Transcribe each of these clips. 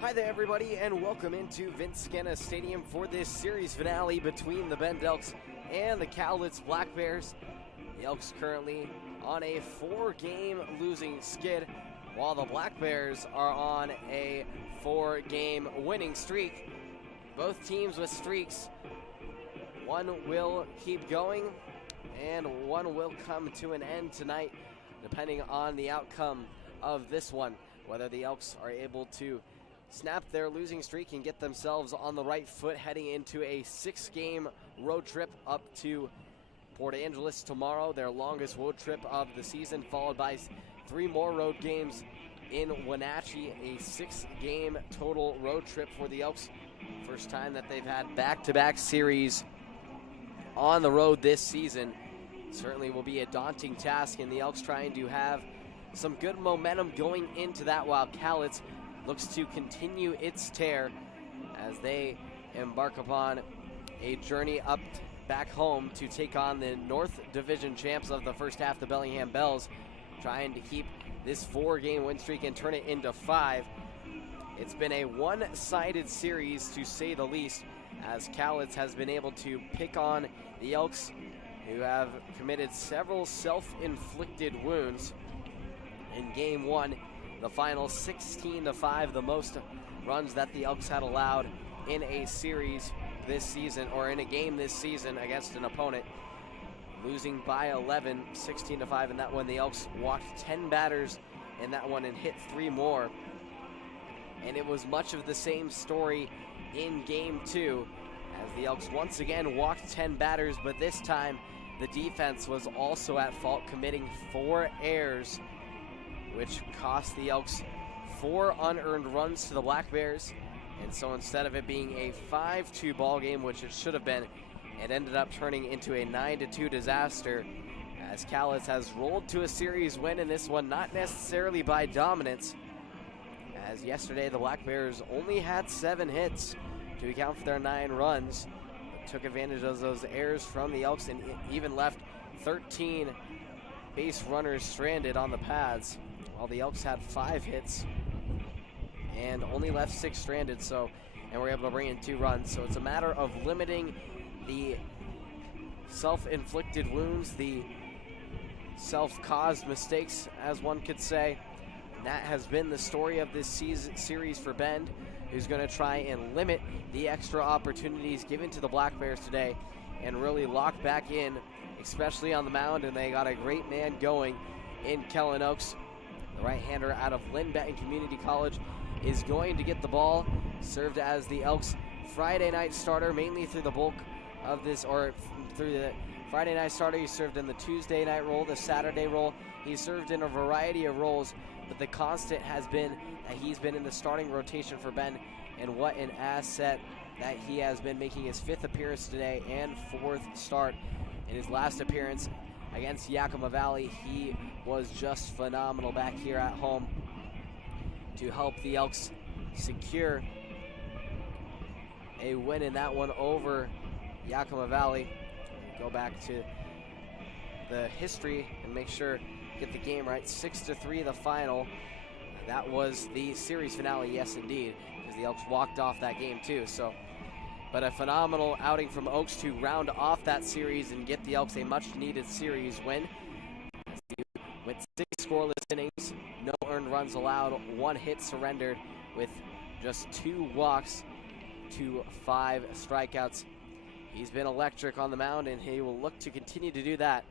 Hi there, everybody, and welcome into Vince Scanna Stadium for this series finale between the Bend Elks and the Cowlitz Black Bears. The Elks currently on a 4-game losing skid, while the Black Bears are on a 4-game winning streak. Both teams with streaks. One will keep going, and one will come to an end tonight, depending on the outcome of this one, whether the Elks are able to snap their losing streak and get themselves on the right foot heading into a 6-game road trip up to Port Angeles tomorrow, their longest road trip of the season, followed by 3 more road games in Wenatchee, a 6-game total road trip for the Elks. First time that they've had back-to-back series on the road this season. Certainly will be a daunting task, and the Elks trying to have some good momentum going into that, while Cowlitz looks to continue its tear as they embark upon a journey up back home to take on the North Division champs of the first half, the Bellingham Bells, trying to keep this 4-game win streak and turn it into 5. It's been a one-sided series, to say the least, as Cowlitz has been able to pick on the Elks, who have committed several self-inflicted wounds. In Game 1, the final 16-5, the most runs that the Elks had allowed in a series this season, or in a game this season against an opponent, losing by 11, 16-5 in that one. The Elks walked 10 batters in that one and hit 3 more. And it was much of the same story in Game 2, as the Elks once again walked 10 batters, but this time the defense was also at fault, committing 4 errors, which cost the Elks 4 unearned runs to the Black Bears. And so instead of it being a 5-2 ball game, which it should have been, it ended up turning into a 9-2 disaster, as Cowlitz has rolled to a series win in this one, not necessarily by dominance, as yesterday the Black Bears only had 7 hits to account for their 9 runs, but took advantage of those errors from the Elks and even left 13 base runners stranded on the pads, while the Elks had 5 hits and only left 6 stranded, and were able to bring in 2 runs. So it's a matter of limiting the self-inflicted wounds, the self-caused mistakes, as one could say. And that has been the story of this series for Bend, who's going to try and limit the extra opportunities given to the Black Bears today and really lock back in, especially on the mound. And they got a great man going in Kellen Oaks. The right-hander out of Lynn Benton Community College is going to get the ball. Served as the Elks' Friday night starter, mainly through the bulk of this, or through the Friday night starter. He served in the Tuesday night role, the Saturday role. He served in a variety of roles, but the constant has been that he's been in the starting rotation for Ben, and what an asset that he has been, making his 5th appearance today and 4th start. In his last appearance against Yakima Valley, he was just phenomenal back here at home to help the Elks secure a win in that one over Yakima Valley. Go back to the history and make sure get the game right. 6-3 the final. That was the series finale, yes indeed, because the Elks walked off that game too. But a phenomenal outing from Oaks to round off that series and get the Elks a much needed series win. With 6 scoreless innings, no earned runs allowed, 1 hit surrendered, with just 2 walks to 5 strikeouts. He's been electric on the mound, and he will look to continue to do that.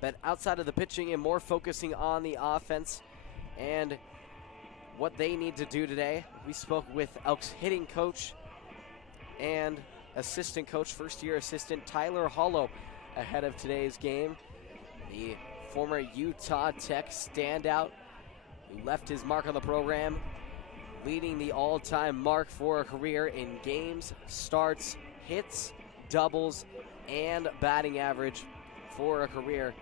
But outside of the pitching and more focusing on the offense and what they need to do today, we spoke with Elks hitting coach and assistant coach, first-year assistant Tyler Hollow, ahead of today's game. The former Utah Tech standout who left his mark on the program, leading the all-time mark for a career in games, starts, hits, doubles, and batting average for a career.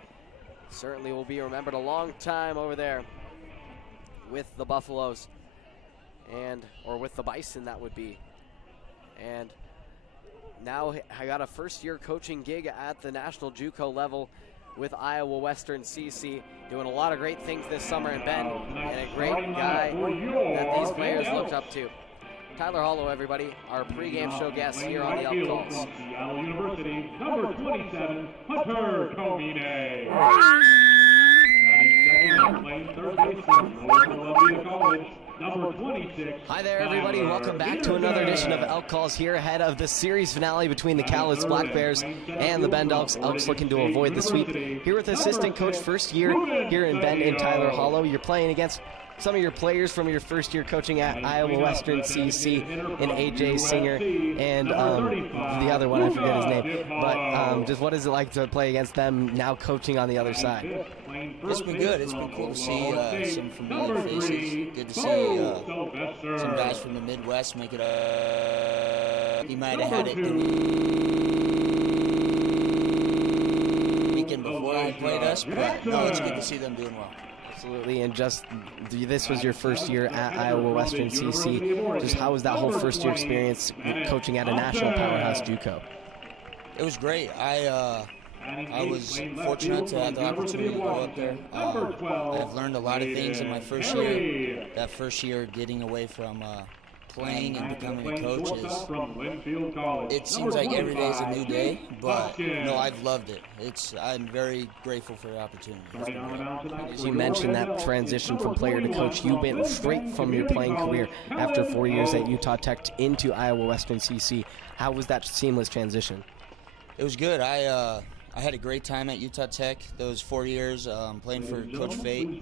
Certainly will be remembered a long time over there with the Buffaloes, or with the Bison, that would be. And now I got a first-year coaching gig at the National JUCO level with Iowa Western CC, doing a lot of great things this summer, and Ben, and a great guy that these players looked up to. Tyler Hollow, everybody, our pregame show guest here on the Elk Calls. Seattle University, number 27, Hunter Comine. Playing third baseman, North Columbia College, number 26. Hi there, everybody. Welcome back to another edition of Elk Calls here ahead of the series finale between the Cowlitz Black Bears and the Bend Elks. Elks looking to avoid the sweep. Here with assistant coach first year here in Bend and Tyler Hollow. You're playing against some of your players from your first year coaching at Iowa Western CC in AJ Singer and the other one, I forget his name. But just what is it like to play against them now coaching on the other side? It's been good. It's been cool to see some familiar faces. Good to see some guys from the Midwest make it. He might have had it the weekend before he played us, but no, it's good to see them doing well. Absolutely, and just this was your first year at Iowa Western CC. Just how was that whole first year experience coaching at a national powerhouse JUCO? It was great. I was fortunate to have the opportunity to go up there. I've learned a lot of things in my first year. That first year, getting away from playing and becoming a coach it seems like every day is a new day, but no, I've loved it. I'm very grateful for the opportunity. As you mentioned, that transition from player to coach, you went straight from your playing career after 4 years at Utah Tech into Iowa Western CC. How was that seamless transition? It was good. I had a great time at Utah Tech those 4 years playing for Coach Fate.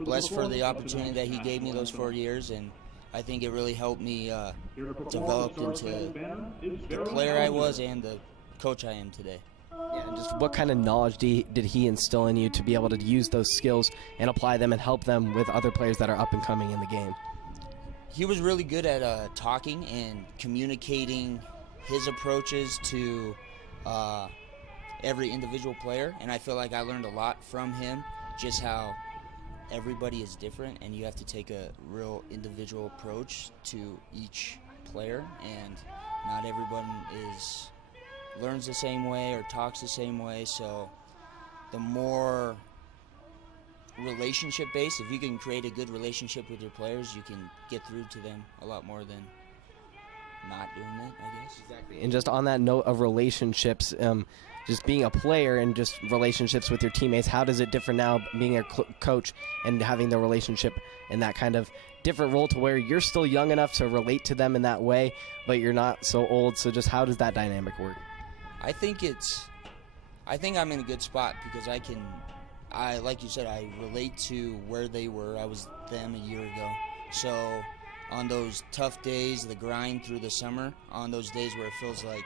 Blessed for the opportunity that he gave me those 4 years, and I think it really helped me develop into the player I was and the coach I am today. Yeah, and just what kind of knowledge did he instill in you to be able to use those skills and apply them and help them with other players that are up and coming in the game? He was really good at talking and communicating his approaches to every individual player, and I feel like I learned a lot from him, just how everybody is different and you have to take a real individual approach to each player, and not everyone learns the same way or talks the same way. So the more relationship based, if you can create a good relationship with your players, you can get through to them a lot more than not doing that, I guess. Exactly. And just on that note of relationships, just being a player and just relationships with your teammates, how does it differ now being a coach and having the relationship in that kind of different role to where you're still young enough to relate to them in that way, but you're not so old? So just how does that dynamic work? I think I'm in a good spot because like you said, I relate to where they were. I was them a year ago. So on those tough days, the grind through the summer, on those days where it feels like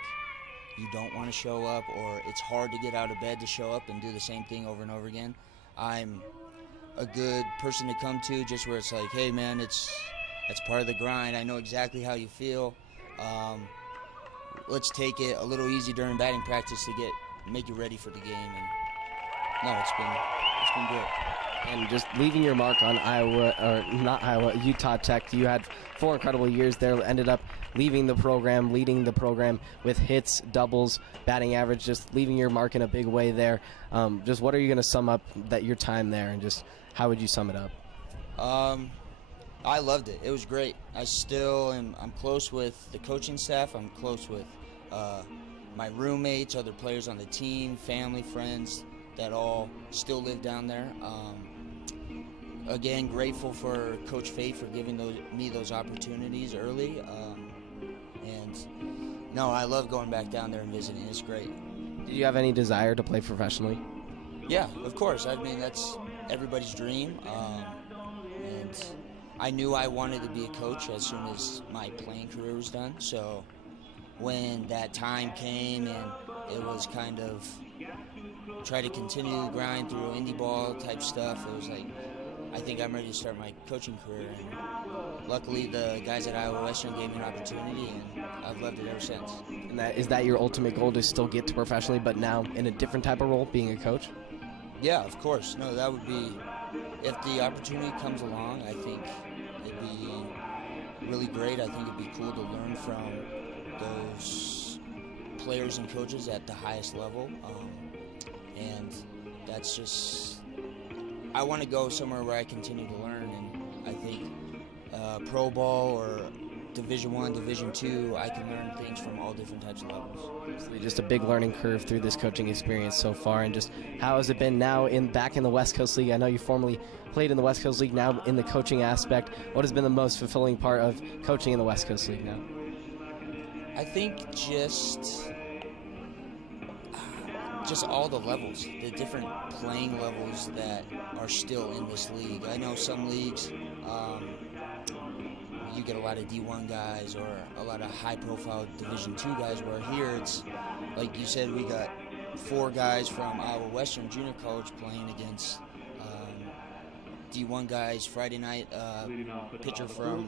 you don't want to show up or it's hard to get out of bed to show up and do the same thing over and over again, I'm a good person to come to, just where it's like, hey man, that's part of the grind. I know exactly how you feel. Let's take it a little easy during batting practice to make you ready for the game. And no, it's been great. And just leaving your mark on Utah Tech, you had 4 incredible years there, ended up leading the program with hits, doubles, batting average, just leaving your mark in a big way there. Just what are you going to sum up your time there, and just how would you sum it up? I loved it. It was great. I'm close with the coaching staff. I'm close with my roommates, other players on the team, family, friends that all still live down there. Again, grateful for Coach Fate for giving me those opportunities early. And no, I love going back down there and visiting. It's great. Do you have any desire to play professionally? Yeah, of course. I mean, that's everybody's dream. And I knew I wanted to be a coach as soon as my playing career was done. So when that time came and it was kind of try to continue the grind through indie ball type stuff, it was like, I think I'm ready to start my coaching career. And luckily, the guys at Iowa Western gave me an opportunity, and I've loved it ever since. And is that your ultimate goal, to still get to professionally, but now in a different type of role, being a coach? Yeah, of course. No, that would be, if the opportunity comes along, I think it'd be really great. I think it'd be cool to learn from those players and coaches at the highest level. and that's just, I want to go somewhere where I continue to learn, and I think pro ball or Division I, Division II, I can learn things from all different types of levels. Obviously just a big learning curve through this coaching experience so far, and just how has it been now back in the West Coast League? I know you formerly played in the West Coast League, now in the coaching aspect. What has been the most fulfilling part of coaching in the West Coast League now? I think just all the levels, the different playing levels that are still in this league. I know some leagues, you get a lot of D1 guys or a lot of high-profile Division II guys, where here it's, like you said, we got 4 guys from Iowa Western Junior College playing against D1 guys Friday night,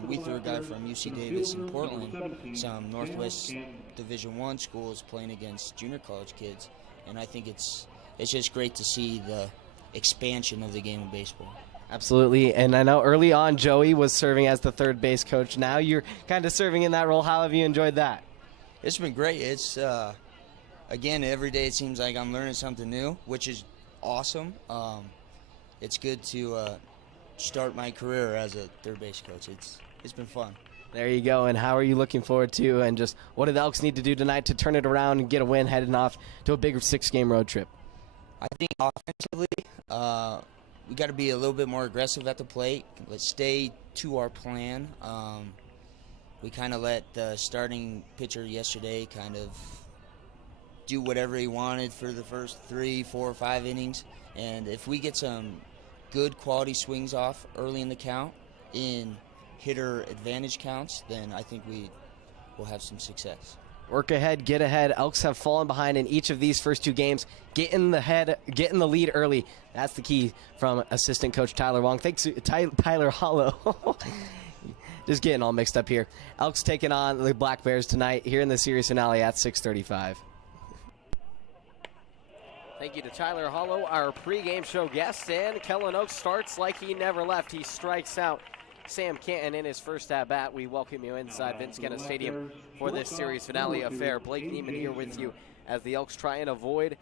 we threw a guy from UC Davis in Portland, some Northwest Division I schools playing against junior college kids, and I think it's just great to see the expansion of the game of baseball. Absolutely, and I know early on Joey was serving as the third base coach. Now you're kind of serving in that role. How have you enjoyed that? It's been great. It's, again, every day it seems like I'm learning something new, which is awesome. It's good to start my career as a third base coach. It's been fun. There you go, and how are you looking forward to, and just what do the Elks need to do tonight to turn it around and get a win heading off to a big 6-game road trip? I think offensively, we got to be a little bit more aggressive at the plate. Let's stay to our plan. We kind of let the starting pitcher yesterday kind of do whatever he wanted for the first 3, 4, 5 innings. And if we get some good quality swings off early in the count in hitter advantage counts, then I think we will have some success. Work ahead, get ahead. Elks have fallen behind in each of these first 2 games. Get in the lead early. That's the key from assistant coach Tyler Wong. Thanks, Tyler Hollow. Just getting all mixed up here. Elks taking on the Black Bears tonight here in the series finale at 6:35. Thank you to Tyler Hollow, our pregame show guest. And Kellen Oaks starts like he never left. He strikes out Sam Canton in his first at-bat. We welcome you inside Vince Kenna Stadium for this series finale affair. Blake Neiman here with you as the Elks try and avoid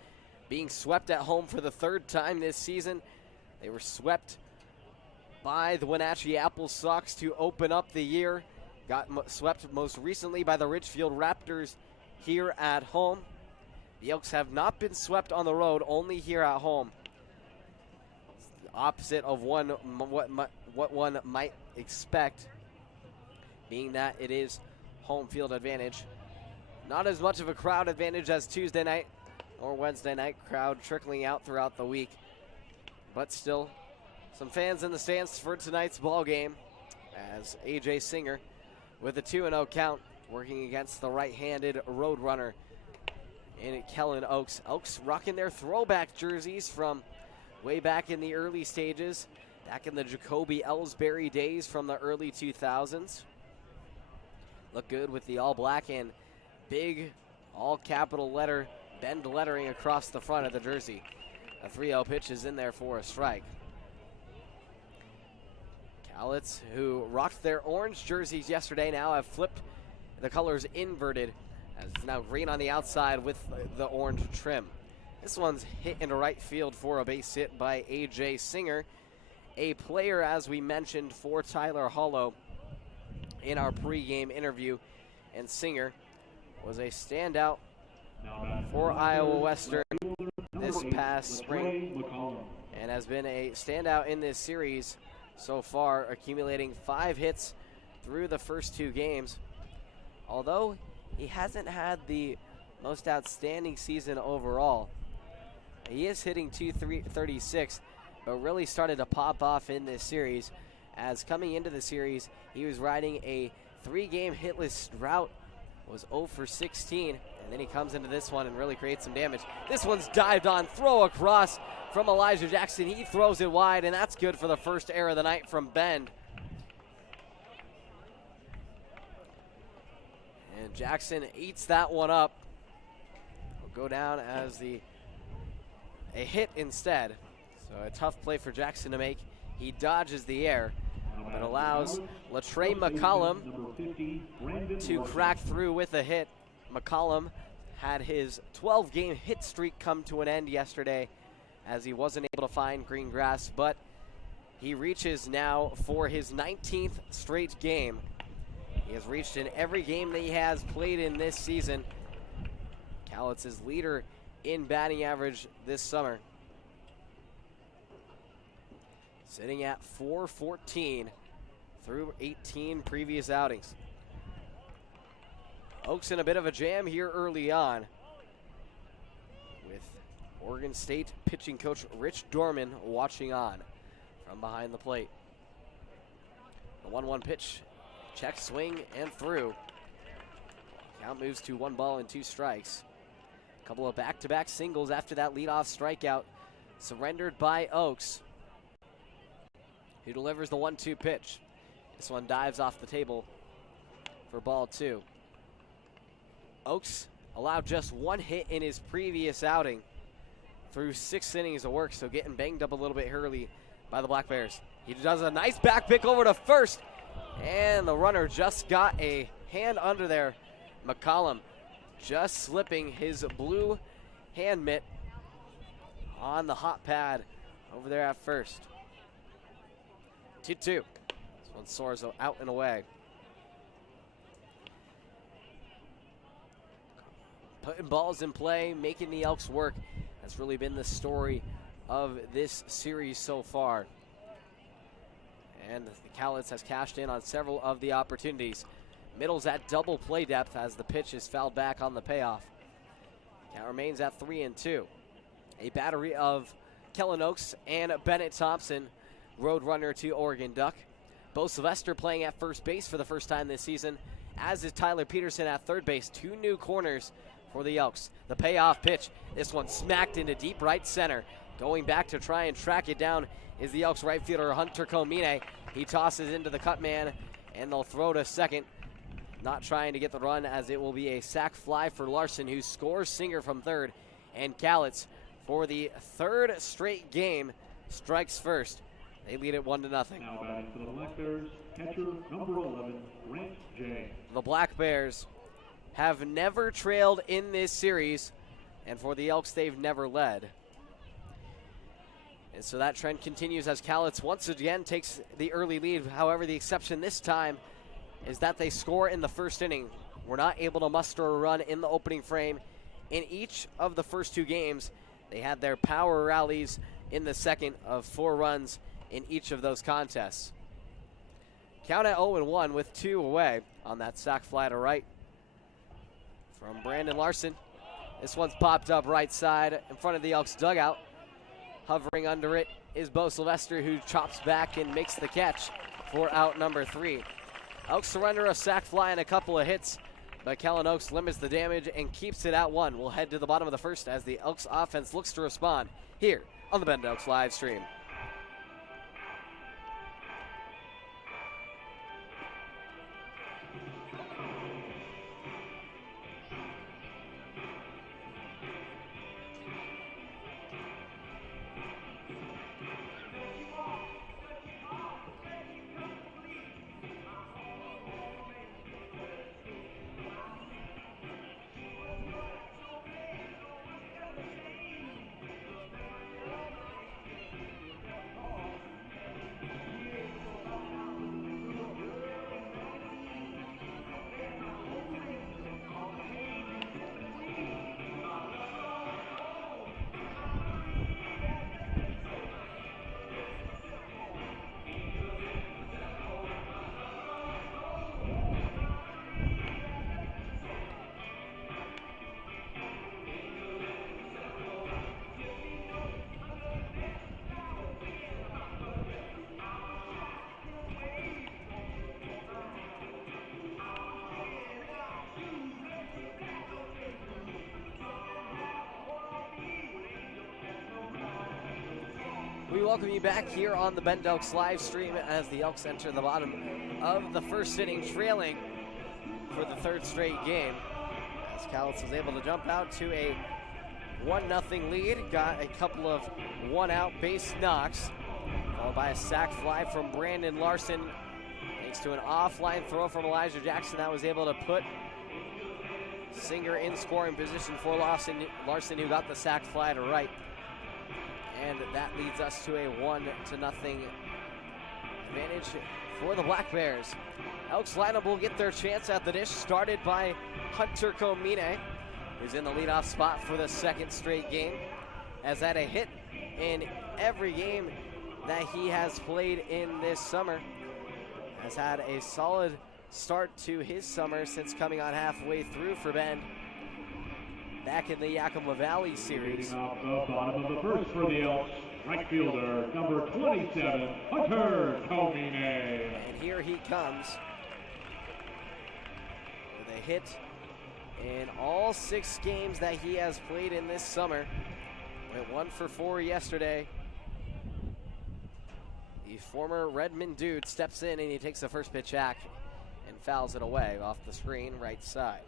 being swept at home for the 3rd time this season. They were swept by the Wenatchee Apple Sox to open up the year. Got swept most recently by the Richfield Raptors here at home. The Elks have not been swept on the road, only here at home. It's the opposite of what one might expect, being that it is home field advantage. Not as much of a crowd advantage as Tuesday night or Wednesday night, crowd trickling out throughout the week. But still, some fans in the stands for tonight's ball game as A.J. Singer with a 2-0 count, working against the right-handed Roadrunner in Kellen Oaks. Elks rocking their throwback jerseys from way back in the early stages, back in the Jacoby Ellsbury days from the early 2000s. Look good with the all-black and big all-capital letter bend lettering across the front of the jersey. A 3-0 pitch is in there for a strike. Cowlitz, who rocked their orange jerseys yesterday, now have flipped the colors inverted, as it's now green on the outside with the orange trim. This one's hit into right field for a base hit by A.J. Singer, a player, as we mentioned, for Tyler Hollow in our pregame interview. And Singer was a standout for Iowa Western this past spring and has been a standout in this series so far, accumulating 5 hits through the first 2 games. Although he hasn't had the most outstanding season overall, he is hitting .236, but really started to pop off in this series, as coming into the series, he was riding a 3-game hitless drought, was 0 for 16, and then he comes into this one and really creates some damage. This one's dived on, throw across from Elijah Jackson. He throws it wide, and that's good for the first error of the night from Bend. And Jackson eats that one up. Will go down as a hit instead. So a tough play for Jackson to make. He dodges the air, but allows Latrey McCollum to crack through with a hit. McCollum had his 12-game hit streak come to an end yesterday as he wasn't able to find green grass, but he reaches now for his 19th straight game. He has reached in every game that he has played in this season. Cowlitz is leader in batting average this summer, sitting at .414 through 18 previous outings. Oaks in a bit of a jam here early on, with Oregon State pitching coach Rich Dorman watching on from behind the plate. The 1-1 pitch, check, swing, and through. Count moves to 1 ball and 2 strikes. A couple of back-to-back singles after that leadoff strikeout surrendered by Oaks, who delivers the 1-2 pitch. This one dives off the table for ball 2. Oaks allowed just 1 hit in his previous outing through 6 innings of work, so getting banged up a little bit early by the Black Bears. He does a nice back pick over to first, and the runner just got a hand under there. McCollum just slipping his blue hand mitt on the hot pad over there at first. 2-2. This one soars out and away. Putting balls in play, making the Elks work, has really been the story of this series so far. And the Cowlitz has cashed in on several of the opportunities. Middle's at double play depth as the pitch is fouled back on the payoff. Count remains at 3-2. A battery of Kellen Oaks and Bennett Thompson, roadrunner to Oregon Duck. Bo Sylvester playing at first base for the first time this season, as is Tyler Peterson at third base. 2 new corners for the Elks. The payoff pitch, this one smacked into deep right center. Going back to try and track it down is the Elks right fielder Hunter Comine. He tosses into the cut man, and they'll throw to second. Not trying to get the run, as it will be a sac fly for Larson, who scores Singer from third. And Cowlitz, for the 3rd straight game, strikes first. They lead it 1-0. Now batting for the Black Bears, catcher number 11, Grant J. The Black Bears have never trailed in this series, and for the Elks, they've never led. And so that trend continues as Cowlitz once again takes the early lead. However, the exception this time is that they score in the first inning. We're not able to muster a run in the opening frame. In each of the first 2 games, they had their power rallies in the second of 4 runs in each of those contests. Count at 0-1 with 2 away on that sac fly to right from Brandon Larson. This one's popped up right side in front of the Elks dugout. Hovering under it is Bo Sylvester, who chops back and makes the catch for out number 3. Elks surrender a sac fly and a couple of hits, but Kellen Oaks limits the damage and keeps it at 1. We'll head to the bottom of the first as the Elks offense looks to respond here on the Bend Elks live stream. We welcome you back here on the Bend Elks live stream as the Elks enter the bottom of the first inning, trailing for the 3rd straight game. As Cowlitz was able to jump out to a 1-0 lead, got a couple of 1-out base knocks, followed by a sac fly from Brandon Larson, thanks to an offline throw from Elijah Jackson that was able to put Singer in scoring position for Larson, who got the sac fly to right. And that leads us to a 1-0 advantage for the Black Bears. Elks lineup will get their chance at the dish, started by Hunter Comine, who's in the leadoff spot for the second straight game. Has had a hit in every game that he has played in this summer. Has had a solid start to his summer since coming on halfway through for Bend back in the Yakima Valley series. Off the bottom of the first for the Elks, right fielder, number 27, Hunter Comine. And here he comes with a hit in all 6 games that he has played in this summer. Went 1 for 4 yesterday. The former Redmond dude steps in and he takes the first pitch back and fouls it away off the screen right side.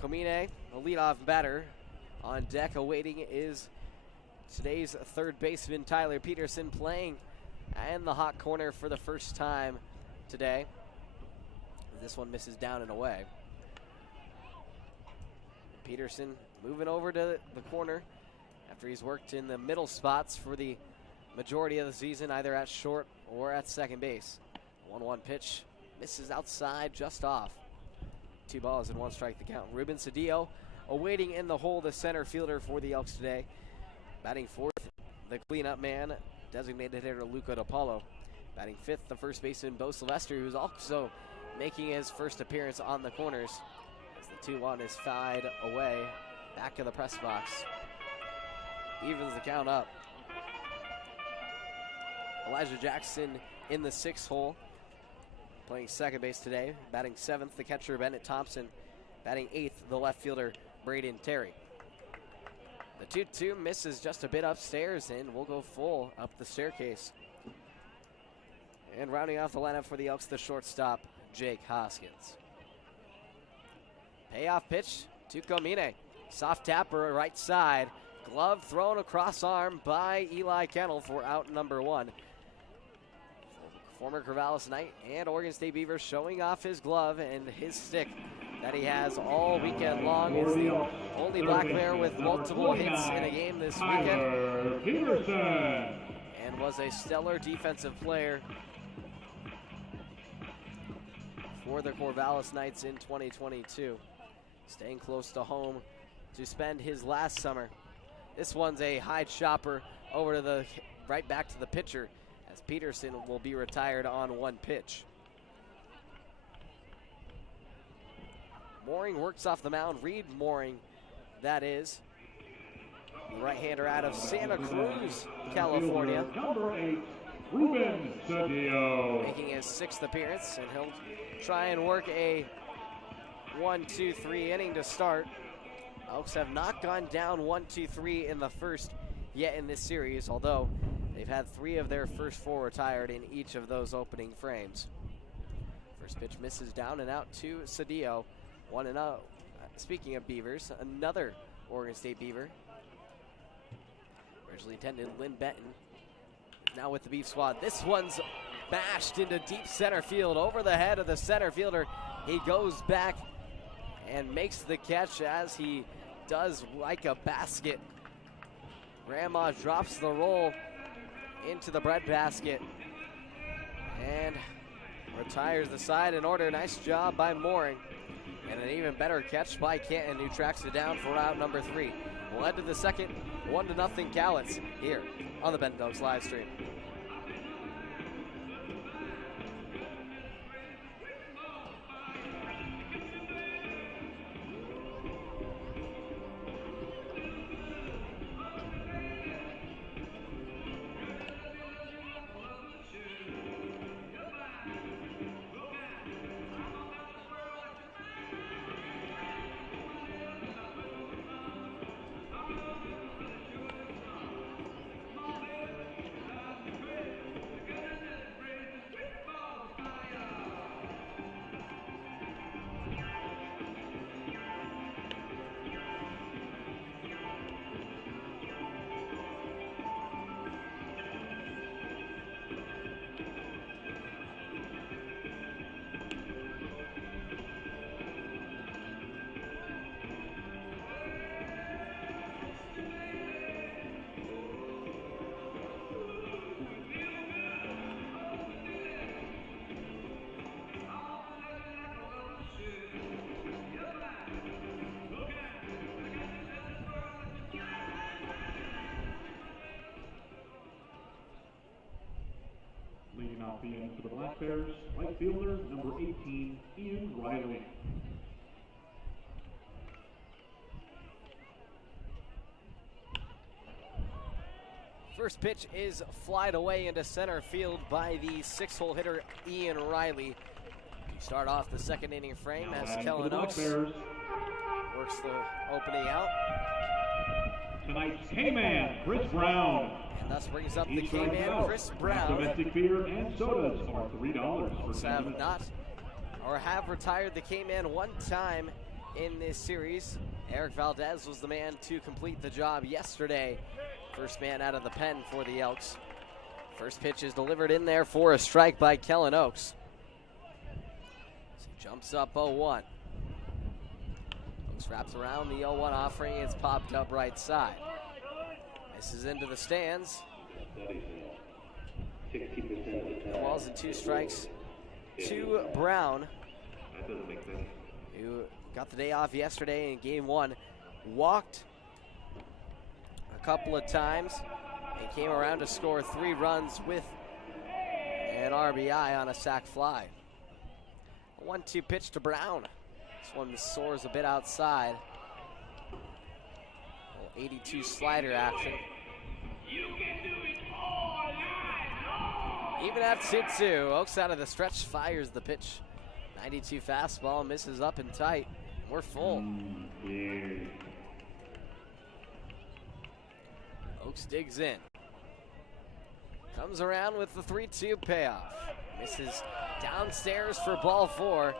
Comine, the leadoff batter, on deck awaiting is today's third baseman Tyler Peterson, playing in the hot corner for the first time today. This one misses down and away. Peterson moving over to the corner after he's worked in the middle spots for the majority of the season, either at short or at second base. 1-1 pitch misses outside, just off. 2 balls and 1 strike to count. Ruben Cedillo awaiting in the hole, the center fielder for the Elks today. Batting 4th, the cleanup man, designated hitter Luca DiPaolo. Batting 5th, the first baseman Bo Sylvester, who's also making his first appearance on the corners. As the 2-1 is fied away, back of the press box. Evens the count up. Elijah Jackson in the 6th hole, playing second base today. Batting 7th, the catcher Bennett Thompson. Batting 8th, the left fielder Braden Terry. The 2-2 misses just a bit upstairs and will go full up the staircase. And rounding off the lineup for the Elks, the shortstop, Jake Hoskins. Payoff pitch to Comine. Soft tapper right side. Glove thrown across arm by Eli Kennel for out number 1. Former Corvallis Knight and Oregon State Beaver showing off his glove and his stick that he has all weekend long. Is the only Black Bear with multiple hits in a game this weekend. And was a stellar defensive player for the Corvallis Knights in 2022. Staying close to home to spend his last summer. This one's a high chopper over to the right back to the pitcher, as Peterson will be retired on 1 pitch. Mooring works off the mound. Reed Mooring, that is. The right-hander out of Santa Cruz, California. Number 8, Ruben Cedillo. Making his 6th appearance, and he'll try and work a 1-2-3 inning to start. Elks have not gone down 1-2-3 in the first yet in this series, although they've had 3 of their first 4 retired in each of those opening frames. First pitch misses down and out to Cedillo. 1-0. Speaking of Beavers, another Oregon State Beaver. Originally intended Lynn Benton. Now with the Beef squad. This one's bashed into deep center field over the head of the center fielder. He goes back and makes the catch as he does like a basket. Grandma drops the roll into the bread basket and retires the side in order. Nice job by Mooring. And an even better catch by Canton, who tracks it down for out number 3. Led to the second, 1-0 Cowlitz here on the Bend Elks live stream. Bears, right fielder, number 18, Ian Riley. First pitch is flied away into center field by the 6-hole hitter Ian Riley. We start off the second inning frame Now as Kellen Oaks works the opening out. Tonight's K-Man, Chris Brown. And thus brings up the He strikes K-Man, out. Chris Brown. Domestic beer and sodas are $3 Oaks for have 10 not or have retired the K-Man one time in this series. Eric Valdez was the man to complete the job yesterday. First man out of the pen for the Elks. First pitch is delivered in there for a strike by Kellen Oaks. So he jumps up 0-1. Oaks wraps around the 0-1 offering. It's popped up right side. This is into the stands. 60% Balls and 2 strikes to Brown, That doesn't make sense. who got the day off yesterday in game 1. Walked a couple of times and came around to score 3 runs with an RBI on a sac fly. A 1-2 pitch to Brown. This one soars a bit outside. 82 slider action. Even at 2-2, Oaks out of the stretch fires the pitch. 92 fastball misses up and tight. We're full. Oaks digs in. Comes around with the 3-2 payoff. Misses downstairs for ball 4,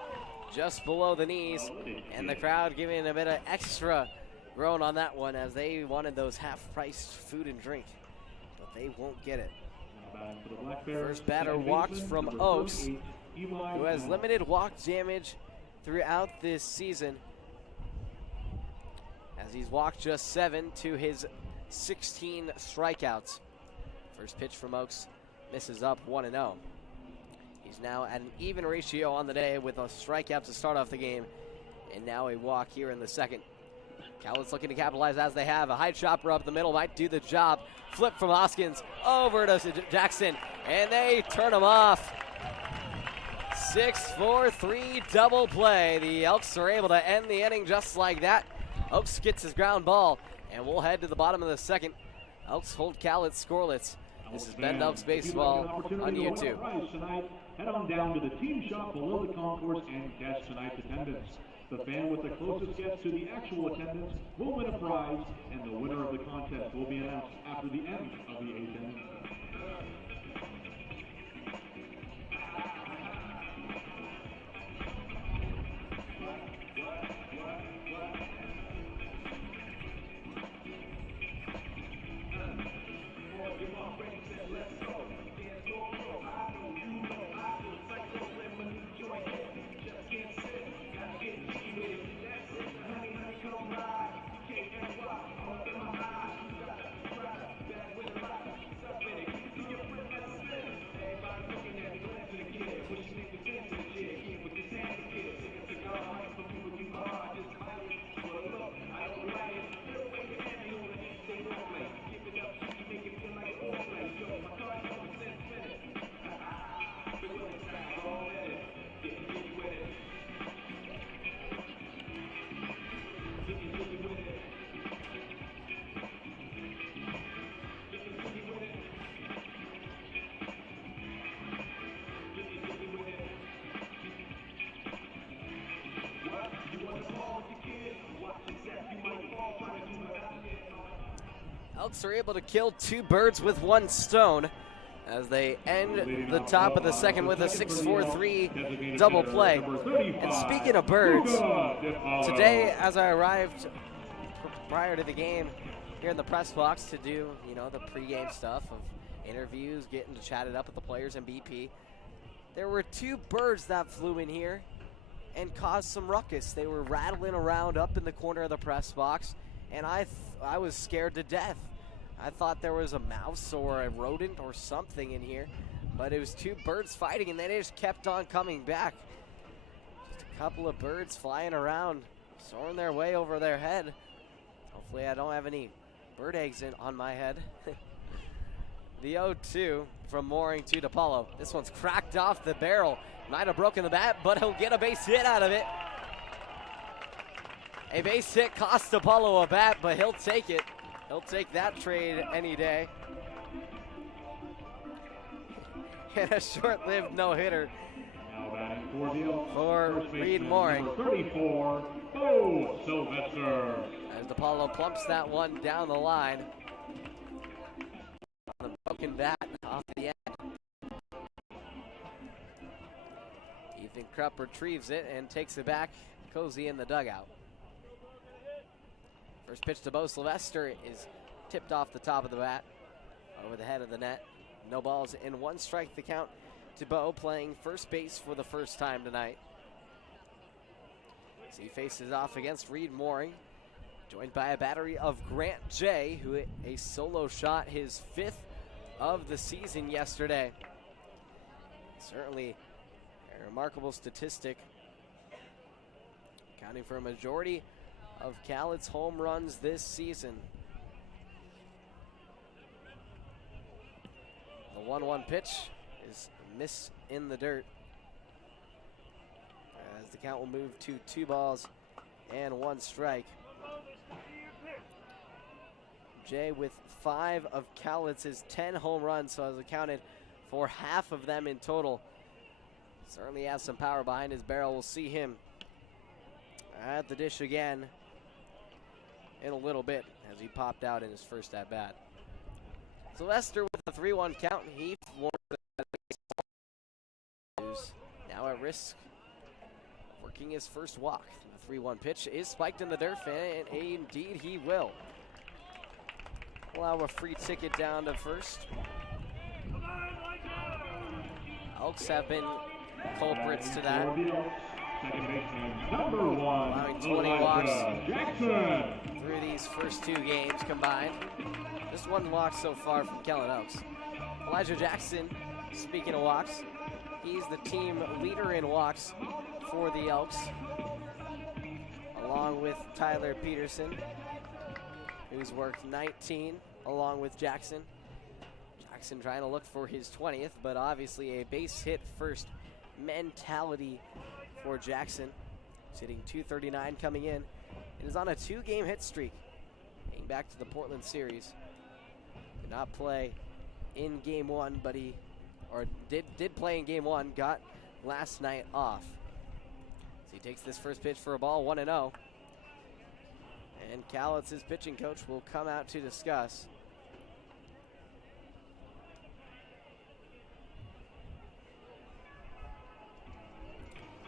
just below the knees. And the crowd giving a bit of extra groan on that one as they wanted those half-priced food and drink. But they won't get it. First batter walked from Oaks, who has limited walk damage throughout this season, as he's walked just 7 to his 16 strikeouts. First pitch from Oaks misses up 1-0. He's now at an even ratio on the day with a strikeout to start off the game, and now a walk here in the second. Cowlitz looking to capitalize as they have. A high chopper up the middle might do the job. Flip from Hoskins over to Jackson, and they turn him off. 6-4-3 double play. The Elks are able to end the inning just like that. Oaks gets his ground ball, and we'll head to the bottom of the second. Elks hold Cowlitz scoreless. This is Ben Elks Baseball on YouTube. Head on down to the team shop below the concourse and catch tonight's attendance. The fan with the closest guess to the actual attendance will win a prize, and the winner of the contest will be announced after the end of the 8th inning. Elks are able to kill 2 birds with 1 stone as they end the top of the second with a 6-4-3 double play. And speaking of birds, today as I arrived prior to the game here in the press box to do, the pregame stuff of interviews, getting to chat it up with the players and BP, there were 2 birds that flew in here and caused some ruckus. They were rattling around up in the corner of the press box, and I was scared to death. I thought there was a mouse or a rodent or something in here, but it was 2 birds fighting, and they just kept on coming back. Just a couple of birds flying around, soaring their way over their head. Hopefully I don't have any bird eggs on my head. The 0-2 from Mooring to DePaulo. This one's cracked off the barrel. Might have broken the bat, but he'll get a base hit out of it. A base hit cost DePaulo a bat, but he'll take it. He'll take that trade any day. And a short-lived no-hitter for Reed Mooring. 34, Bo Sylvester. As DePaulo plumps that one down the line. On the broken bat off the end. Ethan Krupp retrieves it and takes it back. Cozy in the dugout. First pitch to Bo Sylvester is tipped off the top of the bat, over the head of the net. No balls and 1 strike the count to Bo, playing first base for the first time tonight. As he faces off against Reed Mooring, joined by a battery of Grant J, who hit a solo shot, his 5th of the season yesterday. Certainly a remarkable statistic, accounting for a majority of Cowlitz home runs this season. The 1-1 pitch is a miss in the dirt, as the count will move to 2 balls and 1 strike. Jay with 5 of Cowlitz's 10 home runs, so has accounted for half of them in total. Certainly has some power behind his barrel. We'll see him at the dish again in a little bit, as he popped out in his first at-bat. Sylvester with a 3-1 count. He is now at risk of working his first walk. The 3-1 pitch is spiked in the dirt, and indeed he will. Allow a free ticket down to first. Elks have been culprits to that, allowing 20 walks through these first 2 games combined. Just 1 walk so far from Kellen Elks. Elijah Jackson, speaking of walks, he's the team leader in walks for the Elks, along with Tyler Peterson, who's worked 19 along with Jackson. Jackson trying to look for his 20th, but obviously a base hit first mentality for Jackson. He's hitting .239 coming in. It is on a 2-game hit streak, dating back to the Portland series. Did not play in game 1, but he did play in game 1, got last night off. So he takes this first pitch for a ball, 1-0. And Cowlitz's pitching coach will come out to discuss.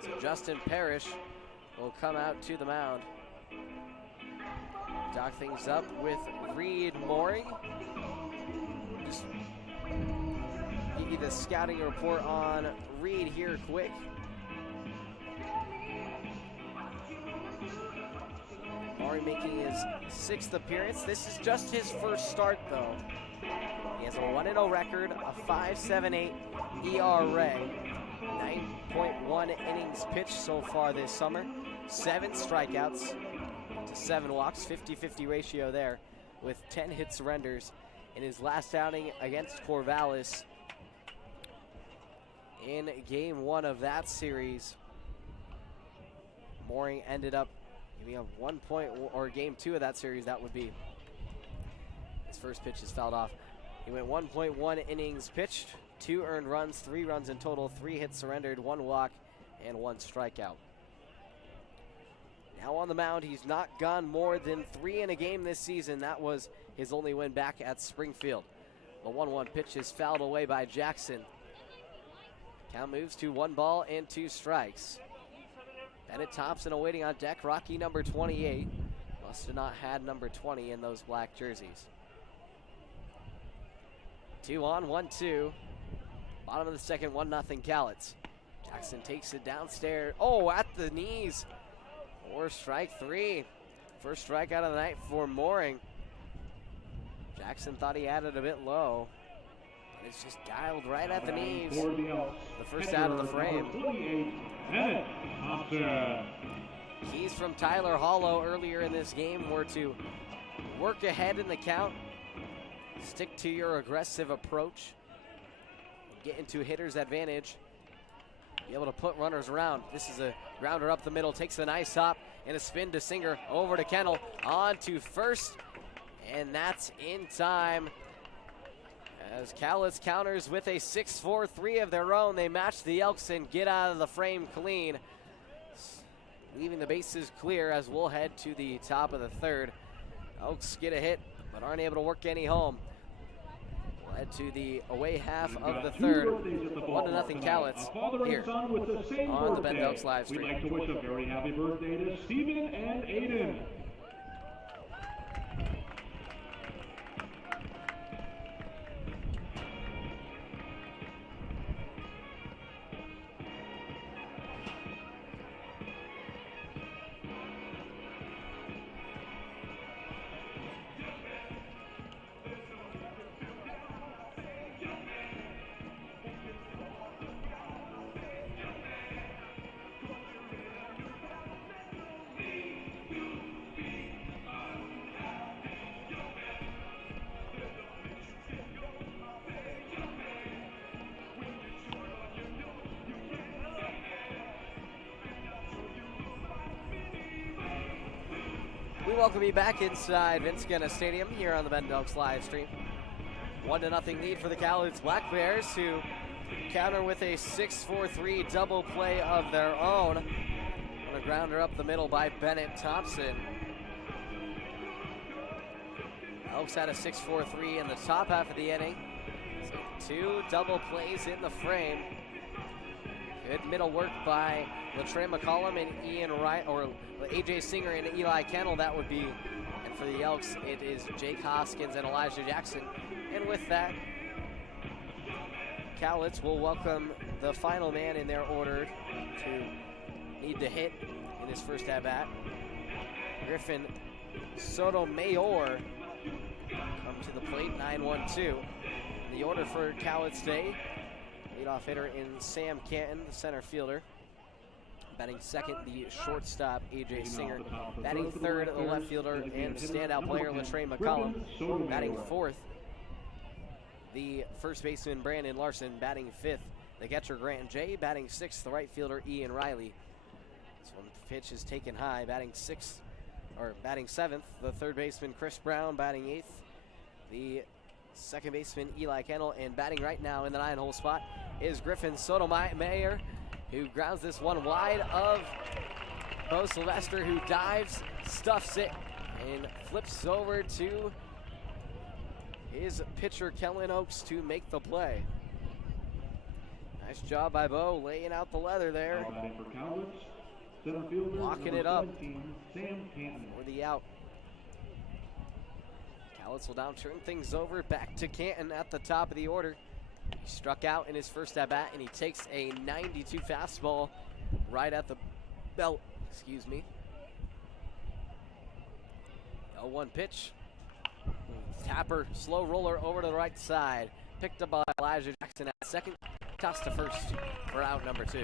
So Justin Parrish will come out to the mound. Dock things up with Reed Mooring. Just give you the scouting report on Reed here quick. Mooring making his 6th appearance. This is just his first start though. He has a 1-0 record, a 5.78 ERA. 9.1 innings pitched so far this summer. 7 strikeouts to 7 walks, 50-50 ratio there, with 10 hit surrenders in his last outing against Corvallis in game 1 of that series. Mooring ended up giving up 1 point, or game 2 of that series, that would be. His first pitch is fouled off. He went 1.1 innings pitched, 2 earned runs, 3 runs in total, 3 hits surrendered, 1 walk, and 1 strikeout. Now on the mound, he's not gone more than 3 in a game this season. That was his only win back at Springfield. The 1-1 pitch is fouled away by Jackson. Count moves to 1 ball and 2 strikes. Bennett Thompson awaiting on deck. Rocky number 28. Must have not had number 20 in those black jerseys. 2 on, 1-2. Bottom of the second, 1-0 Cowlitz. Jackson takes it downstairs. Oh, at the knees. Or strike 3. First strikeout of the night for Mooring. Jackson thought he had it a bit low. But it's just dialed right at the knees. The first out of the frame. Keys from Tyler Hollow earlier in this game were to work ahead in the count. Stick to your aggressive approach. Get into hitter's advantage. Be able to put runners around. This is a grounder up the middle. Takes a nice hop and a spin to Singer. Over to Kennel. On to first. And that's in time. As Cowlitz counters with a 6-4-3 of their own. They match the Elks and get out of the frame clean. Leaving the bases clear as we'll head to the top of the third. Elks get a hit, but aren't able to work any home. We'll head to the away half of the third. 1-0 Cowlitz here on the Bend Elks live stream. We'd like to wish a very happy birthday to Stephen and Aiden. We welcome you back inside Vince Scanna Stadium here on the Bend Elks live stream. 1-0 lead for the Cowlitz Black Bears, who counter with a 6-4-3 double play of their own. On a grounder up the middle by Bennett Thompson. Elks had a 6-4-3 in the top half of the inning. So 2 double plays in the frame. Good middle work by Latrey McCollum and Ian Wright, or AJ Singer and Eli Kennel. That would be, and for the Elks, it is Jake Hoskins and Elijah Jackson. And with that, Cowlitz will welcome the final man in their order to need to hit in his first at-bat. Griffin Sotomayor come to the plate, 9-1-2. The order for Cowlitz today, leadoff hitter in Sam Canton, the center fielder. Batting second, the shortstop, A.J. Singer. Batting third, the left fielder and standout player, Latrey McCollum. Batting fourth, the first baseman, Brandon Larson. Batting fifth, the catcher, Grant Jay. Batting sixth, the right fielder, Ian Riley. This one pitch is taken high. Batting seventh, the third baseman, Chris Brown. Batting eighth, the second baseman, Eli Kennel. And batting right now in the 9-hole spot is Griffin Sotomayor, who grounds this one wide of Bo Sylvester, who dives, stuffs it, and flips over to his pitcher, Kellen Oakes, to make the play. Nice job by Bo, laying out the leather there. Locking it up for the out. Cowlitz will now turn things over back to Canton at the top of the order. He struck out in his first at-bat, and he takes a 92 fastball right at the belt, excuse me. 0-1 pitch. Tapper, slow roller over to the right side. Picked up by Elijah Jackson at second. Tossed to first for out number 2.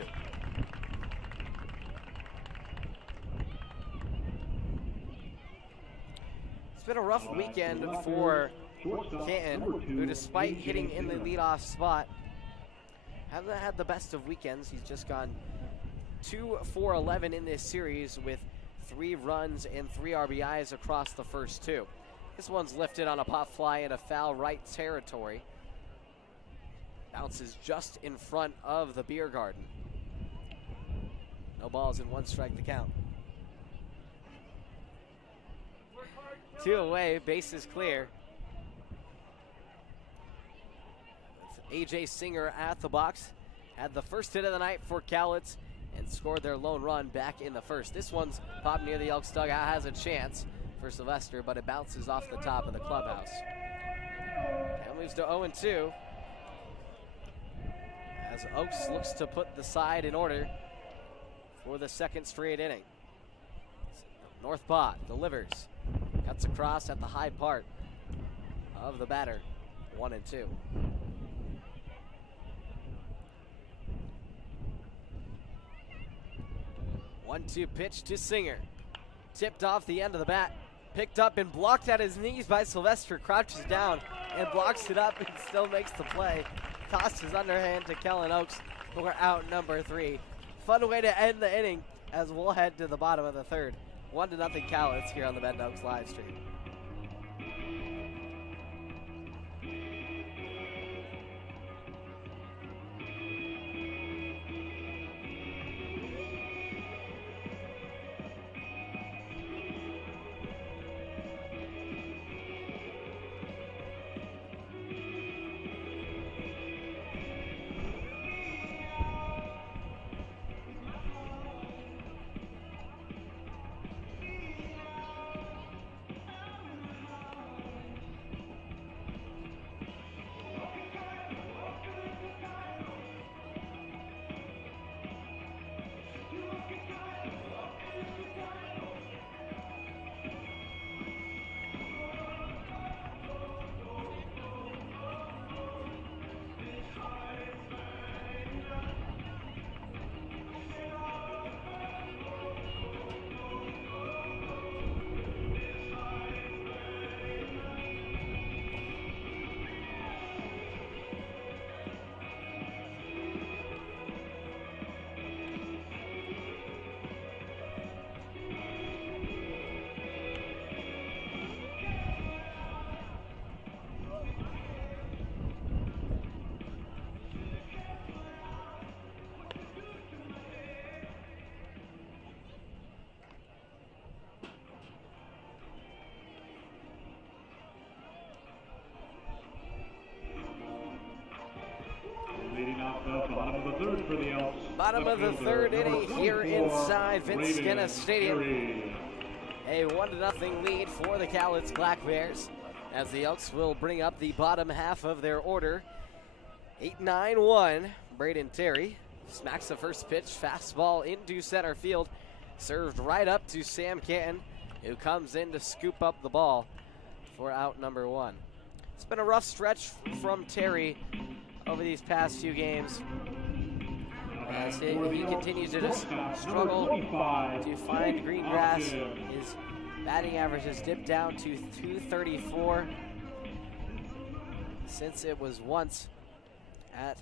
It's been a rough weekend for Canton, who despite hitting in the leadoff spot, hasn't had the best of weekends. He's just gone 2-for-11 in this series with 3 runs and 3 RBIs across the first 2. This one's lifted on a pop fly in a foul right territory. Bounces just in front of the beer garden. No balls and 1 strike to count. 2 away, base is clear. A.J. Singer at the box. Had the first hit of the night for Cowlitz and scored their lone run back in the first. This one's popped near the Elks dugout, has a chance for Sylvester, but it bounces off the top of the clubhouse. And moves to 0-2. As Oakes looks to put the side in order for the second straight inning. North Bot delivers. Cuts across at the high part of the batter. 1-2. 1-2 pitch to Singer. Tipped off the end of the bat Picked up and blocked at his knees by Sylvester. Crouches down and blocks it up and still makes the play. Tosses underhand to Kellen Oaks for out number 3. Fun way to end the inning as we'll head to the bottom of the third. 1-0 Cowlitz here on the Bend Oaks live stream. Bottom of the third for the Elks. Bottom of the third inning here inside Vince Skinner Stadium. A 1-0 lead for the Cowlitz Black Bears as the Elks will bring up the bottom half of their order. 8-9-1. Braden Terry smacks the first pitch. Fastball into center field. Served right up to Sam Canton, who comes in to scoop up the ball for out number 1. It's been a rough stretch from Terry over these past few games as he continues to just struggle to find green grass. His batting average has dipped down to 234 since it was once at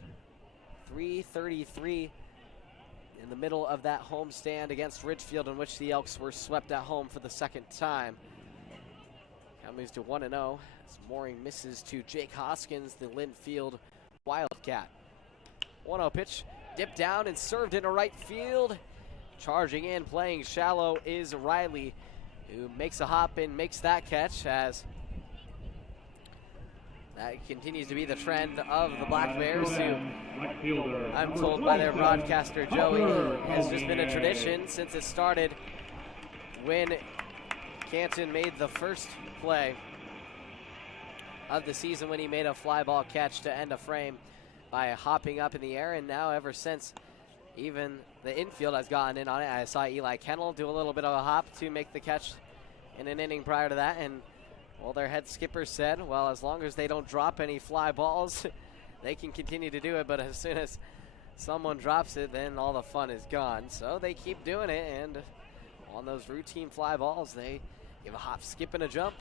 333 in the middle of that homestand against Ridgefield, in which the Elks were swept at home for the second time. Now moves to 1-0 as Mooring misses to Jake Hoskins, the Linfield Wildcat. 1-0 pitch, dipped down and served into right field. Charging in, playing shallow is Riley, who makes a hop and makes that catch, as that continues to be the trend of the Black Bears, who I'm told by their broadcaster Joey has just been a tradition since it started when Canton made the first play of the season, when he made a fly ball catch to end a frame by hopping up in the air. And now ever since, even the infield has gotten in on it. I saw Eli Kennel do a little bit of a hop to make the catch in an inning prior to that, and well, their head skipper said, well, as long as they don't drop any fly balls, they can continue to do it, but as soon as someone drops it, then all the fun is gone. So they keep doing it, and on those routine fly balls, they give a hop, skip, and a jump,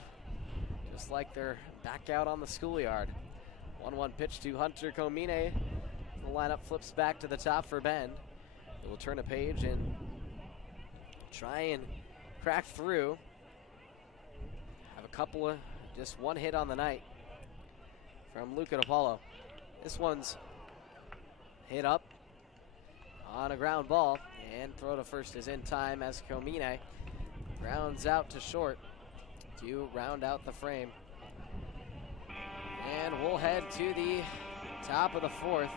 just like they're back out on the schoolyard. 1-1 pitch to Hunter Comine. The lineup flips back to the top for Ben. They will turn a page and try and crack through. Have a couple of, just one hit on the night from Luca DiPaolo. This one's hit up on a ground ball, and throw to first is in time as Comine grounds out to short to round out the frame. And we'll head to the top of the fourth.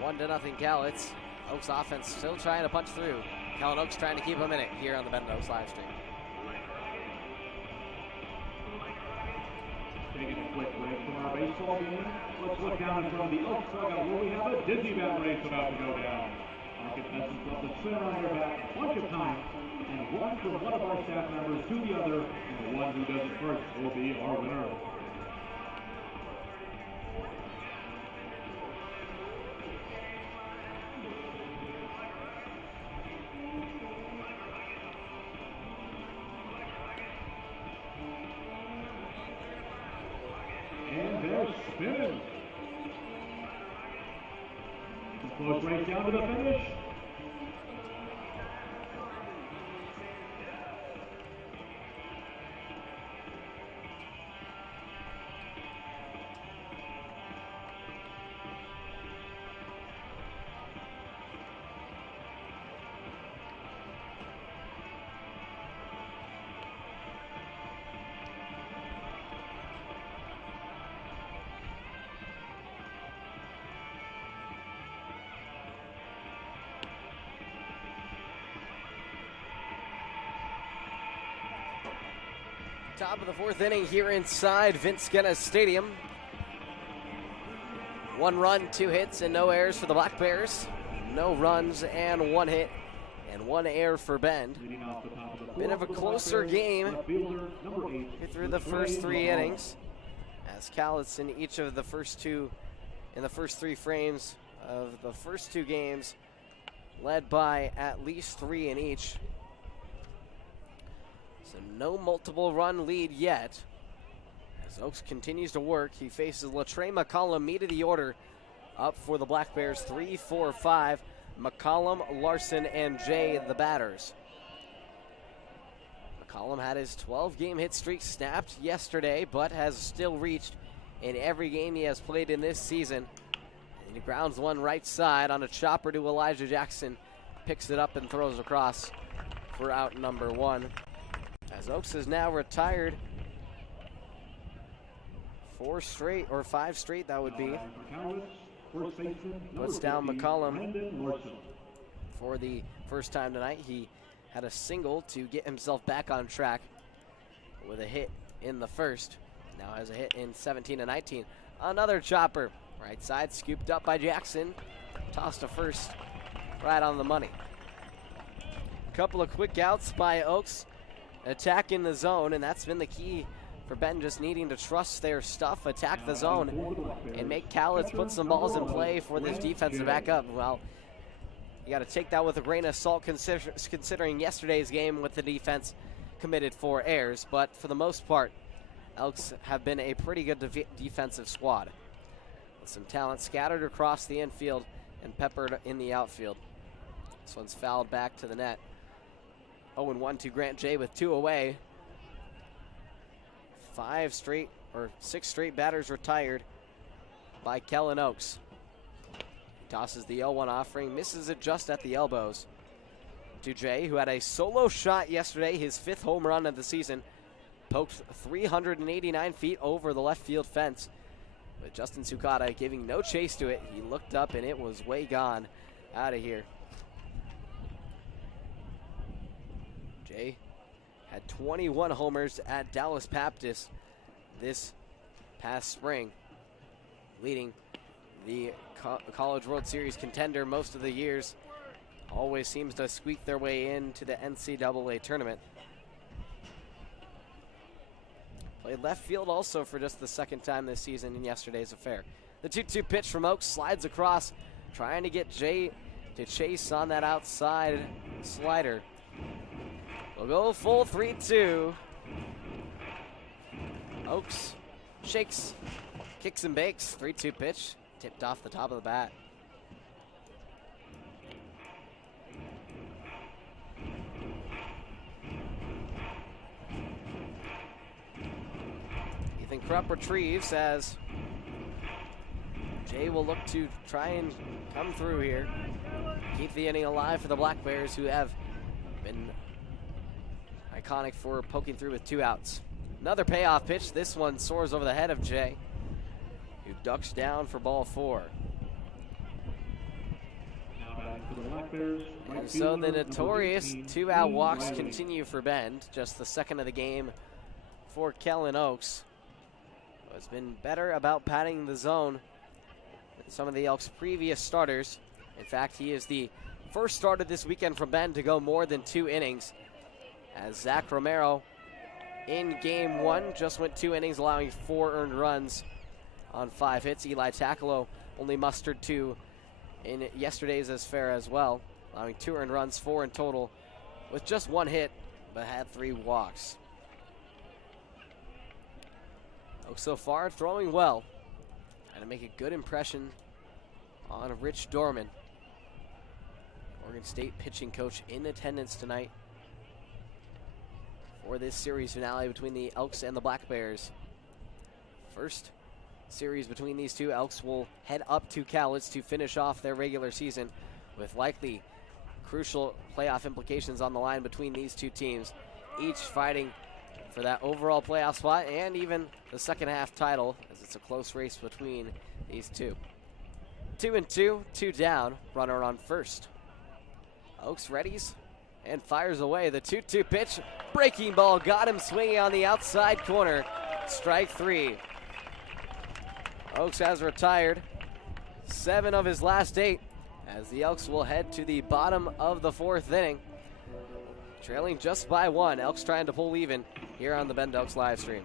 1-0 Cowlitz. Oaks offense still trying to punch through. Kellen Oaks trying to keep them in it here on the Bend Oaks live stream. Taking a quick break from our baseball game, let's look down in front of the Elks dugout where we have a dizzy bat race about to go down. Our contestants left the center on their back a bunch of times, and one from one of our staff members to the other, and the one who does it first will be our winner. Close race down to the finish. Top of the fourth inning here inside Vince Skenna Stadium. 1 run, 2 hits, and no errors for the Black Bears. No runs and 1 hit and 1 error for Bend. Bit of a closer game through the first 3 innings, as Cowlitz in each of the first 3 frames of the first 2 games led by at least 3 in each. So no multiple run lead yet. As Oaks continues to work, he faces Latre McCollum, meat of the order, up for the Black Bears. 3, 4, 5. McCollum, Larson, and Jay, the batters. McCollum had his 12-game hit streak snapped yesterday, but has still reached in every game he has played in this season. And he grounds one right side on a chopper to Elijah Jackson. Picks it up and throws across for out number 1. As Oaks is now retired 5 straight, that would be. Puts down McCollum for the first time tonight. He had a single to get himself back on track with a hit in the first. Now has a hit in 17 and 19. Another chopper, right side, scooped up by Jackson. Tossed to first, right on the money. Couple of quick outs by Oaks. Attack in the zone, and that's been the key for Benton, just needing to trust their stuff, attack the zone, and make Cowlitz put some balls in play for this defense to back up. Well, you got to take that with a grain of salt considering yesterday's game with the defense committed 4 errors, but for the most part, Elks have been a pretty good defensive squad, with some talent scattered across the infield and peppered in the outfield. This one's fouled back to the net. 0-1 to Grant J with 2 away. 6 straight batters retired by Kellen Oaks. Tosses the 0-1 offering, misses it just at the elbows. To Jay, who had a solo shot yesterday, his 5th home run of the season. Poked 389 feet over the left field fence. With Justin Sukata giving no chase to it. He looked up and it was way gone out of here. Jay had 21 homers at Dallas Baptist this past spring, leading the College World Series contender most of the years. Always seems to squeak their way into the NCAA tournament. Played left field also for just the 2nd time this season in yesterday's affair. The 2-2 pitch from Oaks slides across, trying to get Jay to chase on that outside slider. We'll go full 3-2. Oaks shakes, kicks and bakes. 3-2 pitch, tipped off the top of the bat. Ethan Krupp retrieves as Jay will look to try and come through here. Keep the inning alive for the Black Bears, who have been iconic for poking through with 2 outs. Another payoff pitch. This one soars over the head of Jay, who ducks down for ball 4. And so the notorious 2-out walks continue for Bend. Just the 2nd of the game for Kellen Oaks, who has been better about patting the zone than some of the Elks' previous starters. In fact, he is the first starter this weekend from Bend to go more than 2 innings, as Zach Romero in game 1 just went 2 innings, allowing 4 earned runs on 5 hits. Eli Takalo only mustered 2 in yesterday's affair as well, allowing 2 earned runs, 4 in total, with just 1 hit, but had 3 walks. Oaks so far throwing well, trying to make a good impression on Rich Dorman. Oregon State pitching coach, in attendance tonight for this series finale between the Elks and the Black Bears. First series between these two. Elks will head up to Cowlitz to finish off their regular season with likely crucial playoff implications on the line between these two teams, each fighting for that overall playoff spot and even the second half title, as it's a close race between these two. 2-2, 2 down, runner on first. Oaks readies and fires away. The 2-2 pitch, breaking ball, got him swinging on the outside corner. Strike 3. Oaks has retired 7 of his last 8 as the Elks will head to the bottom of the 4th inning. Trailing just by 1. Elks trying to pull even here on the Bend Elks live stream.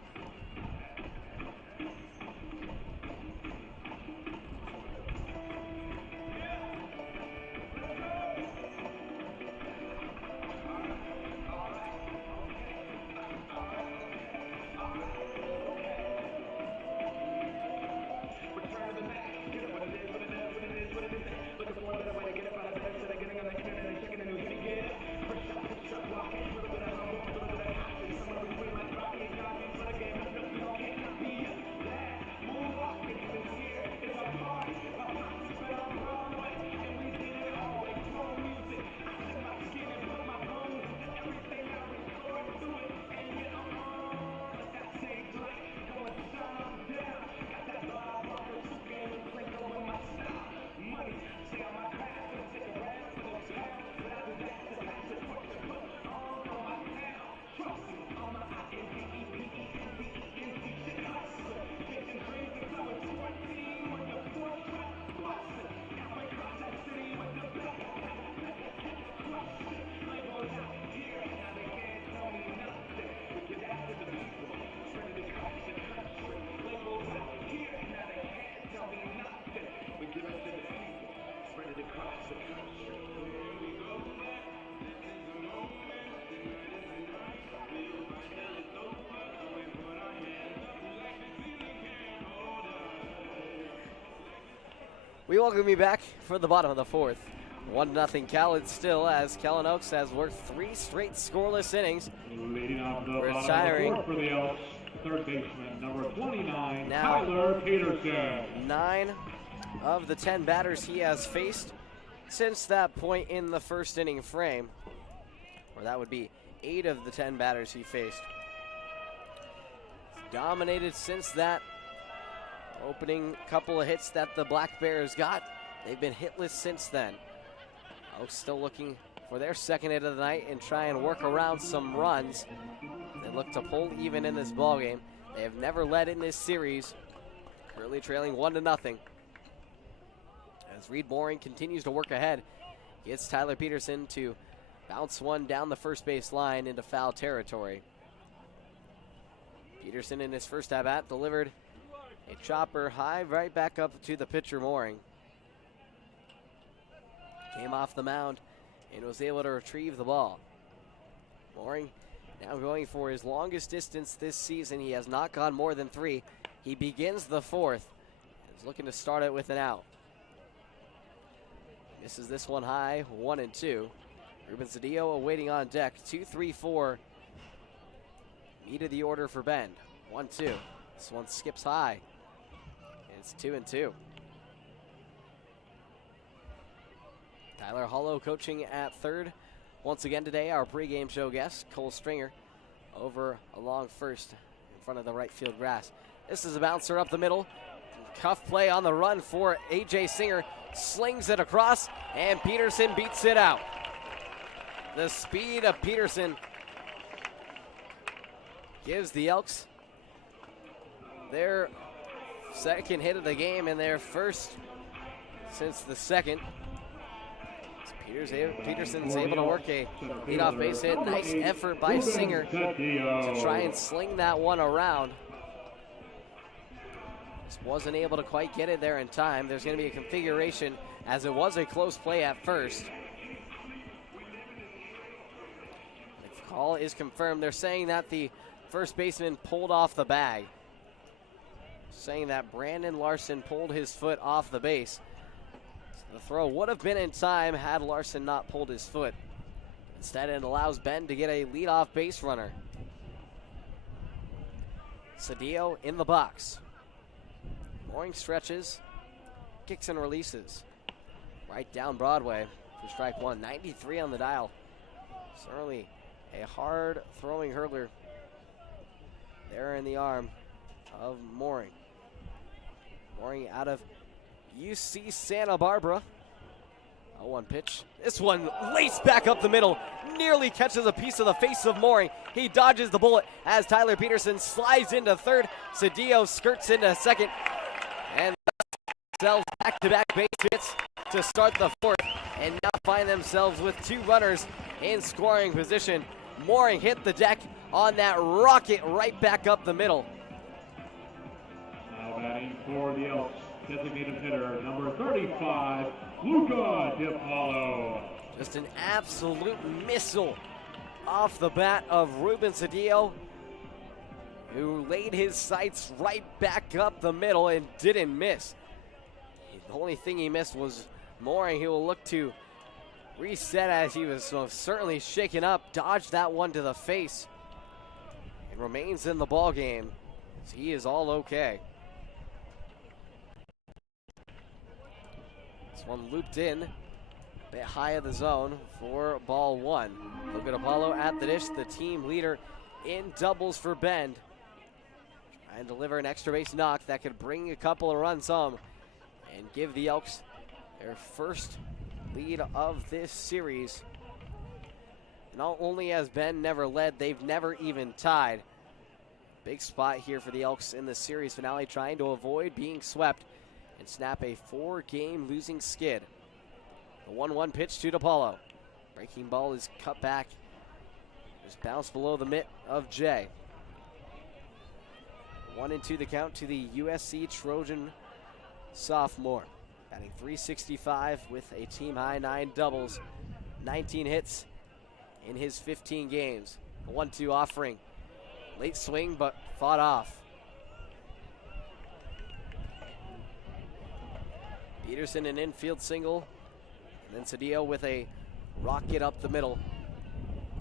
We welcome you back for the bottom of the 4th. 1-0 Cowlitz still, as Kellen Oaks has worked 3 straight scoreless innings. Leading off the Retiring. bottom of the 4th for the Elks, third baseman, number 29, Now, Tyler Peterson. 9 of the 10 batters he has faced since that point in the first inning frame, or that would be 8 of the 10 batters he faced. He's dominated since that opening couple of hits that the Black Bears got. They've been hitless since then. Oaks still looking for their second hit of the night and try and work around some runs. They look to pull even in this ballgame. They have never led in this series, currently trailing 1-0. As Reed Mooring continues to work ahead, gets Tyler Peterson to bounce one down the first base line into foul territory. Peterson in his first at-bat delivered a chopper high right back up to the pitcher Mooring. Came off the mound and was able to retrieve the ball. Mooring now going for his longest distance this season. He has not gone more than 3. He begins the 4th. He's looking to start it with an out. Misses this one high, 1-2. Ruben Cedillo awaiting on deck. 2-3-4. Meat of the order for Bend. 1-2. This one skips high. It's 2-2. Tyler Hollow coaching at third. Once again today, our pregame show guest, Cole Stringer, over along first in front of the right field grass. This is a bouncer up the middle. Cuff play on the run for A.J. Singer. Slings it across, and Peterson beats it out. The speed of Peterson gives the Elks their second hit of the game and their first since the second. Peterson's able to work a leadoff base hit. Nice effort by Singer to try and sling that one around. Just wasn't able to quite get it there in time. There's going to be a configuration, as it was a close play at first. The call is confirmed. They're saying that the first baseman pulled off the bag, saying that Brandon Larson pulled his foot off the base. So The throw would have been in time had Larson not pulled his foot. Instead, it allows Ben to get a leadoff base runner. Cedillo in the box. Mooring stretches, kicks and releases. Right down Broadway for strike one. 93 on the dial. Certainly a hard throwing hurdler there in the arm of Mooring. Mooring out of UC Santa Barbara. 0-1 pitch. This one laced back up the middle. Nearly catches a piece of the face of Mooring. He dodges the bullet as Tyler Peterson slides into third. Cedillo skirts into second. And themselves back-to-back base hits to start the fourth. And now find themselves with two runners in scoring position. Mooring hit the deck on that rocket right back up the middle. Now batting for the Elks, designated hitter number 35, Luca DiPaolo. Just an absolute missile off the bat of Ruben Cedillo, who laid his sights right back up the middle and didn't miss. The only thing he missed was Mooring, who will look to reset as he was most certainly shaken up, dodged that one to the face, and remains in the ball game. So he is all okay. This one looped in, a bit high of the zone for ball one. Luca DiPaolo at the dish, the team leader in doubles for Bend. Trying to deliver an extra base knock that could bring a couple of runs home and give the Elks their first lead of this series. Not only has Bend never led, they've never even tied. Big spot here for the Elks in the series finale, trying to avoid being swept and snap a 4-game losing skid. The 1-1 pitch to DiPaolo. Breaking ball is cut back. Just bounced below the mitt of Jay. 1-2 the count to the USC Trojan sophomore. Batting .365 with a team-high 9 doubles, 19 hits in his 15 games. A 1-2 offering. Late swing, but fought off. Peterson an infield single. And then Cedillo with a rocket up the middle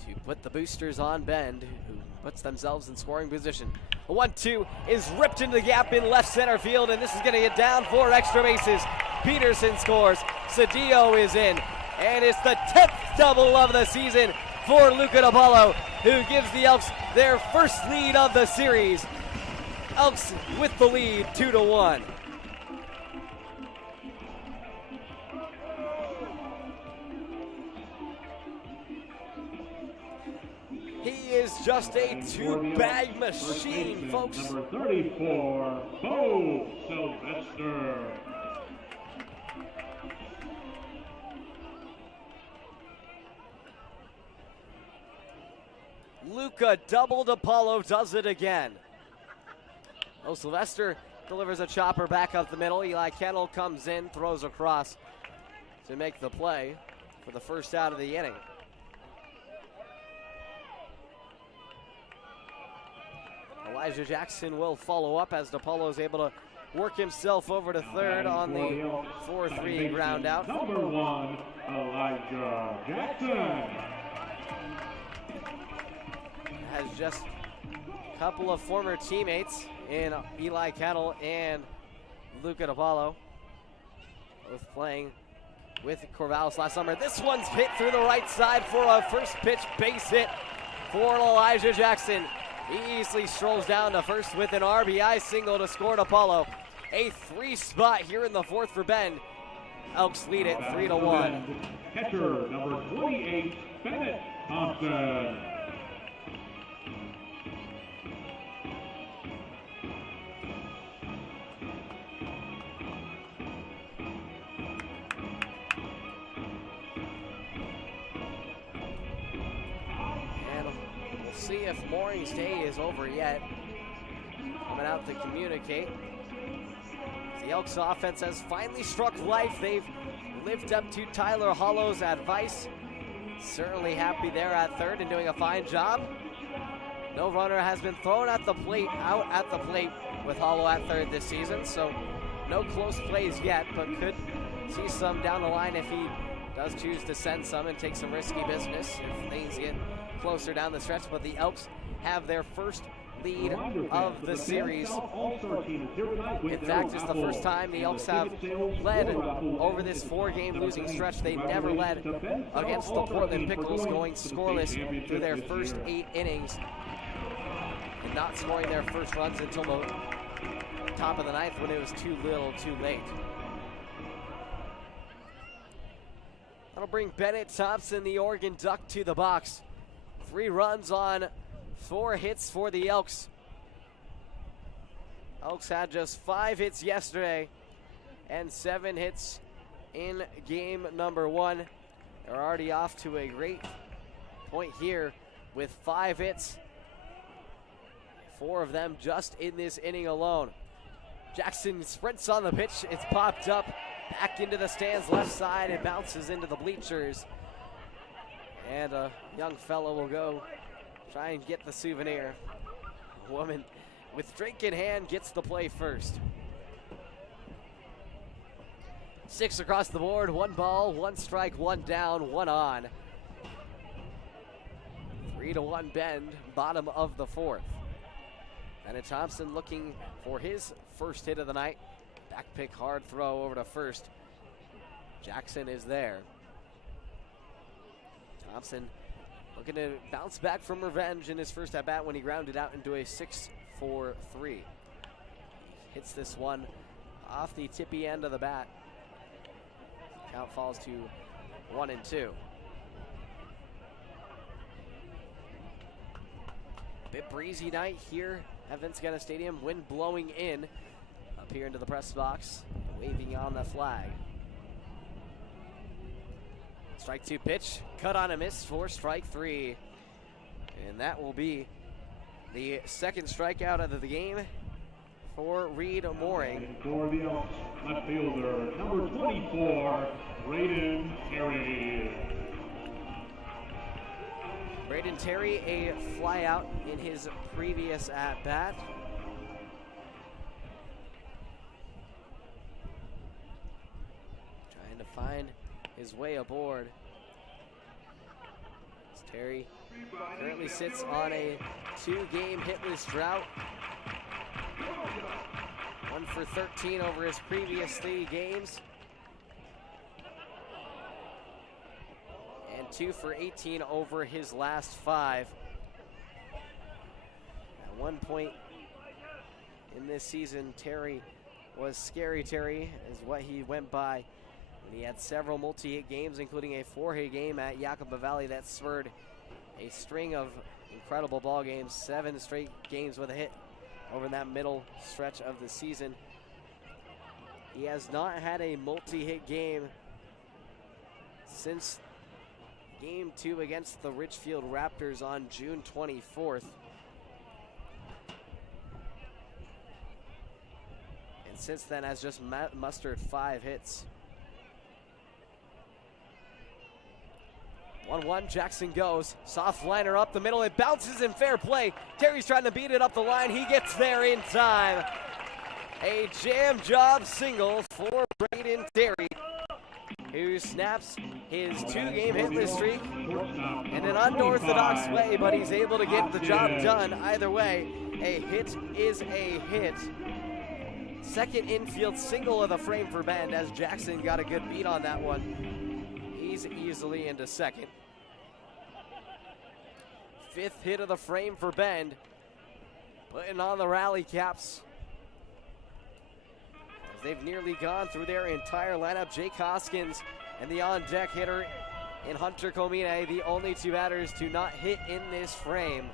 to put the boosters on Bend, who puts themselves in scoring position. A 1-2 is ripped into the gap in left center field, and this is going to get down for extra bases. Peterson scores. Cedillo is in. And it's the 10th double of the season for Luca DiPaolo, who gives the Elks their first lead of the series. Elks with the lead, 2-1. He is just a two-bag machine, folks. Number 34, Bo Sylvester. Luca double DiPaolo does it again. Oh, Sylvester delivers a chopper back up the middle. Eli Kettle comes in, throws across to make the play for the first out of the inning. Elijah Jackson will follow up as DiPaolo is able to work himself over to third on the 4-3 ground out. Number 1, Elijah Jackson. Has just a couple of former teammates in Eli Kettle and Luca DiPaolo, both playing with Corvallis last summer. This one's hit through the right side for a first pitch base hit for Elijah Jackson. He easily strolls down to first with an RBI single to score DiPaolo. A 3 spot here in the fourth for Bend. Elks lead it 3-1. Catcher number 28, Bennett Thompson. See if Mooring's day is over yet. Coming out to communicate. The Elks offense has finally struck life. They've lived up to Tyler Hollow's advice. Certainly happy there at third and doing a fine job. No runner has been thrown at the plate, out at the plate with Hollow at third this season, so no close plays yet, but could see some down the line if he does choose to send some and take some risky business if things get closer down the stretch. But the Elks have their first lead of the series. In fact, it's the first time the Elks have led over this 4-game losing stretch. They never led against the Portland Pickles, going scoreless through their first 8 innings and not scoring their first runs until the top of the 9th when it was too little too late. That'll bring Bennett Thompson, the Oregon Duck, to the box. 3 runs on 4 hits for the Elks. Elks had just 5 hits yesterday and 7 hits in game number 1. They're already off to a great point here with 5 hits. 4 of them just in this inning alone. Jackson sprints on the pitch. It's popped up back into the stands left side. It bounces into the bleachers. And a young fellow will go try and get the souvenir. A woman with drink in hand gets the play first. 6 across the board, 1 ball, 1 strike, 1 down, 1 on. 3-1 Bend, bottom of the 4th. Bennett Thompson looking for his first hit of the night. Back pick, hard throw over to first. Jackson is there. Thompson looking to bounce back from revenge in his first at bat when he grounded out into a 6-4-3. He hits this one off the tippy end of the bat. Count falls to 1-2. Bit breezy night here at Vince Scanna Stadium. Wind blowing in up here into the press box, waving on the flag. Strike 2 pitch, cut on a miss for strike 3. And that will be the second strikeout of the game for Reed Mooring. For the Elks, left fielder, number 24, Braden Terry. Braden Terry, a flyout in his previous at-bat. Trying to find his way aboard. As Terry currently sits on a 2-game hitless drought. 1 for 13 over his previous 3 games. And 2 for 18 over his last 5. At one point in this season, Terry was Scary Terry, is what he went by. And he had several multi-hit games, including a 4-hit game at Yakima Valley that spurred a string of incredible ball games, 7 straight games with a hit over that middle stretch of the season. He has not had a multi-hit game since Game 2 against the Richfield Raptors on June 24th. And since then has just mustered 5 hits. 1-1, Jackson goes. Soft liner up the middle, it bounces in fair play. Terry's trying to beat it up the line, he gets there in time. A jam job single for Braden Terry, who snaps his 2-game hitless streak in an unorthodox way, but he's able to get the job done. Either way, a hit is a hit. Second infield single of the frame for Bend, as Jackson got a good beat on that one. He's easily into second. 5th hit of the frame for Bend, putting on the rally caps. As they've nearly gone through their entire lineup, Jake Hoskins and the on-deck hitter in Hunter Comine, the only 2 batters to not hit in this frame.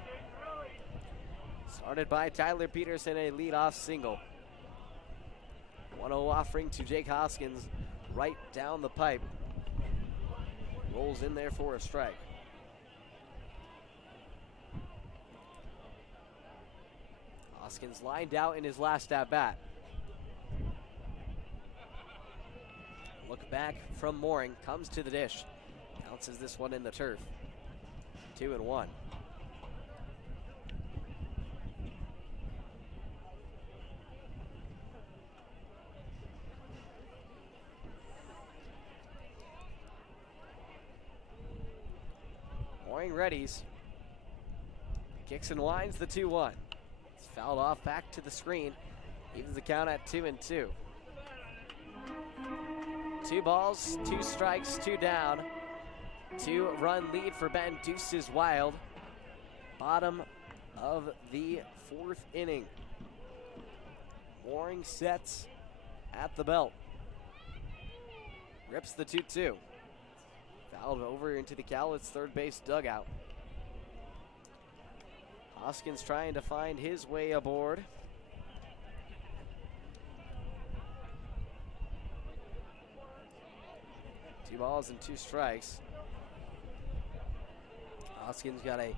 Started by Tyler Peterson, a leadoff single. 1-0 offering to Jake Hoskins right down the pipe. Rolls in there for a strike. Hoskins lined out in his last at-bat. Look back from Mooring, comes to the dish. Bounces this one in the turf. 2-1. readies. Kicks and winds the 2-1. It's fouled off back to the screen. Evens the count at 2-2. 2 balls, 2 strikes, 2 down. 2-run lead for Ben. Deuce is wild. Bottom of the 4th inning. Mooring sets at the belt. Rips the 2-2. Fouled over into the Cowlitz third base dugout. Hoskins trying to find his way aboard. Two balls and 2 strikes. Hoskins got a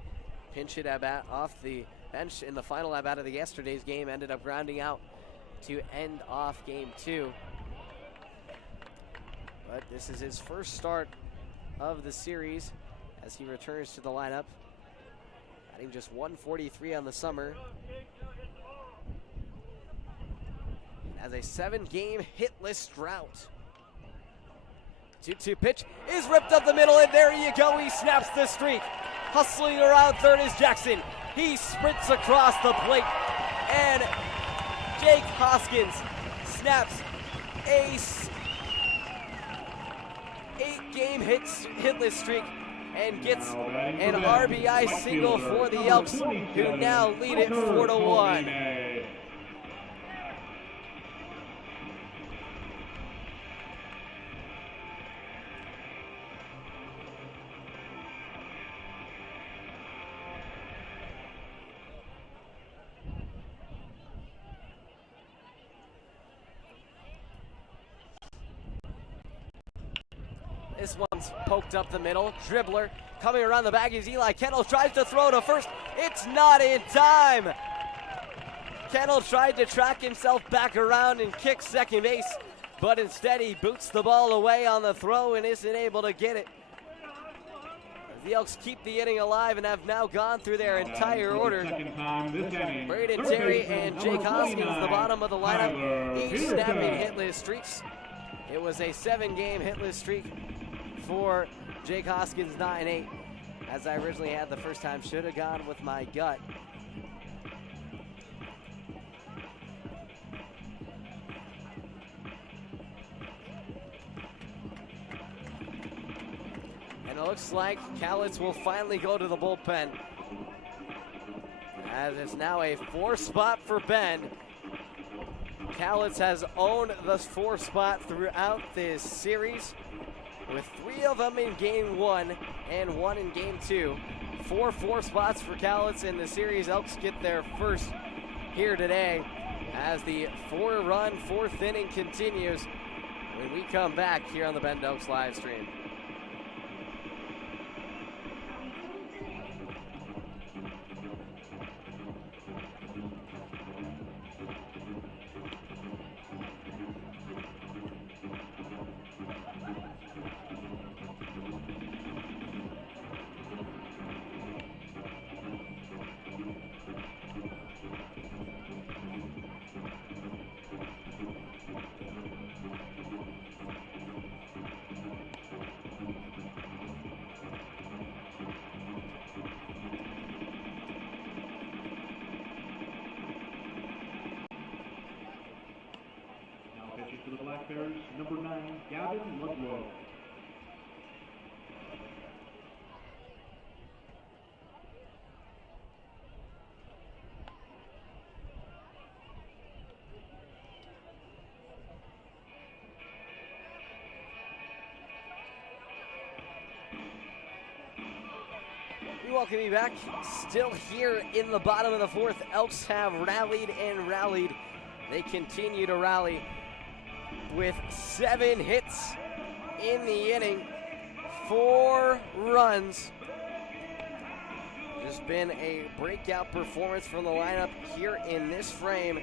pinch hit at bat off the bench in the final at bat of yesterday's game. Ended up grounding out to end off game 2. But this is his first start of the series as he returns to the lineup. Batting just 143 on the summer. As a 7-game hitless drought. 2-2 pitch is ripped up the middle, and there you go. He snaps the streak. Hustling around third is Jackson. He sprints across the plate, and Jake Hoskins snaps a 8-game hitless streak and gets an RBI single for the Elks, who now lead it 4-1. This one's poked up the middle. Dribbler coming around the bag is Eli Kennel. Tries to throw to first. It's not in time. Kennel tried to track himself back around and kick second base, but instead he boots the ball away on the throw and isn't able to get it. The Elks keep the inning alive and have now gone through their entire order. Braden Terry and Jake Hoskins, the bottom of the lineup, each snapping hitless streaks. It was a 7-game hitless streak for Jake Hoskins, 9-8. As I originally had the first time, should have gone with my gut. And it looks like Cowlitz will finally go to the bullpen, as it's now a 4 spot for Ben. Cowlitz has owned the 4 spot throughout this series, with 3 of them in game 1 and 1 in game 2. 4 spots for Cowlitz in the series. Elks get their first here today as the 4-run 4th inning continues when we come back here on the Ben Elks live stream. For the Black Bears, number 9, Gavin Ludlow. We welcome you back. Still here in the bottom of the 4th. Elks have rallied and rallied. They continue to rally with 7 hits in the inning, 4 runs. Just been a breakout performance from the lineup here in this frame.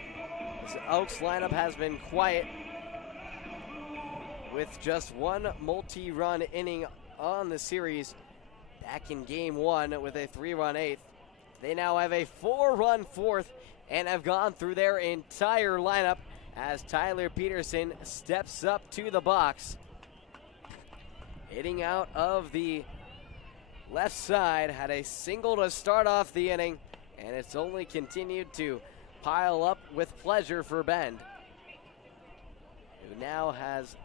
This Elks lineup has been quiet with just 1 multi-run inning on the series back in game 1 with a 3-run 8th. They now have a 4-run 4th and have gone through their entire lineup as Tyler Peterson steps up to the box. Hitting out of the left side, had a single to start off the inning, and it's only continued to pile up with pleasure for Bend, who now has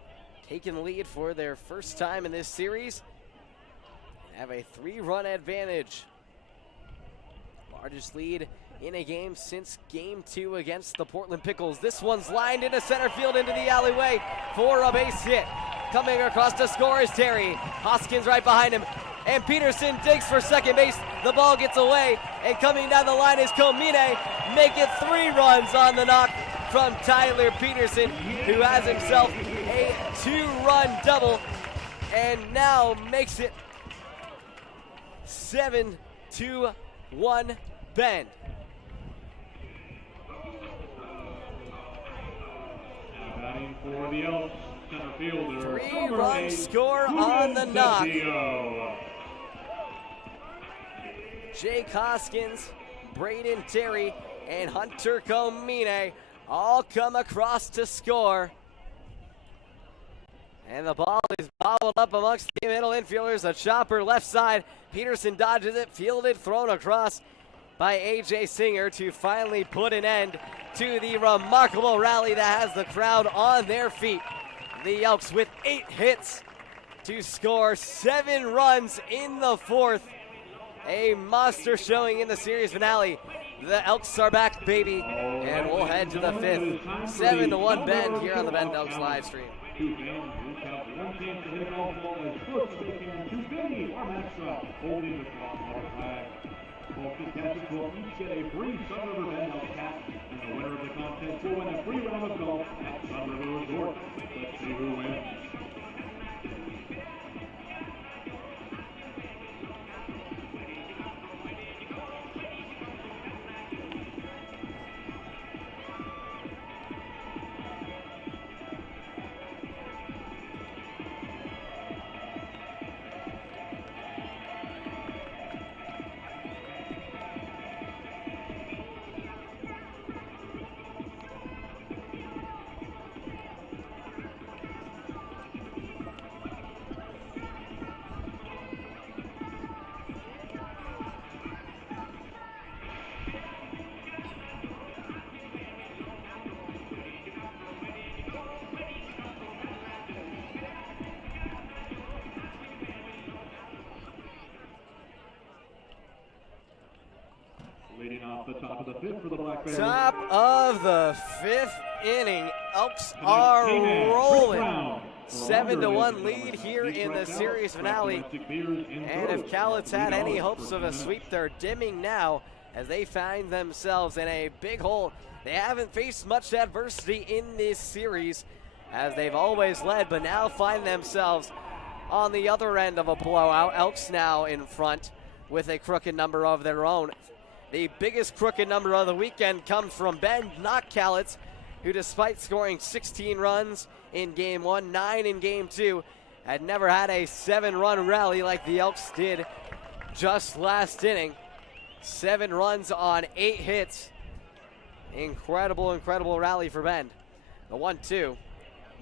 taken the lead for their first time in this series, and have a 3-run advantage. Largest lead in a game since Game 2 against the Portland Pickles. This one's lined into center field into the alleyway for a base hit. Coming across to score is Terry. Hoskins right behind him, and Peterson digs for second base. The ball gets away, and coming down the line is Komine. Make it 3 runs on the knock from Tyler Peterson, who has himself a 2-run double, and now makes it 7-1 Bend. Batting for the Elks, center fielder. 3-run score on the knock. Jake Hoskins, Braden Terry, and Hunter Komine all come across to score. And the ball is bobbled up amongst the middle infielders. A chopper left side. Peterson dodges it, fielded, thrown across by A.J. Singer to finally put an end to the remarkable rally that has the crowd on their feet. The Elks with 8 hits to score 7 runs in the 4th. A monster showing in the series finale. The Elks are back, baby, and we'll head to the 5th. 7-1 Bend here on the Bend Elks live stream. One chance to hit a golf ball as close as they can to Benny Armstrong, holding the crossbar flag. Both contestants will each get a free Sun River Bend Elks hat, and the winner of the contest will win a free round of golf at Sun River Resort. Let's see who wins. Leading off the top of the 5th for the Black Bears. Top of the 5th inning. Elks are rolling. 7-1 lead here in the series finale. And if Cowlitz had any hopes of a sweep, they're dimming now as they find themselves in a big hole. They haven't faced much adversity in this series as they've always led, but now find themselves on the other end of a blowout. Elks now in front with a crooked number of their own. The biggest crooked number of the weekend comes from Bend, not Cowlitz, who despite scoring 16 runs in Game 1, 9 in Game 2, had never had a 7-run rally like the Elks did just last inning. 7 runs on 8 hits. Incredible, incredible rally for Bend. The 1-2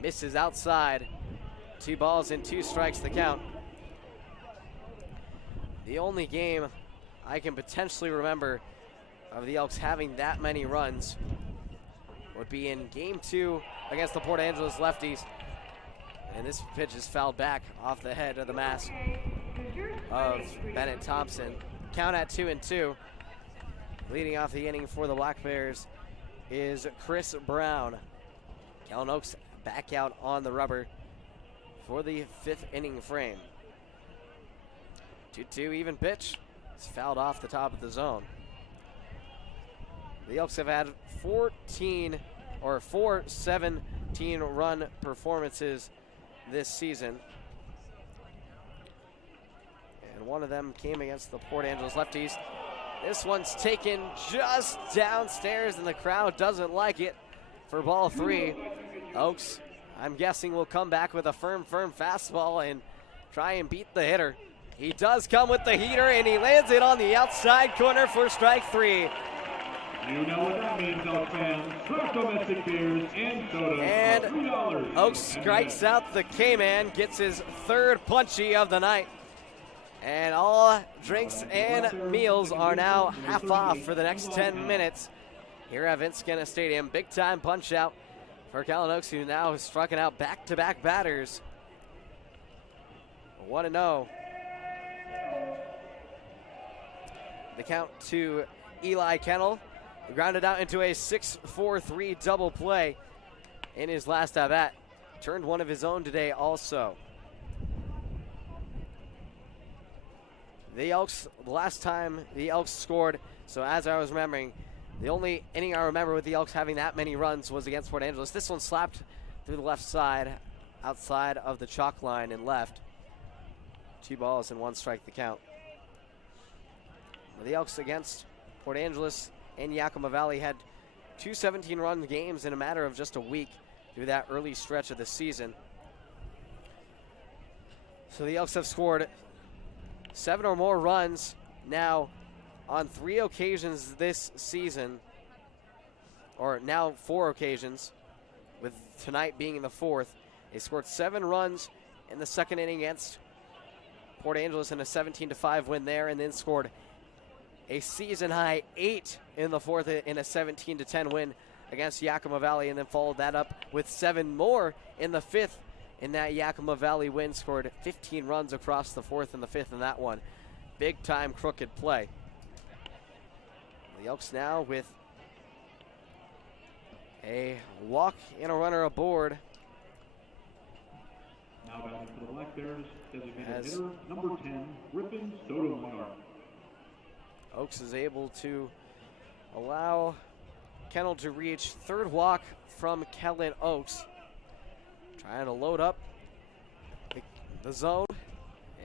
misses outside. 2 balls and 2 strikes the count. The only game I can potentially remember of the Elks having that many runs would be in Game 2 against the Port Angeles Lefties. And this pitch is fouled back off the head of the mask of Bennett Thompson. Count at 2-2. Leading off the inning for the Black Bears is Chris Brown. Kellen Oaks back out on the rubber for the 5th inning frame. 2-2 even pitch. It's fouled off the top of the zone. The Elks have had 4 17-run performances this season. And one of them came against the Port Angeles Lefties. This one's taken just downstairs and the crowd doesn't like it for ball 3. Oaks, I'm guessing, will come back with a firm fastball and try and beat the hitter. He does come with the heater, and he lands it on the outside corner for strike 3. You know what that means, Elks fans. Craft domestic beers and sodas. And $3. Oaks strikes out the K-Man, gets his 3rd punchy of the night. And all drinks and meals are now half off for the next 10 minutes here at Vince Scanna Stadium. Big time punch out for Cowlitz, who now is striking out back-to-back batters. 1-0. The count to Eli Kennel. He grounded out into a 6-4-3 double play in his last at-bat. Turned one of his own today also. The Elks, the last time the Elks scored, so as I was remembering, the only inning I remember with the Elks having that many runs was against Port Angeles. This one slapped through the left side, outside of the chalk line and left. 2 balls and 1 strike the count. The Elks against Port Angeles and Yakima Valley had 2 17-run games in a matter of just a week through that early stretch of the season. So the Elks have scored 7 or more runs now on 3 occasions this season, or now 4 occasions, with tonight being the 4th. They scored 7 runs in the second inning against Port Angeles in a 17-5 win there, and then scored a season-high 8 in the 4th in a 17-10 win against Yakima Valley, and then followed that up with 7 more in the 5th in that Yakima Valley win. Scored 15 runs across the 4th and the 5th in that one. Big-time crooked play. The Elks now with a walk and a runner aboard. Now batting for the Black Bears, designated hitter number 10, Griffin Sotomayor. Oaks is able to allow Kennel to reach 3rd walk from Kellen Oaks. Trying to load up the zone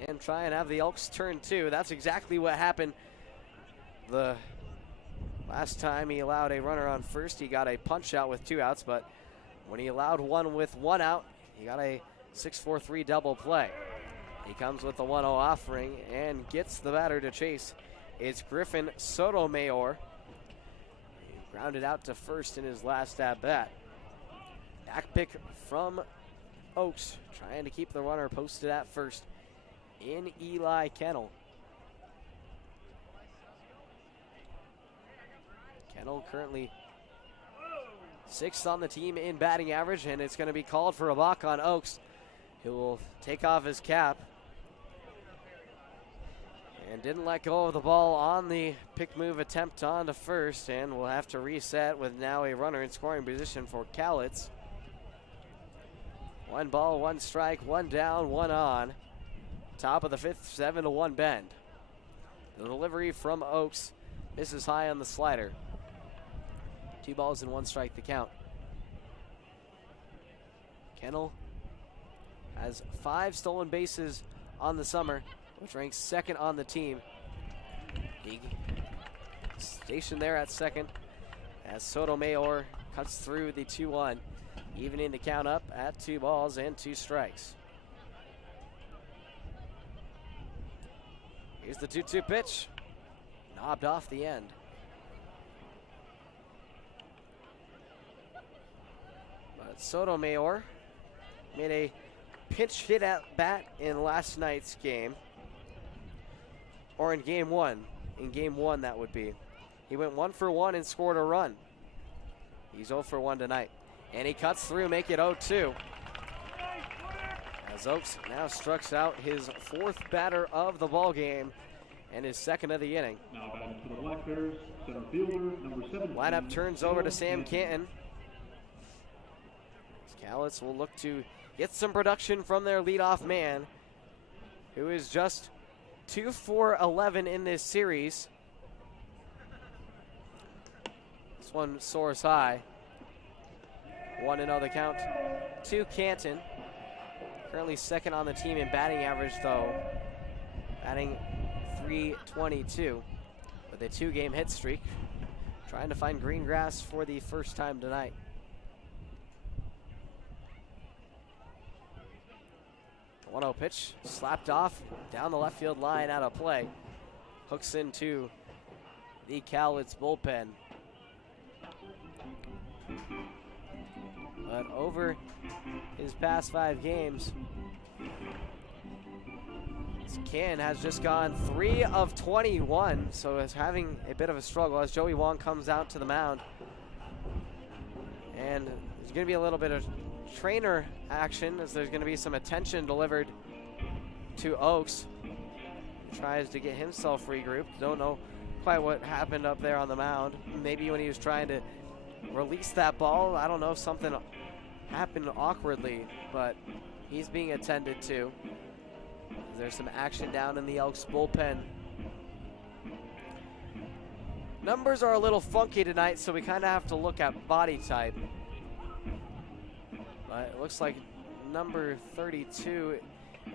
and try and have the Elks turn 2. That's exactly what happened the last time he allowed a runner on first. He got a punch out with 2 outs, but when he allowed one with 1 out, he got a 6-4-3 double play. He comes with the 1-0 offering and gets the batter to chase. It's Griffin Sotomayor. He grounded out to first in his last at-bat. Back pick from Oaks, trying to keep the runner posted at first in Eli Kennel. Kennel currently 6th on the team in batting average, and it's going to be called for a balk on Oaks, who will take off his cap. And didn't let go of the ball on the pick move attempt on to first, and will have to reset with now a runner in scoring position for Cowlitz. 1 ball, 1 strike, 1 down, 1 on. Top of the 5th, 7-1 bend. The delivery from Oaks misses high on the slider. 2 balls and 1 strike the count. Kennel has 5 stolen bases on the summer, which ranks 2nd on the team. He stationed there at 2nd as Sotomayor cuts through the 2-1, evening the count up at 2 balls and 2 strikes. Here's the 2-2 pitch, knobbed off the end. But Sotomayor made a pinch hit at bat in last night's game. Or in game 1. In game 1, that would be. He went 1 for 1 and scored a run. He's 0 for 1 tonight. And he cuts through, make it 0-2. As Oaks now strikes out his 4th batter of the ball game and his 2nd of the inning. Now batting for the Black Bears, center fielder number 17. Lineup turns over to Sam Canton. Cowlitz will look to get some production from their leadoff man, who is just 2 for 11 in this series. This one soars high. 1-0 the count to Canton. Currently 2nd on the team in batting average, though. Batting .322 with a 2-game hit streak. Trying to find green grass for the first time tonight. The 1-0 pitch slapped off down the left field line out of play. Hooks into the Cowlitz bullpen. But over his past 5 games, Canton has just gone 3 of 21, so is having a bit of a struggle as Joey Wong comes out to the mound. And there's going to be a little bit of trainer action as there's going to be some attention delivered to Oaks. He tries to get himself regrouped. Don't know quite what happened up there on the mound. Maybe when he was trying to release that ball, I don't know, something happened awkwardly, but he's being attended to. There's some action down in the Elks bullpen. Numbers are a little funky tonight, so we kind of have to look at body type. But it looks like number 32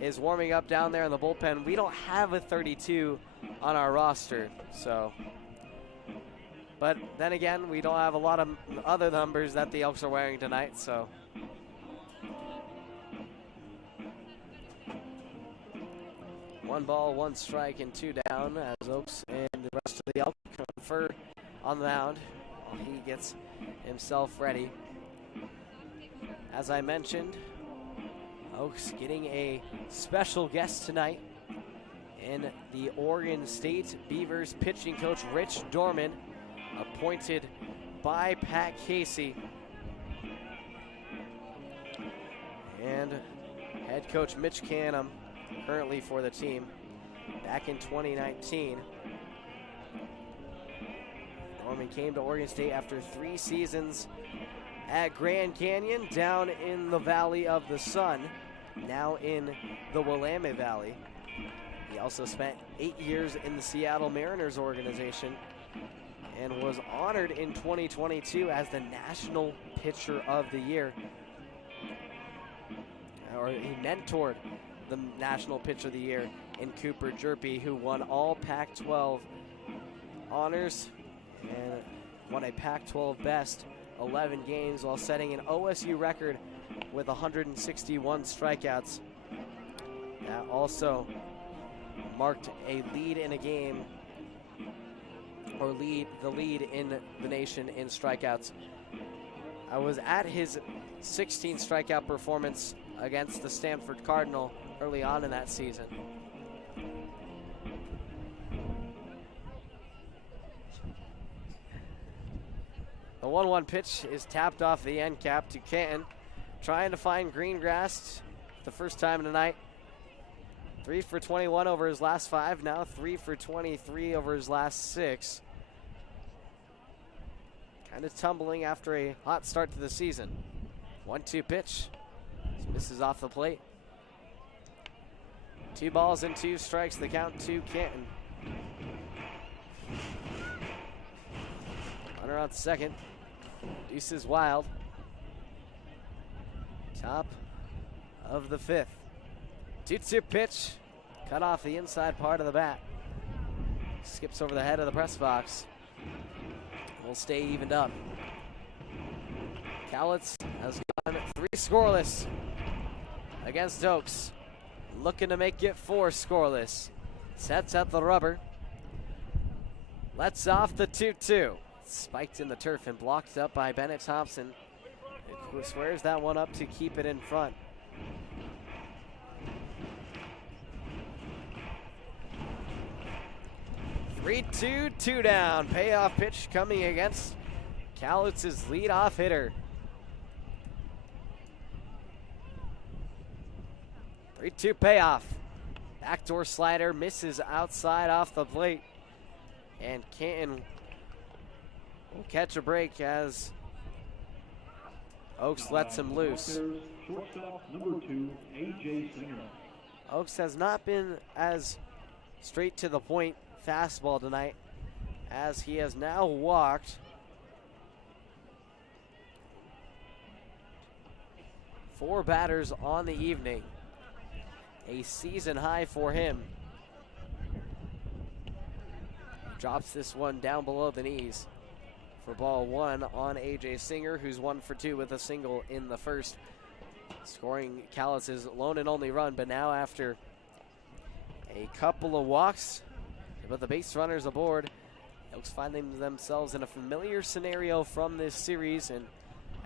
is warming up down there in the bullpen. We don't have a 32 on our roster, so. But then again, we don't have a lot of other numbers that the Elks are wearing tonight, so. One ball, one strike, and 2 down as Oaks and the rest of the Elks confer on the mound while he gets himself ready. As I mentioned, Oaks getting a special guest tonight in the Oregon State Beavers pitching coach Rich Dorman, appointed by Pat Casey. And head coach Mitch Canham, currently for the team, back in 2019. Norman came to Oregon State after 3 seasons at Grand Canyon, down in the Valley of the Sun, now in the Willamette Valley. He also spent 8 years in the Seattle Mariners organization and was honored in 2022 as the National Pitcher of the Year. Or he mentored the National Pitcher of the Year in Cooper Jerpy, who won all Pac-12 honors and won a Pac-12 best 11 games while setting an OSU record with 161 strikeouts. That also marked a lead in a game, or the lead in the nation in strikeouts. I was at his 16 strikeout performance against the Stanford Cardinal early on in that season. The 1-1 pitch is tapped off the end cap to Canton, trying to find green grass the first time tonight. 3 for 21 over his last 5, now 3 for 23 over his last 6. Kind of tumbling after a hot start to the season. 1-2 pitch. Misses off the plate. 2 balls and 2 strikes, the count to Canton. Runner on second. Deuces wild. Top of the 5th. 2-2 pitch. Cut off the inside part of the bat. Skips over the head of the press box. Will stay evened up. Cowlitz has gone 3 scoreless against Oaks. Looking to make it 4 scoreless. Sets at the rubber. Lets off the 2-2. Spiked in the turf and blocked up by Bennett Thompson. It squares that one up to keep it in front. Three-two, 2 down. Payoff pitch coming against Cowlitz's leadoff hitter. 3-2 payoff. Backdoor slider misses outside off the plate. And Canton will catch a break as Oaks lets him loose. Shortstop number 2, A.J. Singer. Oaks has not been as straight to the point fastball tonight, as he has now walked 4 batters on the evening. A season high for him. Drops this one down below the knees for ball 1 on A.J. Singer, who's 1 for 2 with a single in the first, scoring Cowlitz's lone and only run. But now, after a couple of walks, but the base runners aboard, Elks finding themselves in a familiar scenario from this series, and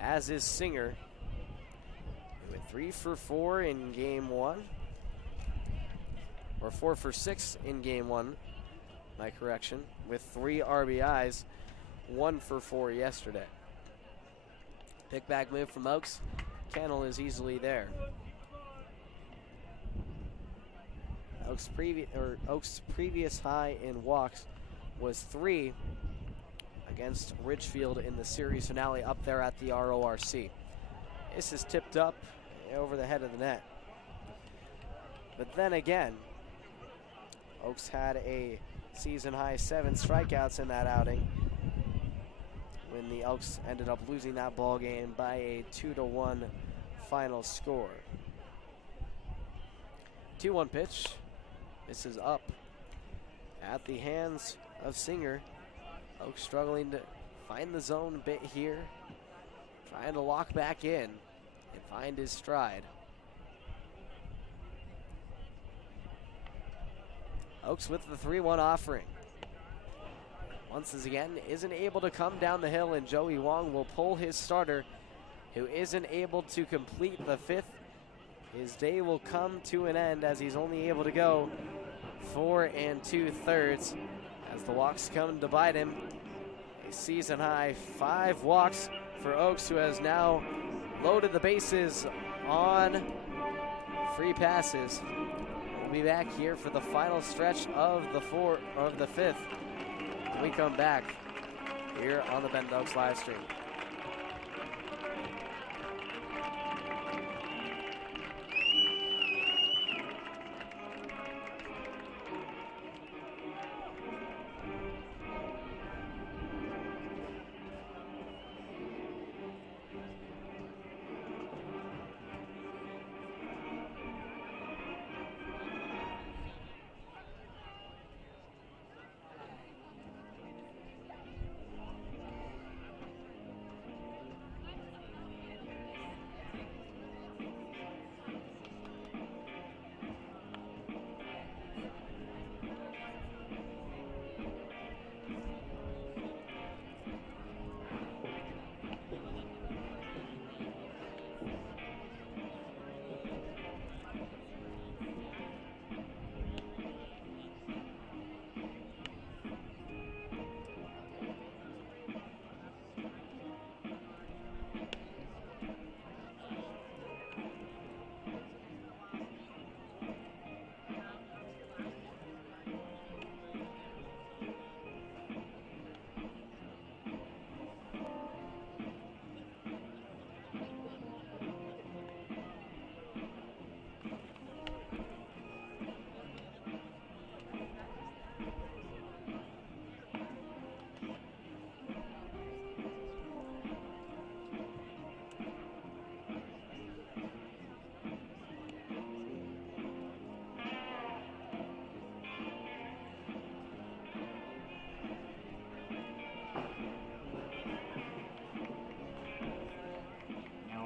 as is Singer, who went 3 for 4 in game 1. or 4 for 6 in game 1, my correction, with 3 RBIs, 1 for 4 yesterday. Pick back move from Elks. Kennel is easily there. Elks' previous high in walks was 3 against Ridgefield in the series finale up there at the RORC. This is tipped up over the head of the net. But then again, Elks had a season-high 7 strikeouts in that outing when the Elks ended up losing that ball game by a 2-1 final score. 2-1 pitch. This is up at the hands of Singer. Elks struggling to find the zone a bit here, trying to lock back in and find his stride. Elks with the 3-1 offering. Once again, isn't able to come down the hill, and Joey Wong will pull his starter, who isn't able to complete the 5th. His day will come to an end as he's only able to go 4 2/3 as the walks come to bite him. A season high 5 walks for Oaks, who has now loaded the bases on free passes. We'll be back here for the final stretch of the 5th. When we come back here on the Ben Elks live stream.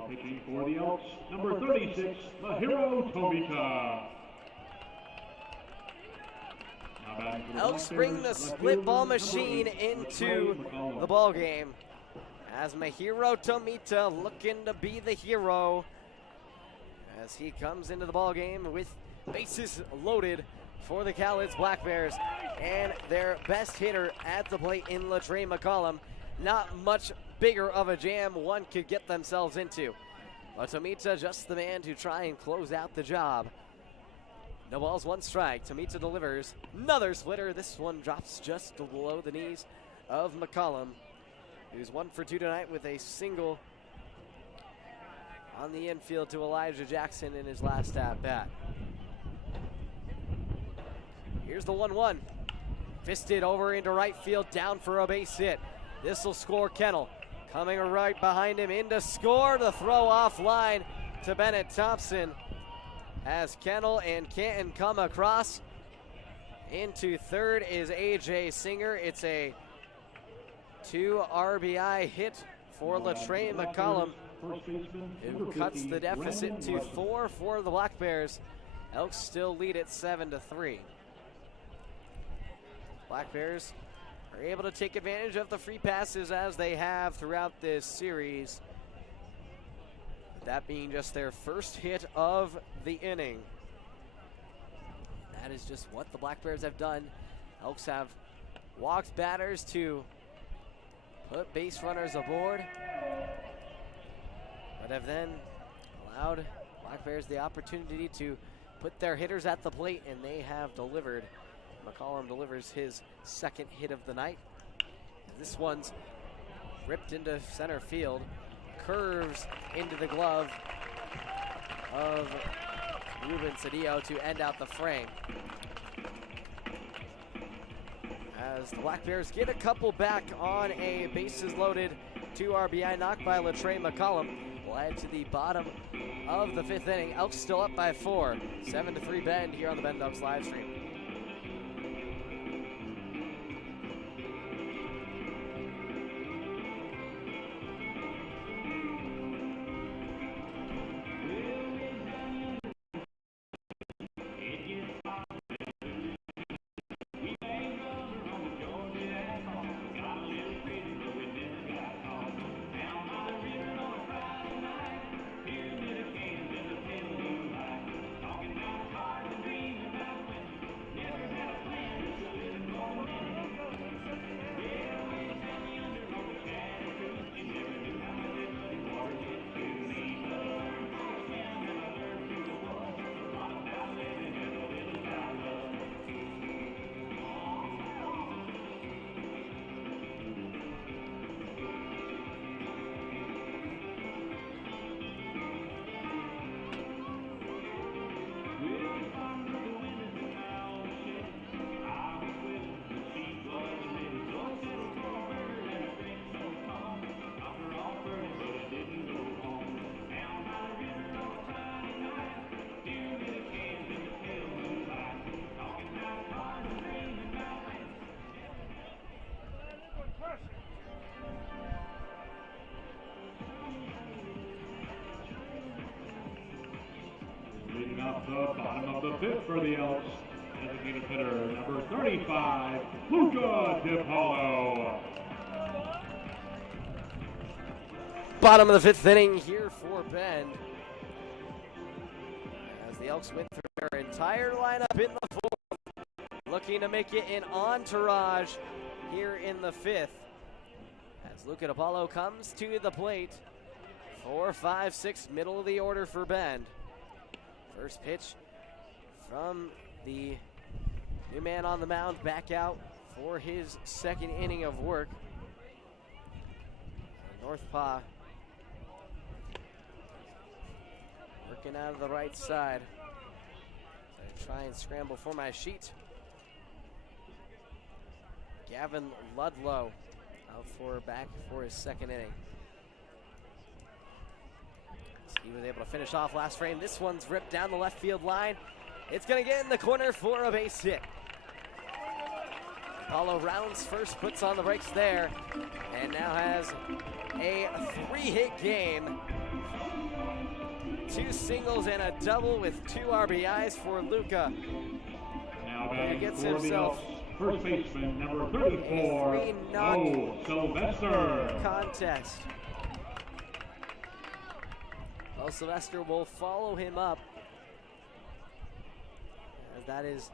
Pitching for the Elks, number 36, Mahiro Tomita. Elks bring the split ball machine into the ball game as Mahiro Tomita looking to be the hero as he comes into the ball game with bases loaded for the Cowlitz Black Bears and their best hitter at the plate in Latre McCollum. Not much bigger of a jam one could get themselves into. But Tomita just the man to try and close out the job. No balls, 1 strike. Tomita delivers another splitter. This one drops just below the knees of McCollum, who's 1 for 2 tonight with a single on the infield to Elijah Jackson in his last at bat. Here's the 1-1. Fisted over into right field, down for a base hit. This will score Kennel. Coming right behind him in to score. The throw off line to Bennett Thompson as Kennel and Canton come across. Into third is A.J. Singer. It's a 2 RBI hit for Latre McCollum, who cuts the deficit to 4 for the Black Bears. Elks still lead it 7-3. Black Bears are able to take advantage of the free passes as they have throughout this series. That being just their first hit of the inning. that is just what the Black Bears have done. Elks have walked batters to put base runners aboard, but have then allowed Black Bears the opportunity to put their hitters at the plate, and they have delivered. McCollum delivers his second hit of the night. This one's ripped into center field, curves into the glove of Ruben Cedillo to end out the frame. As the Black Bears get a couple back on a bases loaded 2 RBI knock by Latrey McCollum, will add to the bottom of the 5th inning. Elks still up by 4, 7-3 Bend here on the Bend Elks live stream. Leading off the bottom of the 5th for the Elks, designated hitter number 35, Luca DiPaolo. Bottom of the 5th inning here for Bend, as the Elks went through their entire lineup in the 4th, looking to make it an entourage here in the 5th, as Luca DiPaolo comes to the plate. 4, 5, 6, middle of the order for Bend. First pitch from the new man on the mound, back out for his second inning of work. Northpaw working out of the right side. I try and scramble for my sheet. Gavin Ludlow out back for his second inning. He was able to finish off last frame. This one's ripped down the left field line. It's going to get in the corner for a base hit. Apollo rounds first, puts on the brakes there, and now has a 3-hit game. 2 singles and a double with 2 RBIs for Luca. Now He gets himself first baseman number 34, a 3-knock Sylvester contest. Well, Sylvester will follow him up, as that is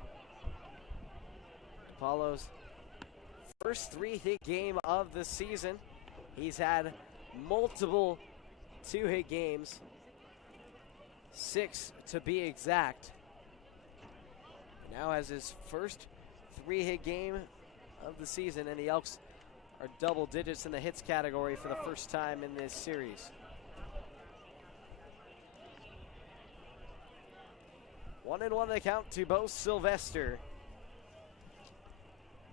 Apollo's first 3-hit game of the season. He's had multiple 2-hit games, 6 to be exact. Now has his first 3-hit game of the season, and the Elks are double digits in the hits category for the first time in this series. 1-1 the count to Bo Sylvester.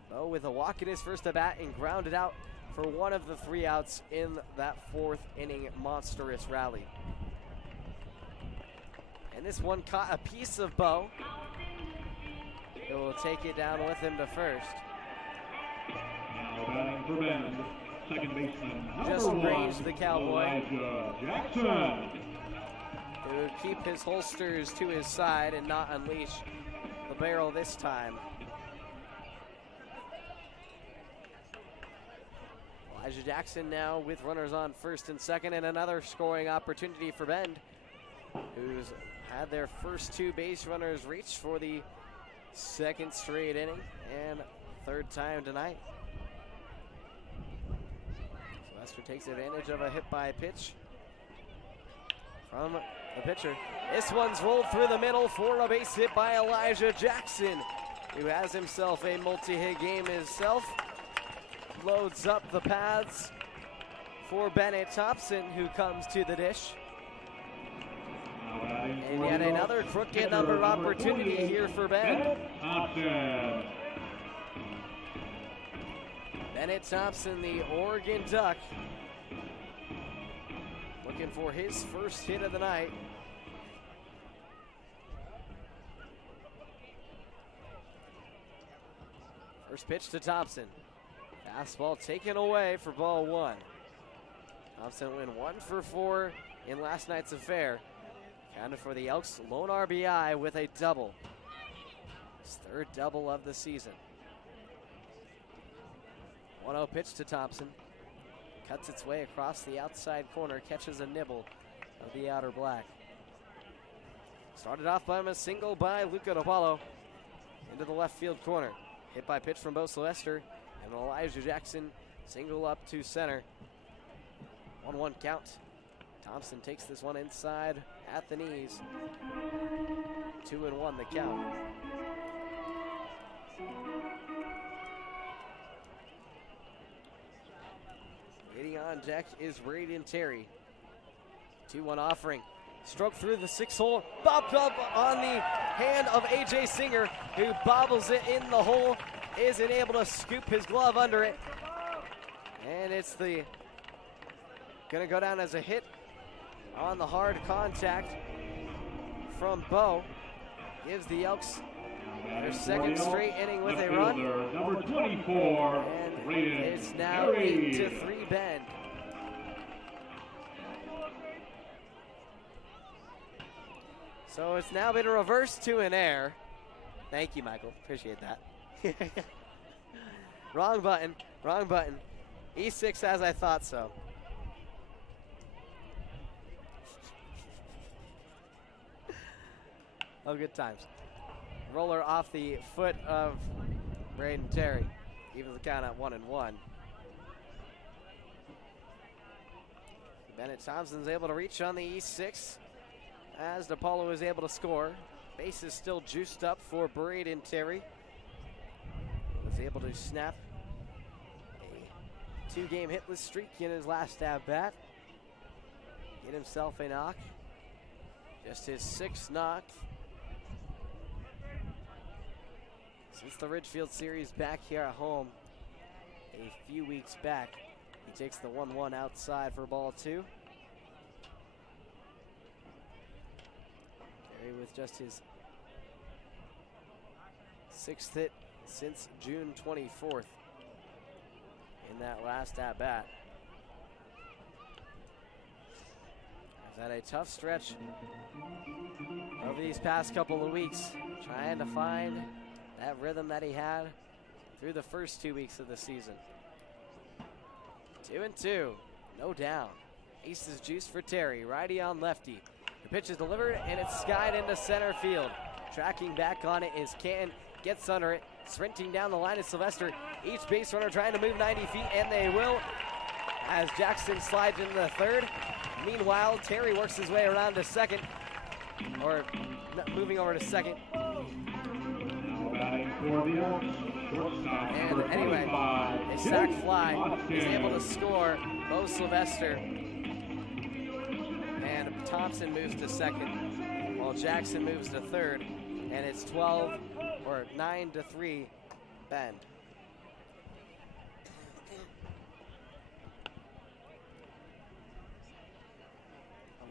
Bo with a walk in his first at bat and grounded out for one of the 3 outs in that 4th inning monstrous rally. And this one caught a piece of Bo. It will take it down with him to first. Now batting for Bend, second baseman Just number 1, raised the Cowboy. Elijah Jackson. He would keep his holsters to his side and not unleash the barrel this time. Elijah Jackson now with runners on first and second, and another scoring opportunity for Bend, who's had their first 2 base runners reach for the second straight inning and third time tonight. Sylvester takes advantage of a hit by pitch from the pitcher. This one's rolled through the middle for a base hit by Elijah Jackson, who has himself a multi-hit game himself. Loads up the paths for Bennett Thompson, who comes to the dish. And yet another crooked number opportunity here for Bennett. Bennett Thompson, the Oregon Duck, looking for his first hit of the night. First pitch to Thompson. Fastball taken away for ball one. Thompson went 1 for 4 in last night's affair. Counted for the Elks, lone RBI with a double. His third double of the season. 1-0 pitch to Thompson. Cuts its way across the outside corner, catches a nibble of the outer black. Started off by a single by Luca DiPaolo into the left field corner. Hit by pitch from Bo Sylvester, and Elijah Jackson single up to center. 1-1 count. Thompson takes this one inside at the knees. 2-1 the count. Waiting on deck is Braden Terry. 2-1 offering. Stroke through the 6-hole. Bobbed up on the hand of A.J. Singer, who bobbles it in the hole. Isn't able to scoop his glove under it. And it's going to go down as a hit on the hard contact from Bo. Gives the Elks their second straight inning with a run. Number 24, and it's now 8-3 Bend. So it's now been reversed to an error. Thank you, Michael. Appreciate that. Wrong button. Wrong button. E6 as I thought so. Oh, good times. Roller off the foot of Braden Terry. Even the count at 1-1. Bennett Thompson's able to reach on the E6 as DiPaolo is able to score. Base is still juiced up for Braden Terry. Was able to snap a 2-game hitless streak in his last at-bat. Get himself a knock. Just his 6th knock since the Ridgefield Series back here at home a few weeks back. He takes the 1-1 outside for ball 2. Terry with just his 6th hit since June 24th in that last at-bat. He's had a tough stretch over these past couple of weeks, trying to find that rhythm that he had through the first 2 weeks of the season. 2-2, no down. Aces juice for Terry, righty on lefty. The pitch is delivered and it's skied into center field. Tracking back on it is Canton, gets under it, sprinting down the line is Sylvester. Each base runner trying to move 90 feet, and they will as Jackson slides into the third. Meanwhile, Terry works his way around to second, or moving over to second. And anyway, a sac fly is able to score. Bo Sylvester and Thompson moves to second, while Jackson moves to third, and it's 9-3 Bend.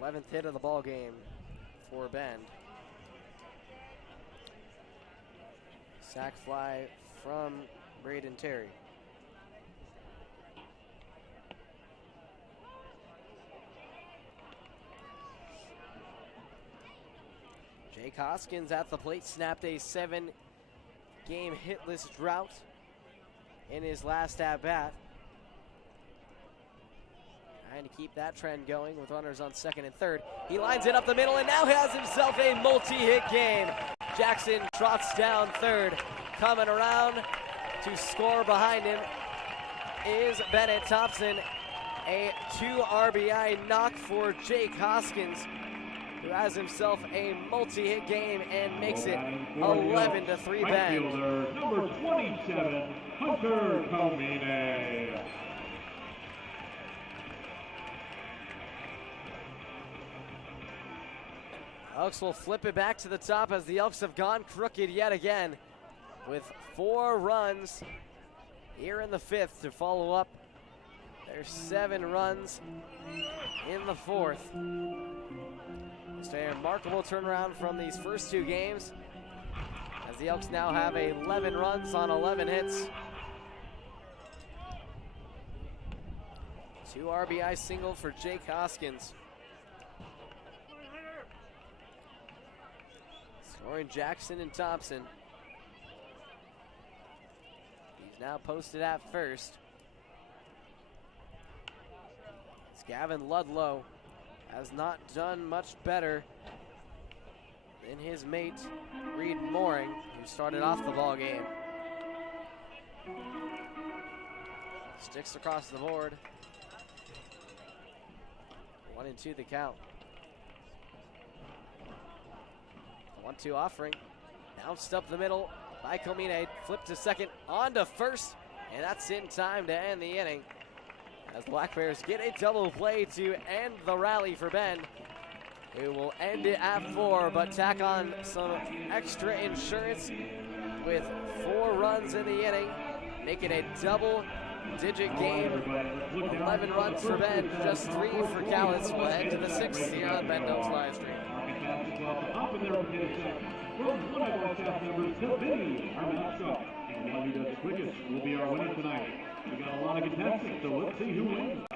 Eleventh hit of the ball game for Bend. Sac fly from Braden Terry. Jake Hoskins at the plate snapped a 7-game hitless drought in his last at-bat. Trying to keep that trend going with runners on second and third. He lines it up the middle and now has himself a multi-hit game. Jackson trots down third. Coming around to score behind him is Bennett Thompson. A 2 RBI knock for Jake Hoskins, who has himself a multi-hit game and makes it 11-3 Bend. Fielder, number 27, Hunter Comine. Elks will flip it back to the top as the Elks have gone crooked yet again with 4 runs here in the 5th to follow up their 7 runs in the 4th. Just a remarkable turnaround from these first 2 games as the Elks now have 11 runs on 11 hits. 2 RBI single for Jake Hoskins. Scoring Jackson and Thompson. He's now posted at first. Gavin Ludlow has not done much better than his mate, Reed Mooring, who started off the ball game. Sticks across the board. 1-2 the count. 1-2 offering. Bounced up the middle by Comine. Flipped to second, on to first, and that's in time to end the inning. As Black Bears get a double play to end the rally for Bend, who will end it at 4, but tack on some extra insurance with 4 runs in the inning, make it a double-digit game. 11 runs for Bend, just 3 for Cowlitz. We'll head to the 6th here on Bend Elks live stream. From one of our staff members to Vinny, our mascot. And the one who does quickest will be our winner tonight. We got a lot of contestants, so let's see who wins.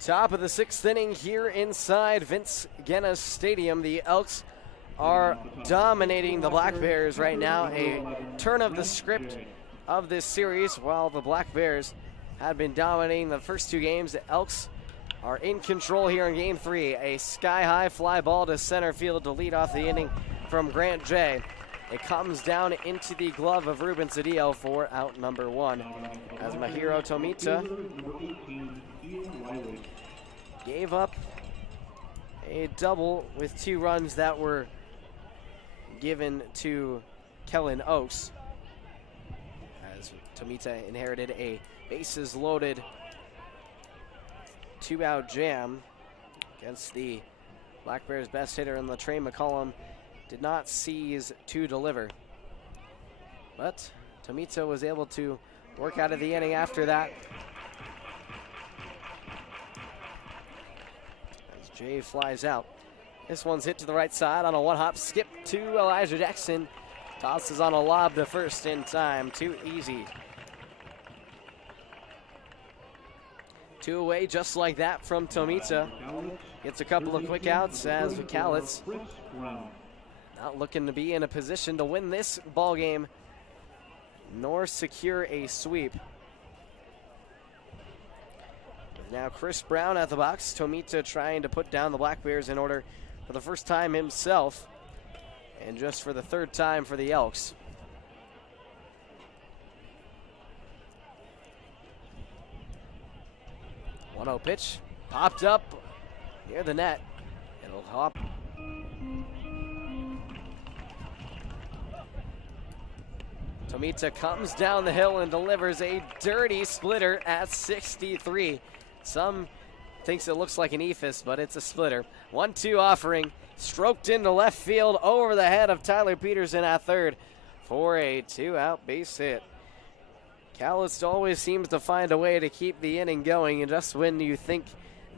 Top of the 6th inning here inside Vince Guenna Stadium. The Elks are dominating the Black Bears right now. A turn of the script of this series. While the Black Bears had been dominating the first 2 games, the Elks are in control here in Game 3. A sky-high fly ball to center field to lead off the inning from Grant J. It comes down into the glove of Ruben Cedillo for out number 1. As Mahiro Tomita gave up a double with 2 runs that were given to Kellen Oaks. As Tomita inherited a bases loaded 2-out jam against the Black Bears' best hitter in Latrey McCollum. Did not seize to deliver. But Tomita was able to work out of the inning after that. As Jay flies out. This one's hit to the right side on a one-hop skip to Elijah Jackson. Tosses on a lob to first in time. Too easy. 2 away just like that from Tomita. Gets a couple of quick outs as Cowlitz not looking to be in a position to win this ball game nor secure a sweep. Now Chris Brown at the box. Tomita trying to put down the Black Bears in order for the first time himself, and just for the third time for the Elks. One 0 pitch, popped up near the net. It'll hop. Tomita comes down the hill and delivers a dirty splitter at 63. Some thinks it looks like an ephus, but it's a splitter. 1-2 offering, stroked into left field over the head of Tyler Peterson at third for a 2-out base hit. Cowlitz always seems to find a way to keep the inning going, and just when you think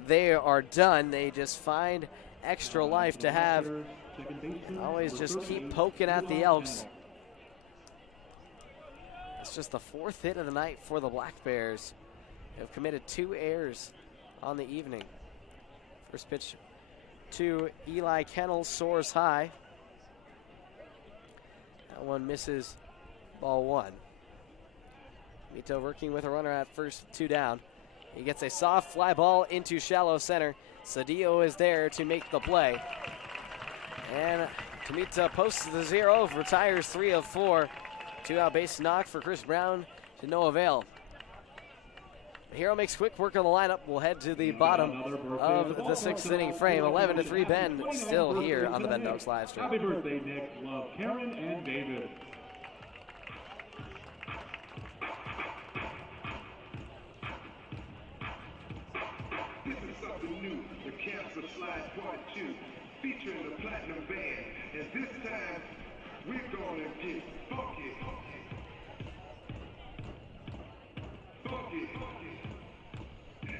they are done, they just find extra life to have. Always just keep poking at the Elks. It's just the fourth hit of the night for the Black Bears. They've committed 2 errors on the evening. First pitch to Eli Kennel soars high. That one misses, ball 1. Mito working with a runner at first, 2 down. He gets a soft fly ball into shallow center. Cedillo is there to make the play. And Tomita posts the 0, retires 3 of 4. 2-out base knock for Chris Brown to no avail. The Hero makes quick work on the lineup. We'll head to the bottom of the 6th inning frame. 11-3 Bend still here on the Bend Elks live stream. Happy birthday, Nick. Love Karen and David. This is something new. The Cancer Slide Part 2, featuring the Platinum Band. And this time, we're gonna get funky. Funky.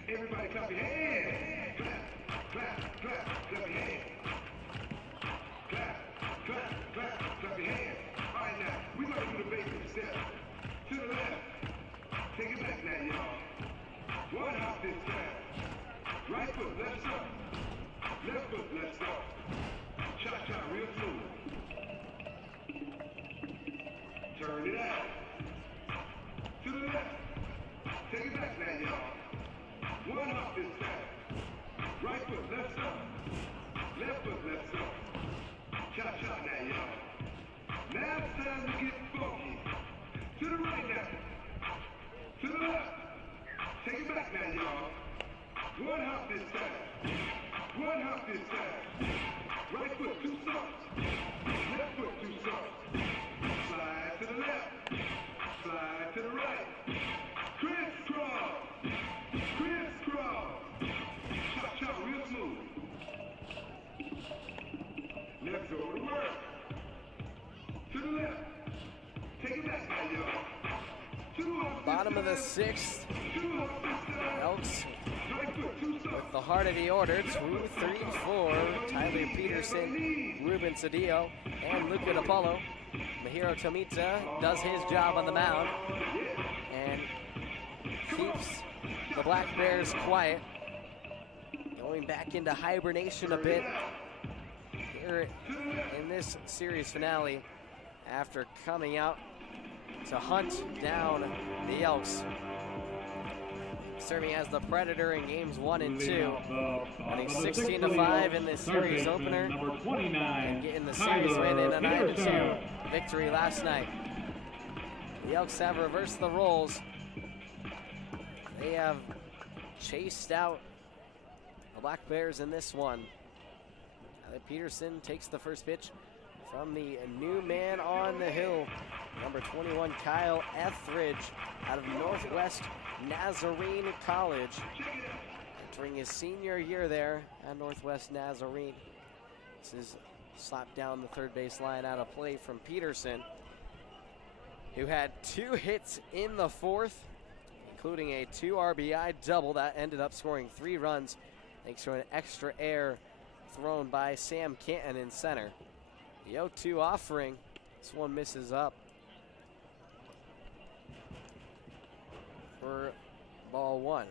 Everybody clap your hands. Clap, clap, clap, clap your hands. Clap, clap, clap, clap your hands. All right, now, we're gonna do the basic steps. To the left. Take it back now, y'all. One hop this time. Right foot, left stop. Left foot, left stop. Cha-cha, real smooth. Turn it out. To the left. Take it back now, y'all. One hop this time. Right foot, left stop. Left foot, left stop. Cha-cha now, y'all. Now it's time to get funky. To the right now. To the left. Take it back now, y'all. One hop this time. One hop this time. Right foot, 2 stops. Left foot, 2 stops. Slide to the left. Slide to the right. Crisscross. Crisscross. Cha-cha, real smooth. Let's go to work. To the left. Take it back now, y'all. Bottom of the 6th. Elks with the heart of the order. 2, 3, 4. Tyler Peterson, Ruben Cedillo, and Luca DiPaolo. Mahiro Tomita does his job on the mound and keeps the Black Bears quiet. Going back into hibernation a bit here in this series finale after coming out to hunt down the Elks. Serving as the Predator in games 1 and 2. Winning 16-5 in the series opener. And getting the series win in a 9-2 victory last night. The Elks have reversed the roles. They have chased out the Black Bears in this one. Tyler Peterson takes the first pitch from the new man on the hill, number 21, Kyle Etheridge, out of Northwest Nazarene College. Entering his senior year there at Northwest Nazarene. This is slapped down the third base line out of play from Peterson, who had 2 hits in the 4th, including a 2 RBI double that ended up scoring 3 runs thanks to an extra error thrown by Sam Canton in center. The 0-2 offering, this one misses up for ball 1.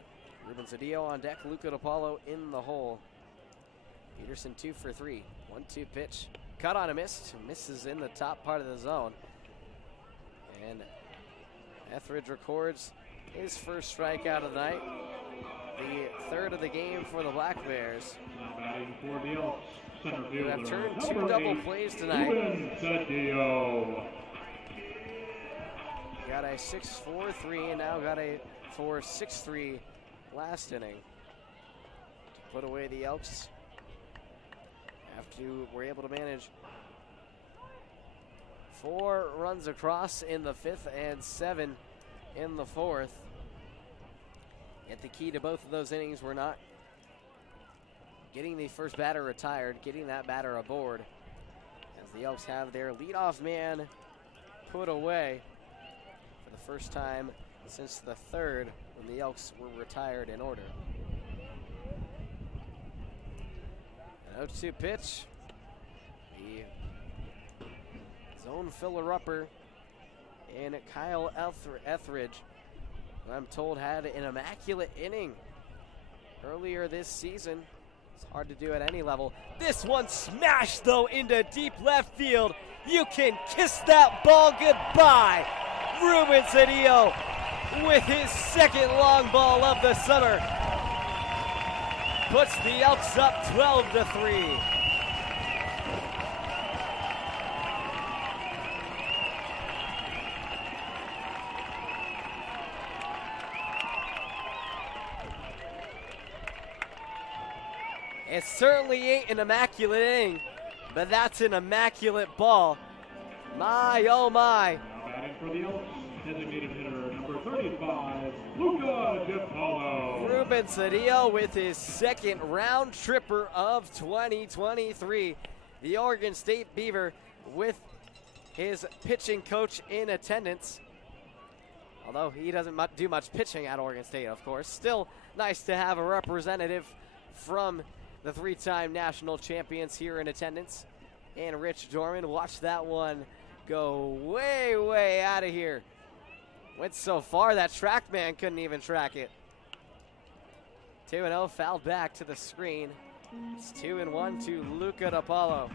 Ruben Cedillo on deck, Luca DiPaolo in the hole. Peterson 2 for 3. 1-2 pitch, cut on a miss, misses in the top part of the zone. And Etheridge records his first strikeout of the night. the third of the game for the Black Bears, Now batting for the Elks, center who have fielder, turned 2 number double 8, plays tonight. Ruben. Got a 6-4-3 and now got a 4-6-3 last inning to put away the Elks. We're able to manage 4 runs across in the 5th and 7 in the 4th. Yet the key to both of those innings were not getting the first batter retired, getting that batter aboard, as the Elks have their leadoff man put away for the first time since the 3rd, when the Elks were retired in order. An 0-2 pitch. The zone filler-upper in Kyle Etheridge, who I'm told had an immaculate inning earlier this season. It's hard to do at any level. This one smashed, though, into deep left field. You can kiss that ball goodbye. Ruben Cedillo with his 2nd long ball of the summer puts the Elks up 12-3. It certainly ain't an immaculate inning, but that's an immaculate ball. My, oh my. Now batting for the Elks, designated hitter number 35, Luca DiPaolo. Ruben Cedillo with his 2nd round tripper of 2023. The Oregon State Beaver with his pitching coach in attendance. Although he doesn't do much pitching at Oregon State, of course. Still nice to have a representative from the 3-time national champions here in attendance. And Rich Dorman, watch that one go way, way out of here. Went so far that TrackMan couldn't even track it. 2-0, fouled back to the screen. It's 2-1 to Luca DiPaolo.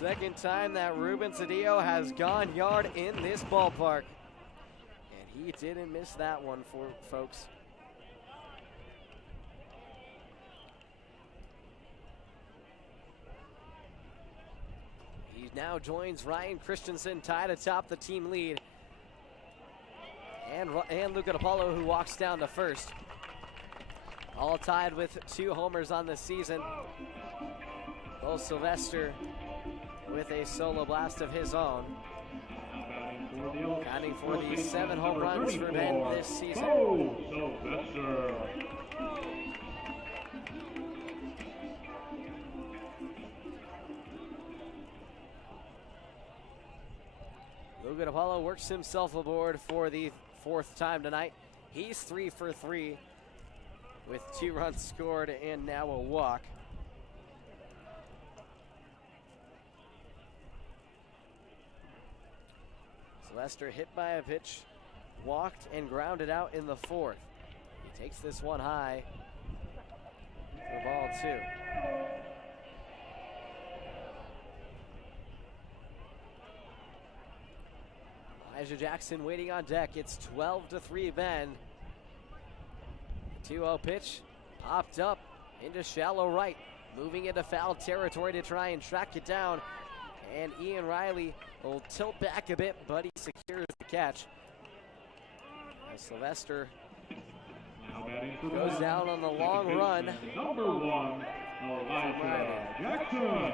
2nd time that Ruben Cedillo has gone yard in this ballpark. And he didn't miss that one, folks. He now joins Ryan Christensen tied atop the team lead. And Luca DiPaolo, who walks down to first. All tied with 2 homers on the season. Bo Sylvester with a solo blast of his own. Counting for the 7 home runs for Ben this season. Bo Sylvester. Luca DiPaolo works himself aboard for the 4th time tonight. He's 3 for 3 with 2 runs scored and now a walk. Sylvester hit by a pitch, walked and grounded out in the 4th. He takes this one high for ball 2. Elijah Jackson waiting on deck. It's 12-3 Bend. 2-0 pitch popped up into shallow right, moving into foul territory to try and track it down. And Ian Riley will tilt back a bit, but he secures the catch. As Sylvester goes down on the long run. Number 1, Elijah Jackson.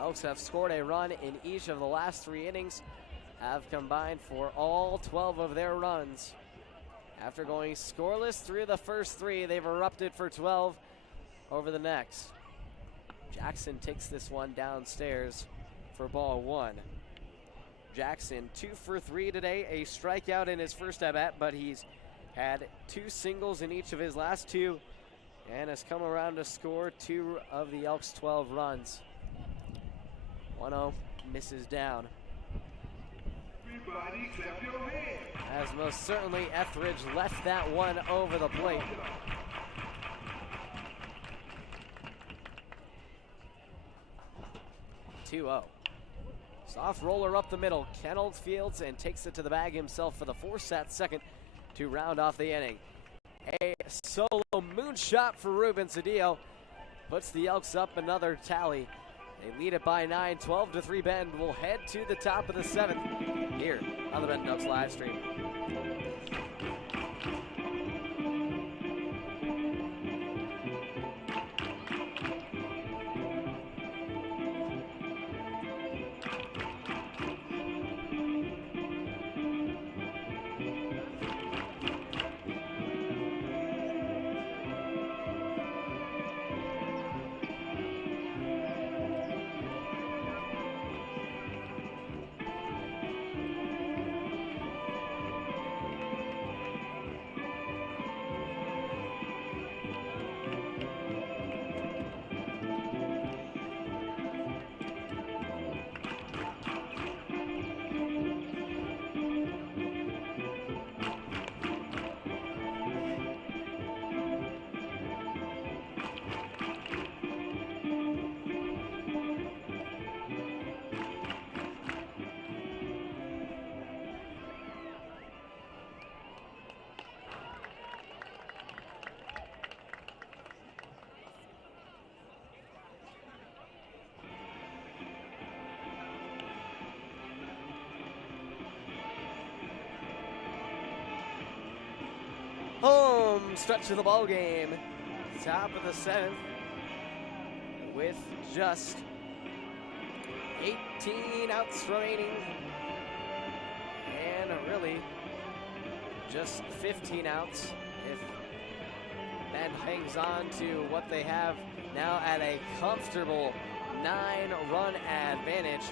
Elks have scored a run in each of the last 3 innings, have combined for all 12 of their runs. After going scoreless through the first 3, they've erupted for 12 over the next. Jackson takes this one downstairs for ball 1. Jackson 2 for 3 today, a strikeout in his first at-bat, but he's had 2 singles in each of his last 2 and has come around to score 2 of the Elks' 12 runs. 1-0 misses down. Everybody clap your hands. As most certainly Etheridge left that one over the plate. 2-0. Soft roller up the middle. Kennel fields and takes it to the bag himself for the force at second to round off the inning. A solo moonshot for Ruben Cedillo puts the Elks up another tally. They lead it by 9, 12-3 Bend. Will head to the top of the 7th here on the Bend Elks live stream. Home stretch of the ball game. Top of the 7th with just 18 outs remaining. And really just 15 outs if Bend hangs on to what they have now at a comfortable 9-run advantage.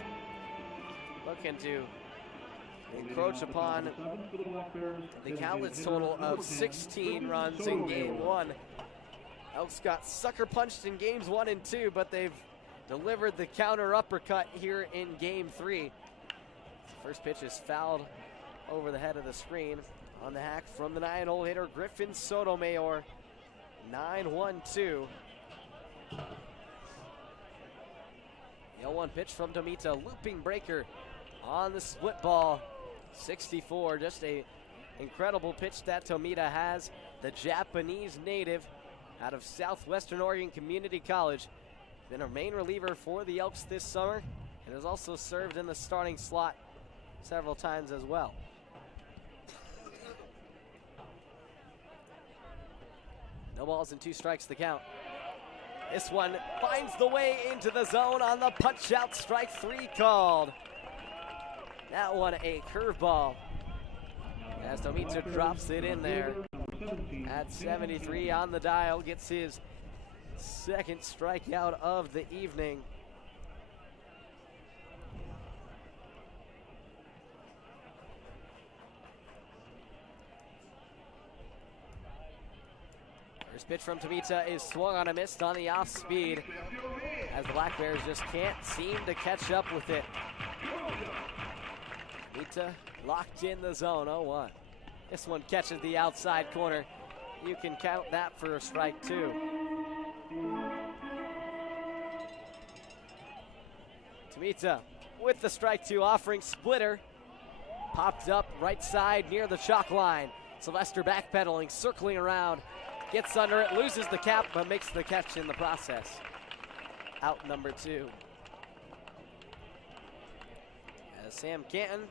Looking to encroach upon the Cowlitz total of 16 runs in game 1. Elks got sucker punched in games 1 and 2, but they've delivered the counter uppercut here in game 3. First pitch is fouled over the head of the screen on the hack from the 9-hole hitter Griffin Sotomayor. 9-1-2. The 0-1 pitch from Tomita, looping breaker on the split ball. 64, just a incredible pitch that Tomita has. The Japanese native out of Southwestern Oregon Community College. Been a main reliever for the Elks this summer and has also served in the starting slot several times as well. No balls and 2 strikes the count. This one finds the way into the zone on the punch out, strike 3 called. That one a curveball as Tomita drops it in there. At 73 on the dial, gets his second strikeout of the evening. First pitch from Tomita is swung on a miss on the off speed as the Black Bears just can't seem to catch up with it. Tomita locked in the zone, 0-1. This one catches the outside corner. You can count that for a strike 2. Tomita with the strike 2 offering, splitter. Popped up right side near the chalk line. Sylvester backpedaling, circling around. Gets under it, loses the cap, but makes the catch in the process. Out number 2. As Sam Canton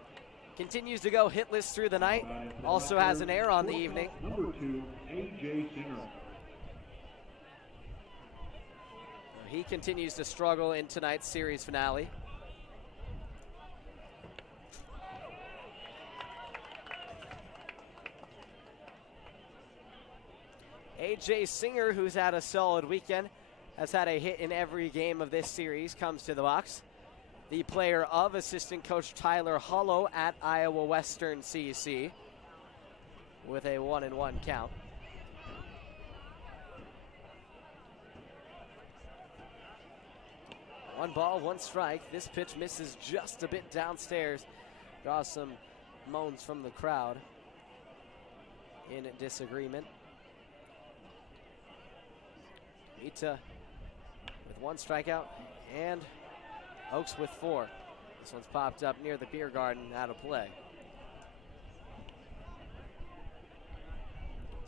continues to go hitless through the night. Also has an error on the evening. Number 2, A.J. Singer. He continues to struggle in tonight's series finale. A.J. Singer, who's had a solid weekend, has had a hit in every game of this series, comes to the box. The player of assistant coach Tyler Hollow at Iowa Western CC with a 1-1 count. One ball, 1 strike. This pitch misses just a bit downstairs. Draws some moans from the crowd in disagreement. Tomita with 1 strikeout and Oaks with 4. This one's popped up near the beer garden, out of play.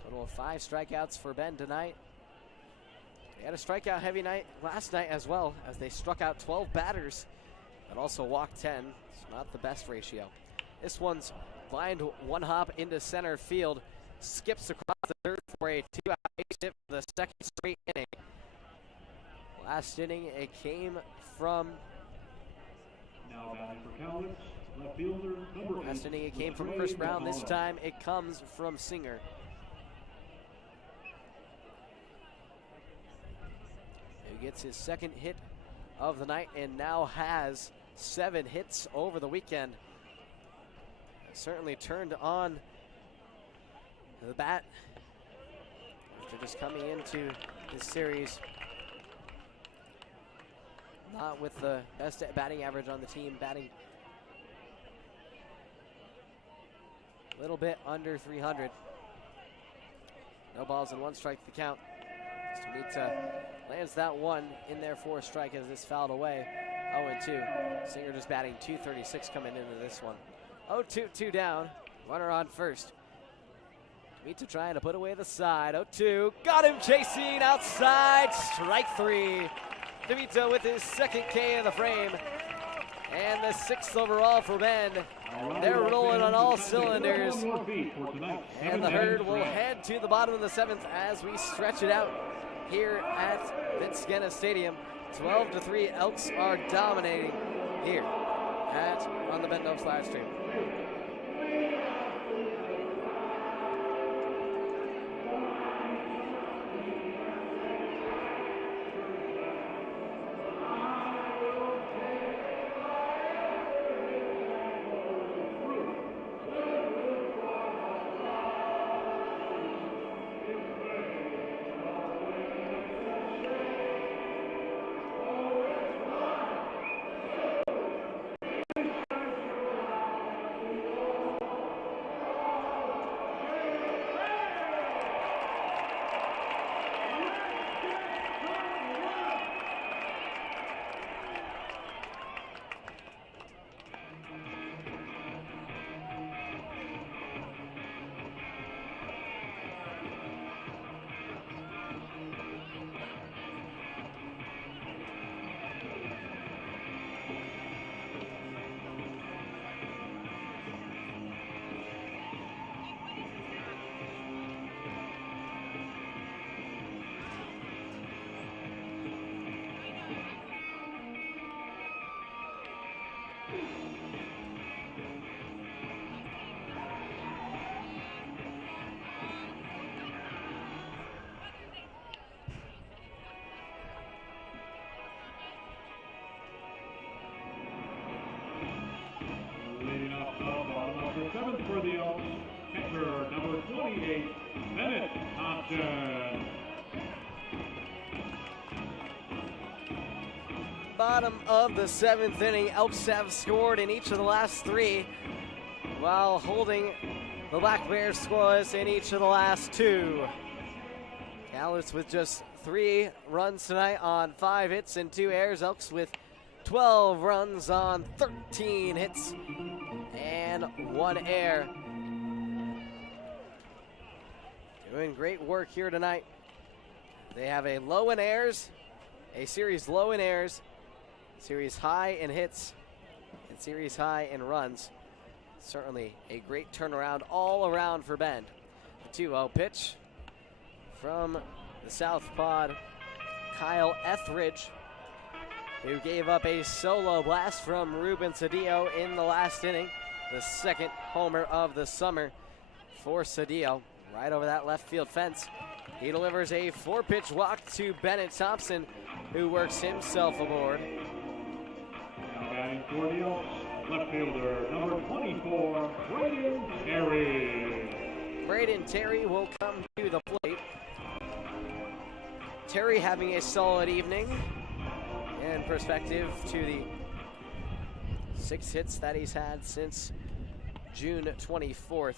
Total of 5 strikeouts for Ben tonight. They had a strikeout heavy night last night as well, as they struck out 12 batters, but also walked 10. It's not the best ratio. This one's blind one hop into center field, skips across the third for a 2-out base hit for the second straight inning. Last inning, it came from Now batting for Cowlitz, left fielder number 8. last inning it came from Chris Brown. This time it comes from Singer. Who gets his second hit of the night and now has 7 hits over the weekend. Certainly turned on the bat after just coming into this series not with the best batting average on the team, batting a little bit under 300. No balls and 1 strike to count. Stamita lands that one in there for a strike as this fouled away. 0-2. Singer just batting .236 coming into this one. 0-2 down. Runner on first. Stamita trying to put away the side. 0-2. Got him chasing outside. Strike 3. DeVito with his second K in the frame. And the 6th overall for Ben. They're rolling on all cylinders. And the herd will head to the bottom of the 7th as we stretch it out here at Vince Scanna Stadium. 12-3, Elks are dominating here on the Ben Elks live stream. For the Elks, catcher number 28, Bennett Thompson. Bottom of the 7th inning, Elks have scored in each of the last 3, while holding the Black Bears scoreless in each of the last 2. Cowlitz with just 3 runs tonight on 5 hits and 2 errors. Elks with 12 runs on 13 hits and 1 error. Doing great work here tonight. They have a low in errors, a series low in errors, series high in hits, and series high in runs. Certainly a great turnaround all around for Ben. The 2-0 pitch from the southpaw, Kyle Etheridge, who gave up a solo blast from Ruben Cedillo in the last inning. The second homer of the summer for Cedillo, right over that left field fence. He delivers a 4-pitch walk to Bennett Thompson, who works himself aboard. Now batting for the Elks, left fielder number 24, Braden Terry. Braden Terry will come to the plate. Terry having a solid evening. In perspective to the 6 hits that he's had since June 24th.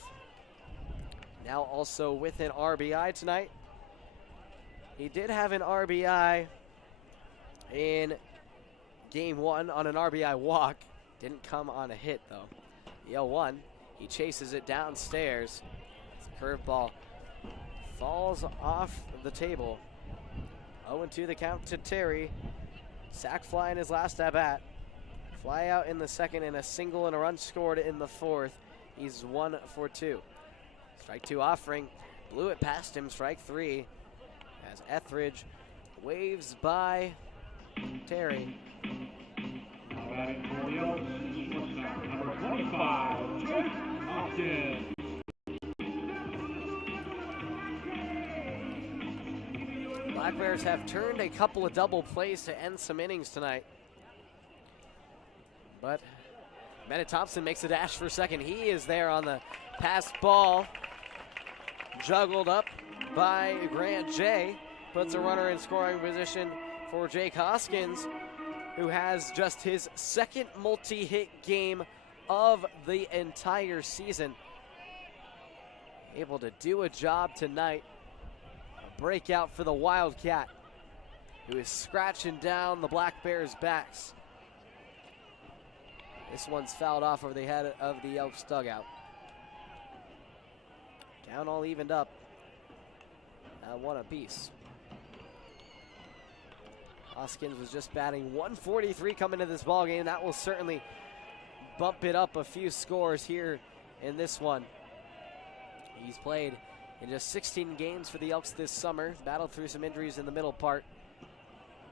Now also with an RBI tonight. He did have an RBI in game 1 on an RBI walk. Didn't come on a hit, though. The 0-1, he chases it downstairs. The curveball falls off the table. 0-2 the count to Terry. Sac fly in his last at-bat. Fly out in the second and a single and a run scored in the fourth. He's 1 for 2. Strike 2 offering. Blew it past him. Strike 3 as Etheridge waves by Terry. Now batting for the Elks, shortstop, number 25, Jake Hoskins. Black Bears have turned a couple of double plays to end some innings tonight. But Bennett Thompson makes a dash for second. He is there on the pass ball. Juggled up by Grant J. Puts a runner in scoring position for Jake Hoskins, who has just his second multi-hit game of the entire season. Able to do a job tonight. A breakout for the Wildcat, who is scratching down the Black Bears' backs. This one's fouled off over the head of the Elks dugout. Down all evened up. Now 1 apiece. Hoskins was just batting 143 coming into this ball game. That will certainly bump it up a few scores here in this one. He's played in just 16 games for the Elks this summer. Battled through some injuries in the middle part.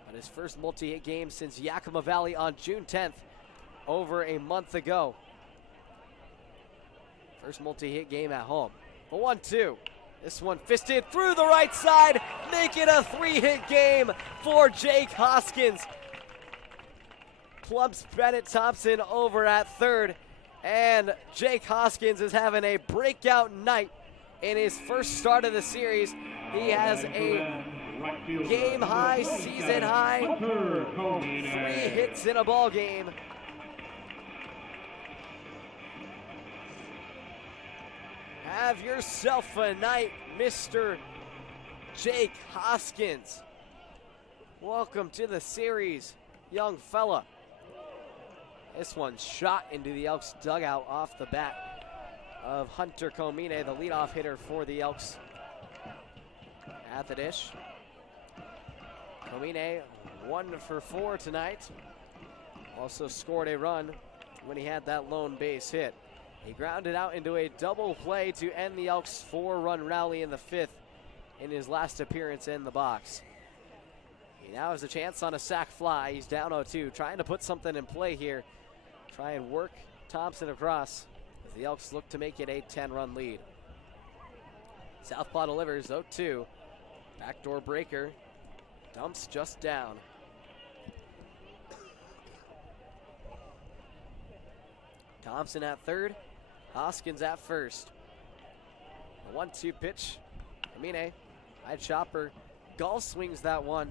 But his first multi-hit game since Yakima Valley on June 10th, over a month ago. First multi-hit game at home. The 1-2. This one fisted through the right side, make it a 3-hit game for Jake Hoskins. Plumps Bennett Thompson over at third, and Jake Hoskins is having a breakout night in his first start of the series. He has a game high, season high, 3 hits in a ball game. Have yourself a night, Mr. Jake Hoskins. Welcome to the series, young fella. This one's shot into the Elks dugout off the bat of Hunter Comine, the leadoff hitter for the Elks. At the dish. Comine 1 for 4 tonight. Also scored a run when he had that lone base hit. He grounded out into a double play to end the Elks' 4-run rally in the 5th in his last appearance in the box. He now has a chance on a sac fly. He's down 0-2, trying to put something in play here. Try and work Thompson across as the Elks look to make it a 10-run lead. Southpaw delivers 0-2. Backdoor breaker. Dumps just down. Thompson at third. Hoskins at first. A 1-2 pitch. Amine, high chopper. Golf swings that one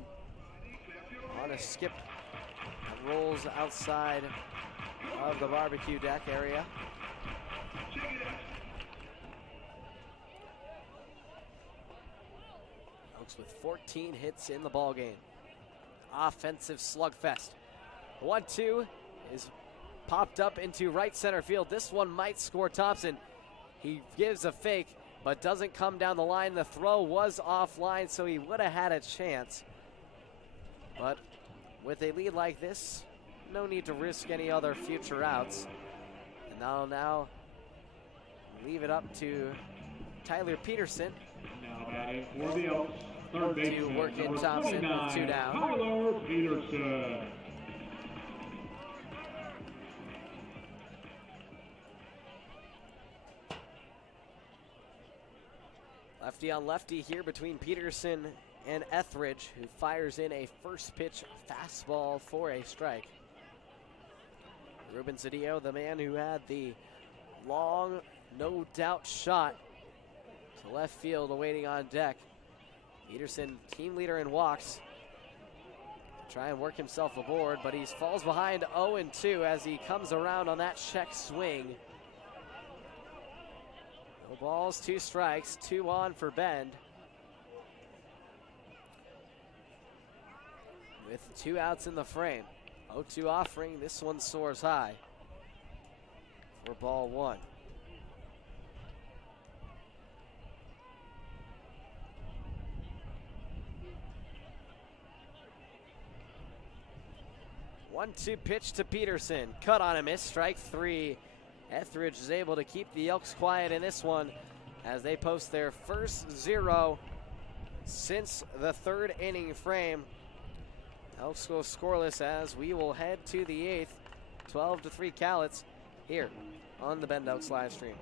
on a skip that rolls outside of the barbecue deck area. Elks with 14 hits in the ballgame. Offensive slugfest. 1-2 is popped up into right center field. This one might score Thompson. He gives a fake, but doesn't come down the line. The throw was offline, so he would have had a chance. But with a lead like this, no need to risk any other future outs. And that'll now leave it up to Tyler Peterson Now batting for the Elks, third to baseman, work in number Thompson 29, with 2 down. Tyler Peterson. Lefty on lefty here between Peterson and Etheridge, who fires in a first pitch fastball for a strike. Ruben Zedillo, the man who had the long, no doubt shot to left field awaiting on deck. Peterson, team leader in walks. Try and work himself aboard, but he falls behind 0-2 as he comes around on that check swing. No balls, 2 strikes, 2 on for Bend. With 2 outs in the frame. 0-2 offering. This one soars high for ball one. One-two pitch to Peterson. Cut on a miss. Strike three. Etheridge is able to keep the Elks quiet in this one as they post their first 0 since the third inning frame. Elks go scoreless as we will head to the 8th. 12-3 Cowlitz here on the Bend Elks live stream.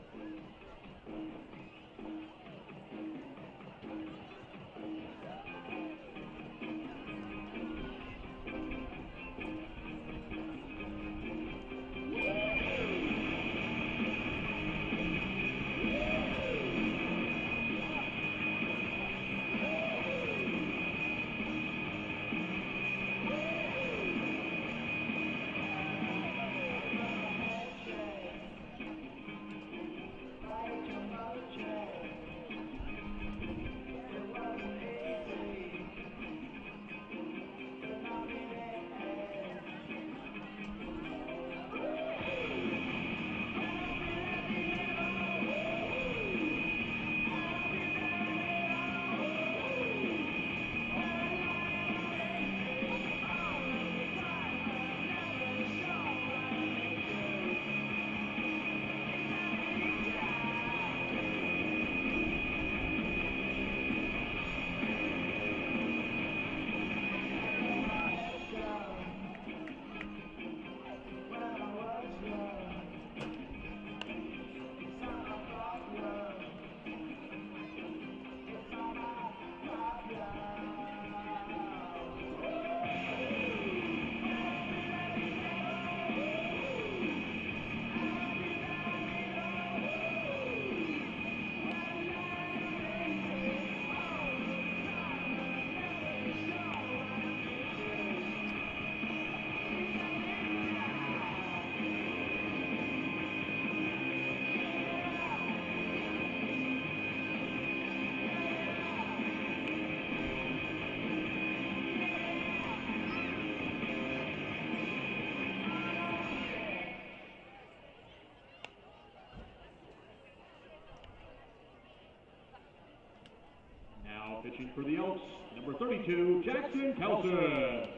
Pitching for the Elks, number 32, Jackson Kelson.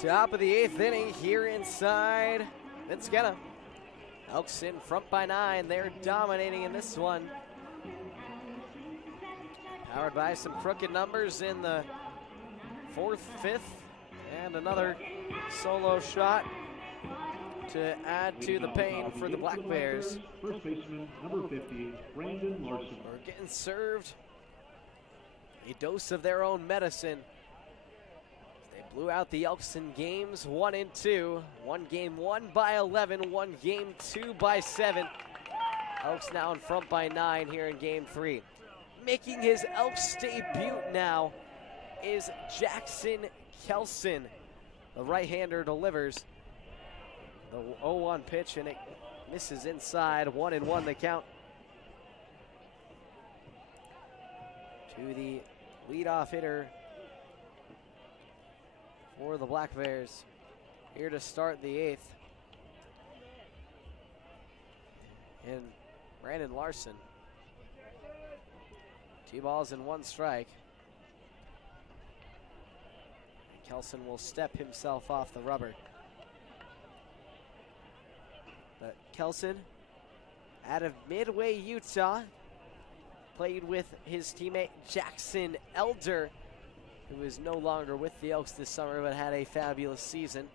Top of the 8th inning here inside Vincennes. Elks in front by 9. They're dominating in this one. Powered by some crooked numbers in the 4th, 5th, and another solo shot to add to the pain for the Black Bears. First baseman, number 50, Brandon Larson. We're getting served a dose of their own medicine. They blew out the Elks in games 1 and 2. One game 1 by 11, one game 2 by 7. Elks now in front by 9 here in game 3. Making his Elks debut now is Jackson Kelson. The right-hander delivers the 0-1 pitch, and it misses inside. 1-1 the count to the leadoff hitter for the Black Bears. Here to start the 8th. And Brandon Larson. 2 balls and 1 strike. Kelson will step himself off the rubber. But Kelson, out of Midway, Utah, played with his teammate Jackson Elder, who is no longer with the Elks this summer but had a fabulous season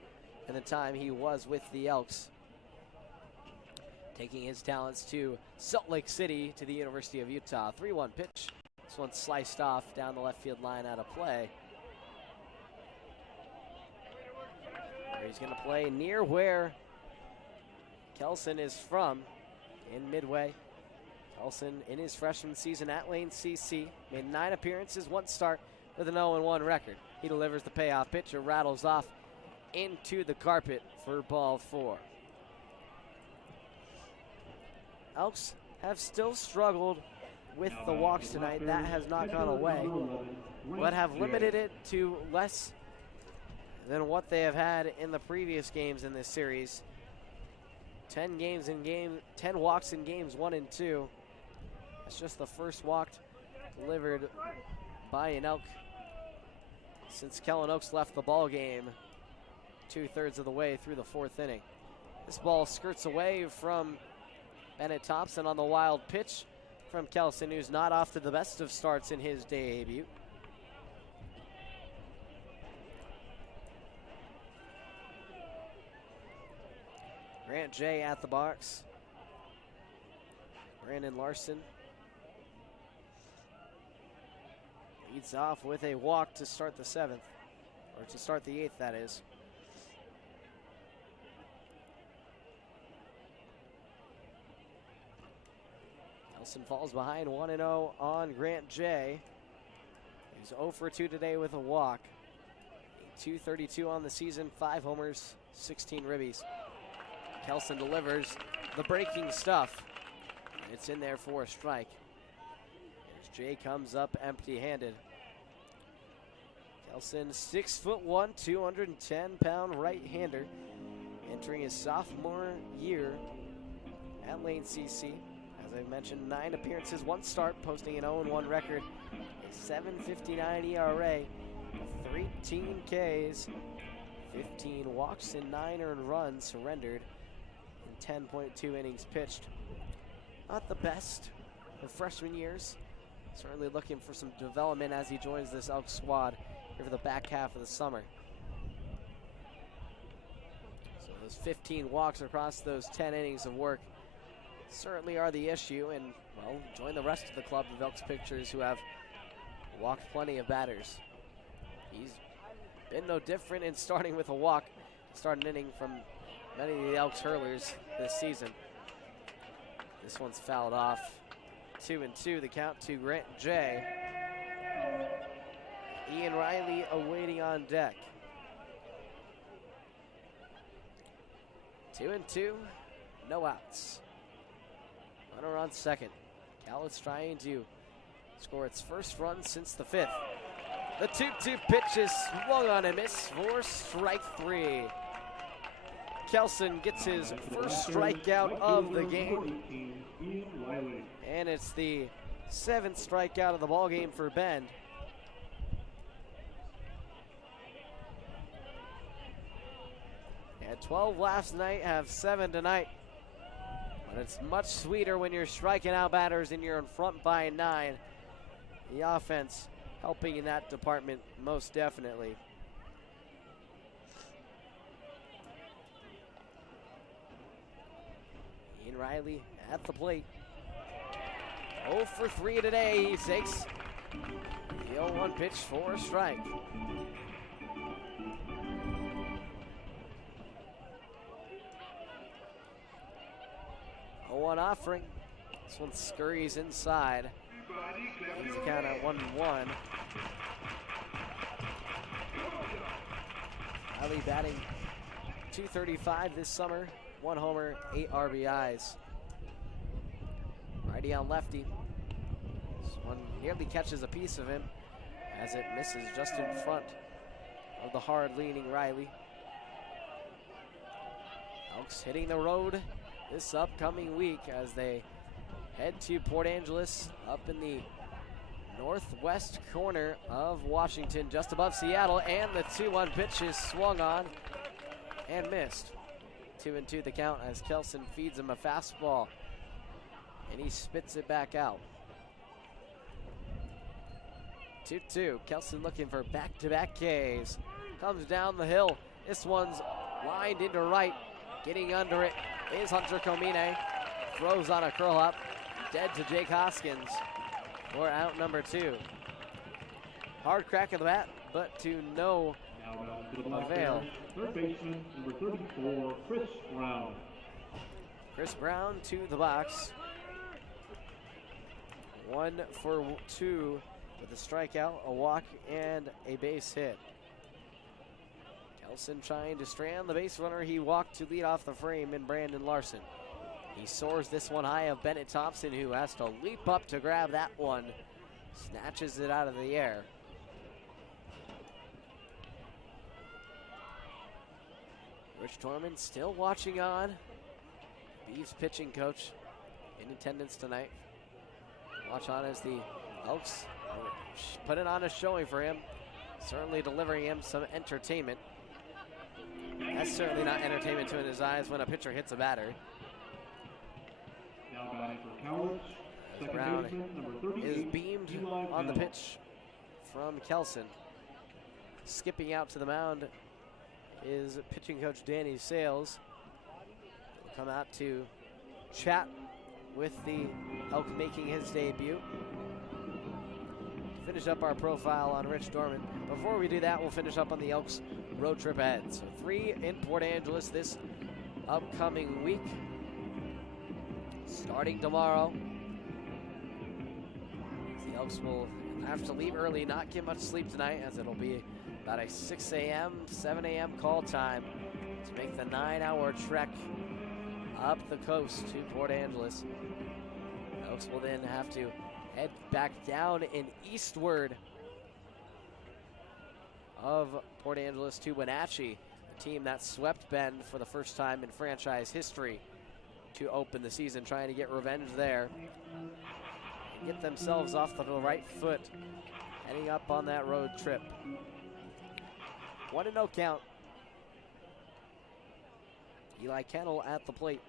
in the time he was with the Elks. Taking his talents to Salt Lake City to the University of Utah. 3-1 pitch. This one sliced off down the left field line out of play. He's going to play near where Kelson is from in Midway. Kelson in his freshman season at Lane CC made 9 appearances, 1 start with an 0-1 record. He delivers the payoff pitch. It rattles off into the carpet for ball 4. Elks have still struggled with the walks tonight. That has not gone away, but have limited it to less than what they have had in the previous games in this series. 10 walks in games 1 and 2. That's just the first walk delivered by an Elk since Kellen Oaks left the ball game 2/3 of the way through the 4th inning. This ball skirts away from Bennett Thompson on the wild pitch from Kelson, who's not off to the best of starts in his debut. Grant J at the box. Brandon Larson leads off with a walk to start the 7th, or to start the 8th, that is. Nelson falls behind 1-0 on Grant J. He's 0 for 2 today with a walk. A .232 on the season, 5 homers, 16 ribbies. Kelson delivers the breaking stuff. It's in there for a strike. Here's Jay, comes up empty-handed. Kelson, 6'1", 210-pound right-hander, entering his sophomore year at Lane CC. As I mentioned, 9 appearances, 1 start, posting an 0-1 record, a .759 ERA, 13 Ks, 15 walks, and 9 earned runs surrendered in 10.2 innings pitched. Not the best for freshman years. Certainly looking for some development as he joins this Elks squad here for the back half of the summer. So those 15 walks across those 10 innings of work certainly are the issue, and, well, join the rest of the club of Elks pitchers who have walked plenty of batters. He's been no different in starting with a walk to start an inning from many of the Elks hurlers this season. This one's fouled off. 2-2, the count to Grant J. Ian Riley awaiting on deck. 2-2, no outs. Runner on second. Cowlitz trying to score its first run since the 5th. The 2-2 pitch is swung on and missed for strike 3. Kelson gets his first strikeout of the game. And it's the 7th strikeout of the ball game for Bend. Had 12 last night, have 7 tonight. But it's much sweeter when you're striking out batters and you're in front by 9. The offense helping in that department most definitely. Ian Riley at the plate. 0 for 3 today. He takes the 0-1 pitch for a strike. 0-1 offering. This one scurries inside. Leaves the count at 1-1. Riley batting .235 this summer. 1 homer, 8 RBIs. Righty on lefty. This one nearly catches a piece of him as it misses just in front of the hard-leaning Riley. Elks hitting the road this upcoming week as they head to Port Angeles up in the northwest corner of Washington, just above Seattle, and the 2-1 pitch is swung on and missed. 2-2 the count as Kelson feeds him a fastball and he spits it back out. 2-2, Kelson looking for back-to-back Ks. Comes down the hill. This one's lined into right. Getting under it is Hunter Comine. Throws on a curl up. Dead to Jake Hoskins for out number 2. Hard crack of the bat, but to no avail. Third baseman, number 34, Chris Brown. Chris Brown to the box. 1 for 2 with a strikeout, a walk, and a base hit. Nelson trying to strand the base runner. He walked to lead off the frame in Brandon Larson. He soars this one high of Bennett Thompson, who has to leap up to grab that one. Snatches it out of the air. Rich Dorman still watching on. Beavs pitching coach in attendance tonight. Watch on as the Elks put it on a showing for him. Certainly delivering him some entertainment. That's certainly not entertainment to his eyes when a pitcher hits a batter. Now batting for Cowlitz, second Brown baseman, number 38, is beamed Eli on the Bell. pitch from Kelson. Skipping out to the mound is pitching coach Danny Sales. He'll come out to chat with the Elk making his debut. Finish up our profile on Rich Dorman. Before we do that, we'll finish up on the Elks road trip ahead. So 3 in Port Angeles this upcoming week. Starting tomorrow. The Elks will have to leave early, not get much sleep tonight, as it'll be about a 6 a.m., 7 a.m. call time to make the 9-hour trek up the coast to Port Angeles. The Elks will then have to head back down and eastward of Port Angeles to Wenatchee, a team that swept Bend for the first time in franchise history to open the season, trying to get revenge there and get themselves off the right foot, heading up on that road trip. 1-0 count. Eli Kennel at the plate,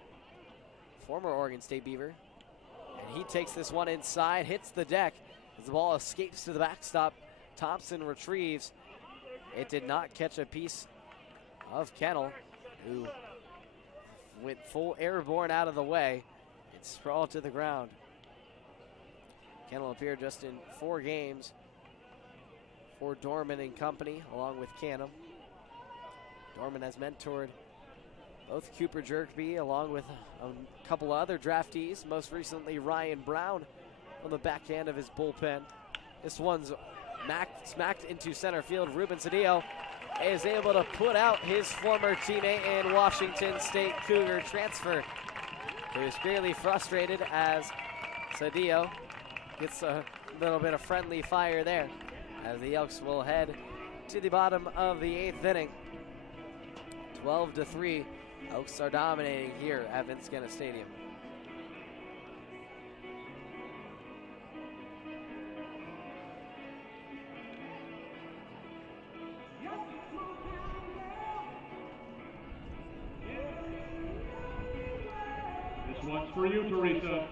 former Oregon State Beaver. And he takes this one inside, hits the deck as the ball escapes to the backstop. Thompson retrieves. It did not catch a piece of Kennel, who went full airborne out of the way. It sprawled to the ground. Kennel appeared just in 4 games for Dorman and company, along with Canham. Dorman has mentored both Cooper Jerkby, along with a couple of other draftees, most recently Ryan Brown on the backhand of his bullpen. This one's smacked into center field. Ruben Cedillo is able to put out his former teammate and Washington State Cougar transfer, who is clearly frustrated as Cedillo gets a little bit of friendly fire there, as the Elks will head to the bottom of the 8th inning. 12-3. Elks are dominating here at Vince Scanna Stadium. This one's for you, Teresa.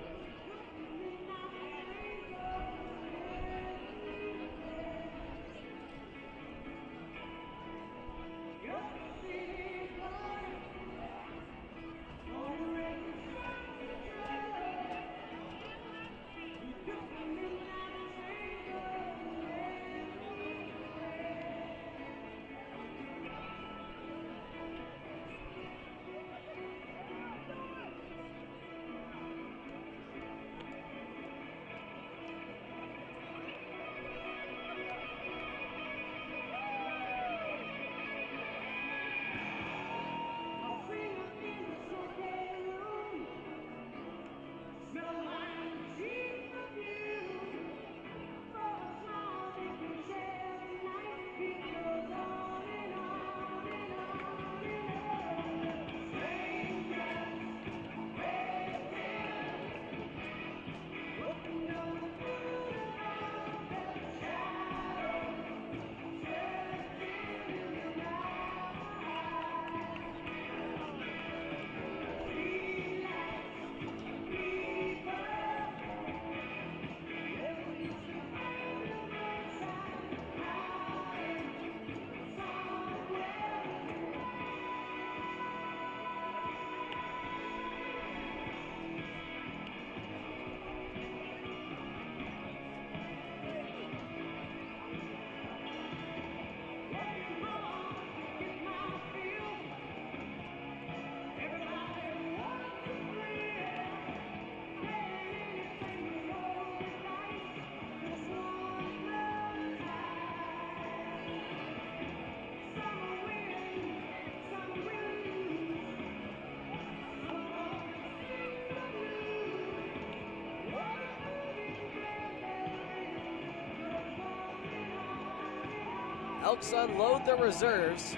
Elks unload the reserves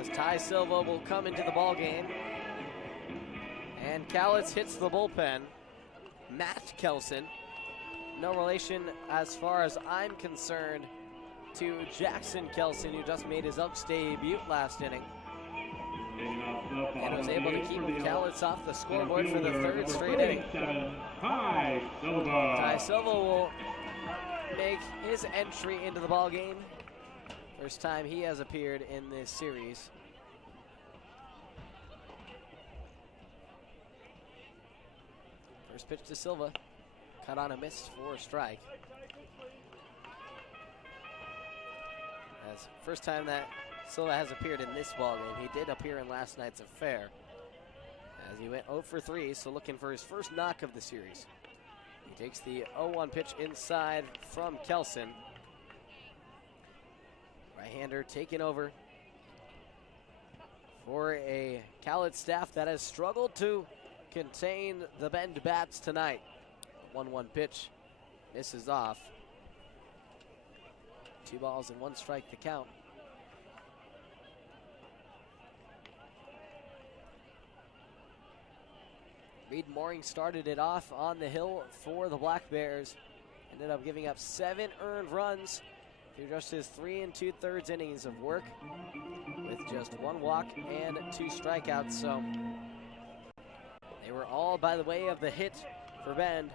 as Ty Silva will come into the ball game. And Cowlitz hits the bullpen. Matt Kelson, no relation as far as I'm concerned to Jackson Kelson, who just made his Elks debut last inning. And was able to keep Cowlitz off the scoreboard for the third straight inning. Ty Silva. Ty Silva will make his entry into the ball game. First time he has appeared in this series. First pitch to Silva, cut on a miss for a strike. As first time that Silva has appeared in this ball game. He did appear in last night's affair as he went 0 for 3, so looking for his first knock of the series. He takes the 0-1 pitch inside from Kelson. Right-hander taking over for a Cowlitz staff that has struggled to contain the Bend bats tonight. 1-1 pitch misses off. 2 balls and 1 strike to count. Reed Mooring started it off on the hill for the Black Bears. Ended up giving up 7 earned runs through just his 3 2/3 innings of work, with just 1 walk and 2 strikeouts. So they were all by the way of the hit for Bend,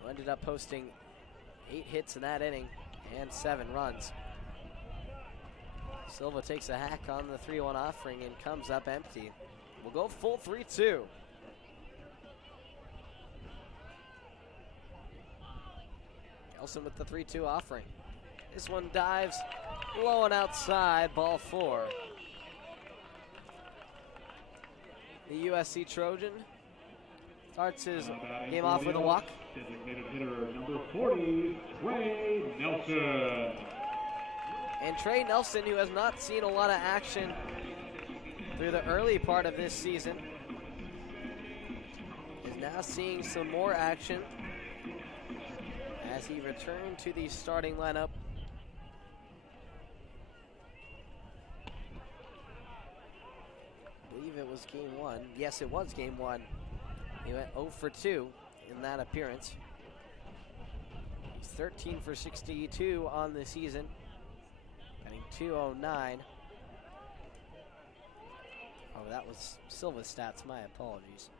who ended up posting 8 hits in that inning and 7 runs. Silva takes a hack on the 3-1 offering and comes up empty. We'll go full 3-2. Kelson with the 3-2 offering. This one dives low and outside, ball 4. The USC Trojan starts his game off with a walk. Designated hitter number 40, Trey Nelson. And Trey Nelson, who has not seen a lot of action through the early part of this season, is now seeing some more action as he returned to the starting lineup. I believe it was game 1. Yes, it was game 1. He went 0 for 2 in that appearance. He's 13 for 62 on the season, batting .209. Oh, that was Silva's stats. My apologies.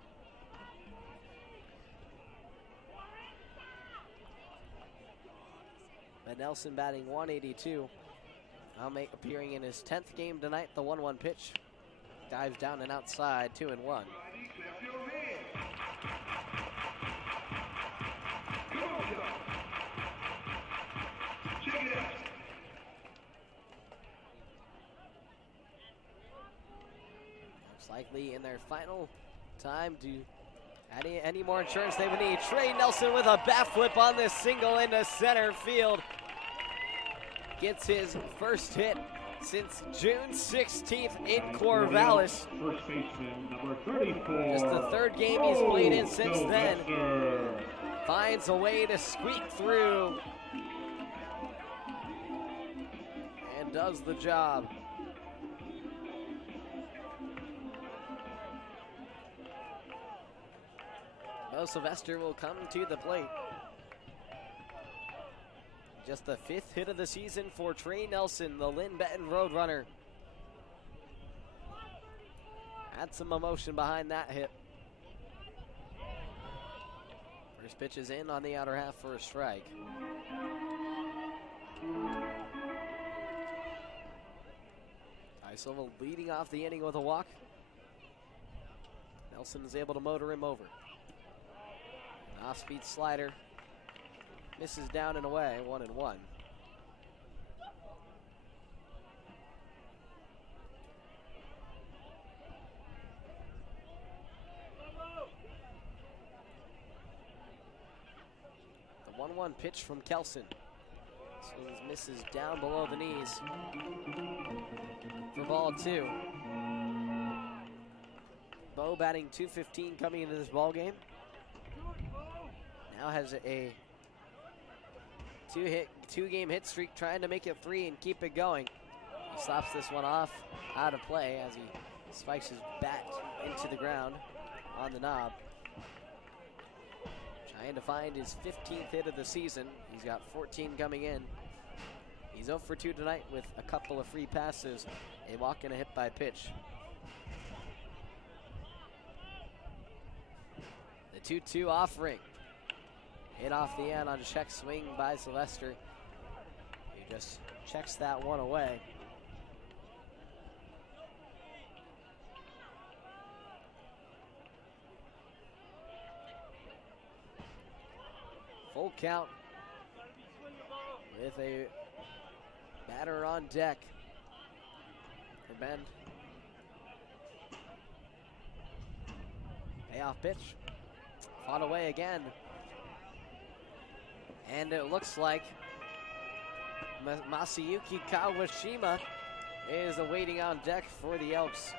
But Nelson batting .182. Now appearing in his 10th game tonight. The 1-1 pitch dives down and outside, 2-1. Most likely in their final time to any more insurance they would need. Trey Nelson with a bat flip on this single into center field. Gets his first hit since June 16th in Corvallis. First baseman number 34. Just the 3rd game he's played in since then. Finds a way to squeak through and does the job. Mo Sylvester will come to the plate. Just the 5th hit of the season for Trey Nelson, the Lynn Benton Roadrunner. Had some emotion behind that hit. First pitch is in on the outer half for a strike. Ty Silva leading off the inning with a walk. Nelson is able to motor him over. An off-speed slider. Misses down and away, 1-1. The 1-1 pitch from Kelson. Swings, misses down below the knees for ball 2. Bo batting .215 coming into this ball game. Now has a 2-game hit streak, trying to make it 3 and keep it going. He slaps this one off out of play as he spikes his bat into the ground on the knob. Trying to find his 15th hit of the season. He's got 14 coming in. He's 0 for 2 tonight with a couple of free passes, a walk and a hit by pitch. The 2-2 offering. Hit off the end on a check swing by Sylvester. He just checks that one away. Full count with a batter on deck for Bend. Payoff pitch. Fought away again. And it looks like Masayuki Kawashima is awaiting on deck for the Elks.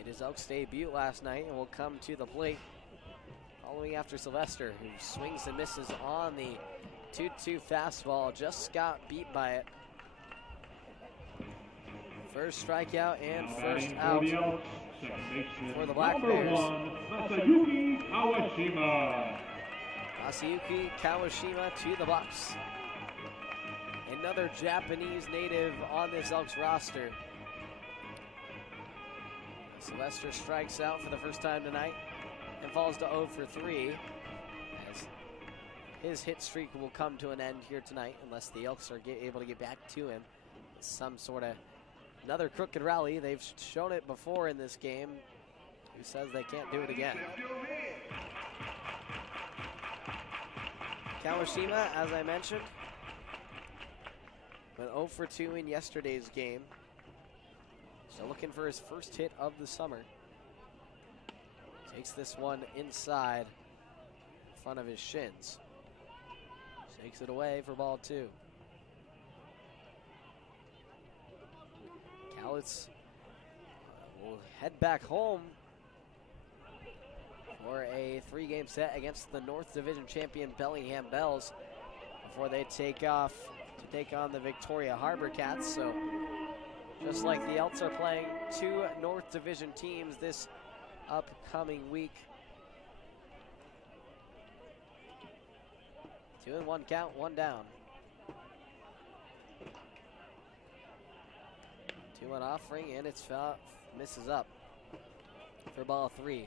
It is Elks' debut last night and will come to the plate following after Sylvester, who swings and misses on the 2-2 fastball. Just got beat by it. First strikeout and first out for the Black Bears. Masayuki Kawashima. Masayuki Kawashima to the box. Another Japanese native on this Elks roster. Sylvester strikes out for the first time tonight and falls to 0 for 3 as his hit streak will come to an end here tonight unless the Elks are able to get back to him. Some sort of another crooked rally. They've shown it before in this game. Who says they can't do it again? Kawashima, as I mentioned, went 0 for 2 in yesterday's game. So looking for his first hit of the summer. Takes this one inside in front of his shins. Takes it away for ball 2. Cowlitz will head back home for a 3-game set against the North Division champion Bellingham Bells before they take off to take on the Victoria Harbor Cats. So just like the Elks are playing 2 North Division teams this upcoming week. 2-1 count, 1 down. 2-1 offering, and it's foul, misses up for ball 3.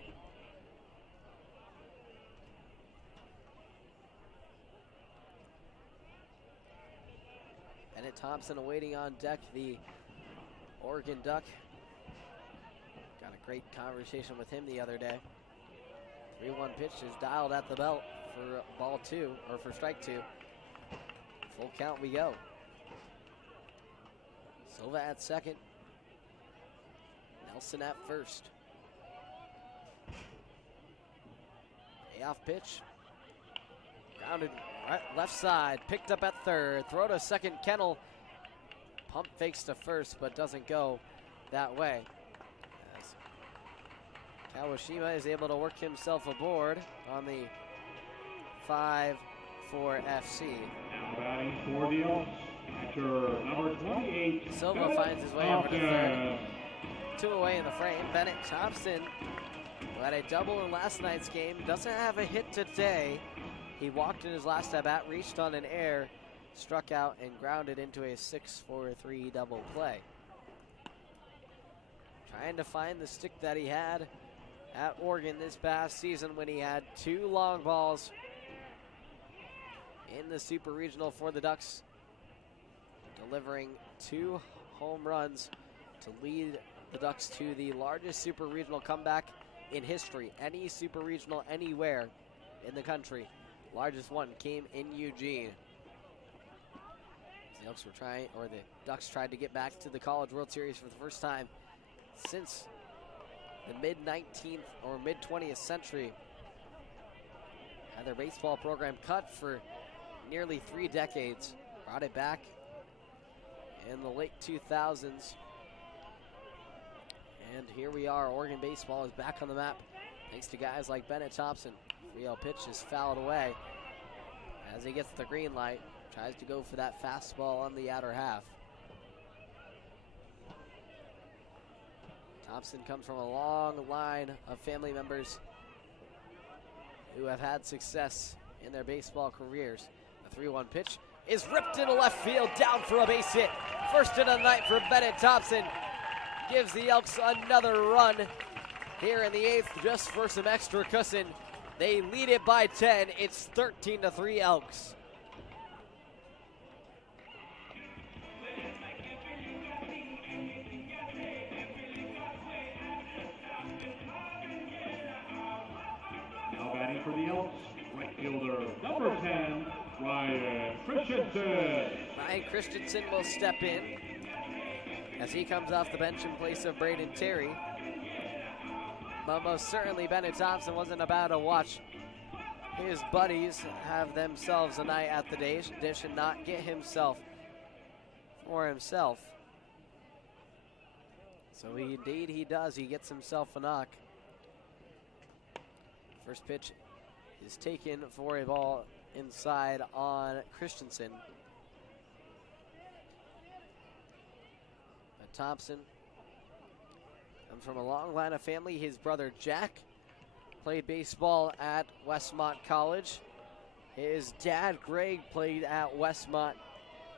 Bennett Thompson awaiting on deck, the Oregon Duck. Got a great conversation with him the other day. 3-1 pitch is dialed at the belt for ball 2, or for strike 2. Full count we go. Silva at second. Nelson at first. Payoff pitch. Grounded right, left side. Picked up at third. Throw to second. Kennel pump fakes to first, but doesn't go that way. As Kawashima is able to work himself aboard on the 5-4 FC. Now batting for the Elks, catcher number 28. Silva finds his way over to third. 2 away in the frame. Bennett Thompson, who had a double in last night's game, doesn't have a hit today. He walked in his last at bat, reached on an air, struck out, and grounded into a 6-4-3 double play. Trying to find the stick that he had at Oregon this past season when he had 2 long balls in the Super Regional for the Ducks, delivering 2 home runs to lead the Ducks to the largest Super Regional comeback in history. Any Super Regional anywhere in the country. Largest one came in Eugene. The Elks were trying, or the Ducks tried to get back to the College World Series for the first time since the mid-19th or mid-20th century. Had their baseball program cut for nearly 3 decades. Brought it back in the late 2000s. And here we are. Oregon baseball is back on the map thanks to guys like Bennett Thompson. 3-0 pitch is fouled away as he gets the green light, tries to go for that fastball on the outer half. Thompson comes from a long line of family members who have had success in their baseball careers. The 3-1 pitch is ripped into left field, down for a base hit. First of the night for Bennett Thompson. Gives the Elks another run here in the 8th, just for some extra cushion. They lead it by 10. It's 13-3 Elks. Now batting for the Elks, right fielder, number 10, Ryan Christensen. Ryan Christensen will step in as he comes off the bench in place of Braden Terry. But most certainly Bennett Thompson wasn't about to watch his buddies have themselves a night at the dish and not get himself for himself. So indeed he does. He gets himself a knock. First pitch is taken for a ball inside on Christensen. But Thompson comes from a long line of family. His brother Jack played baseball at Westmont College. His dad Greg played at Westmont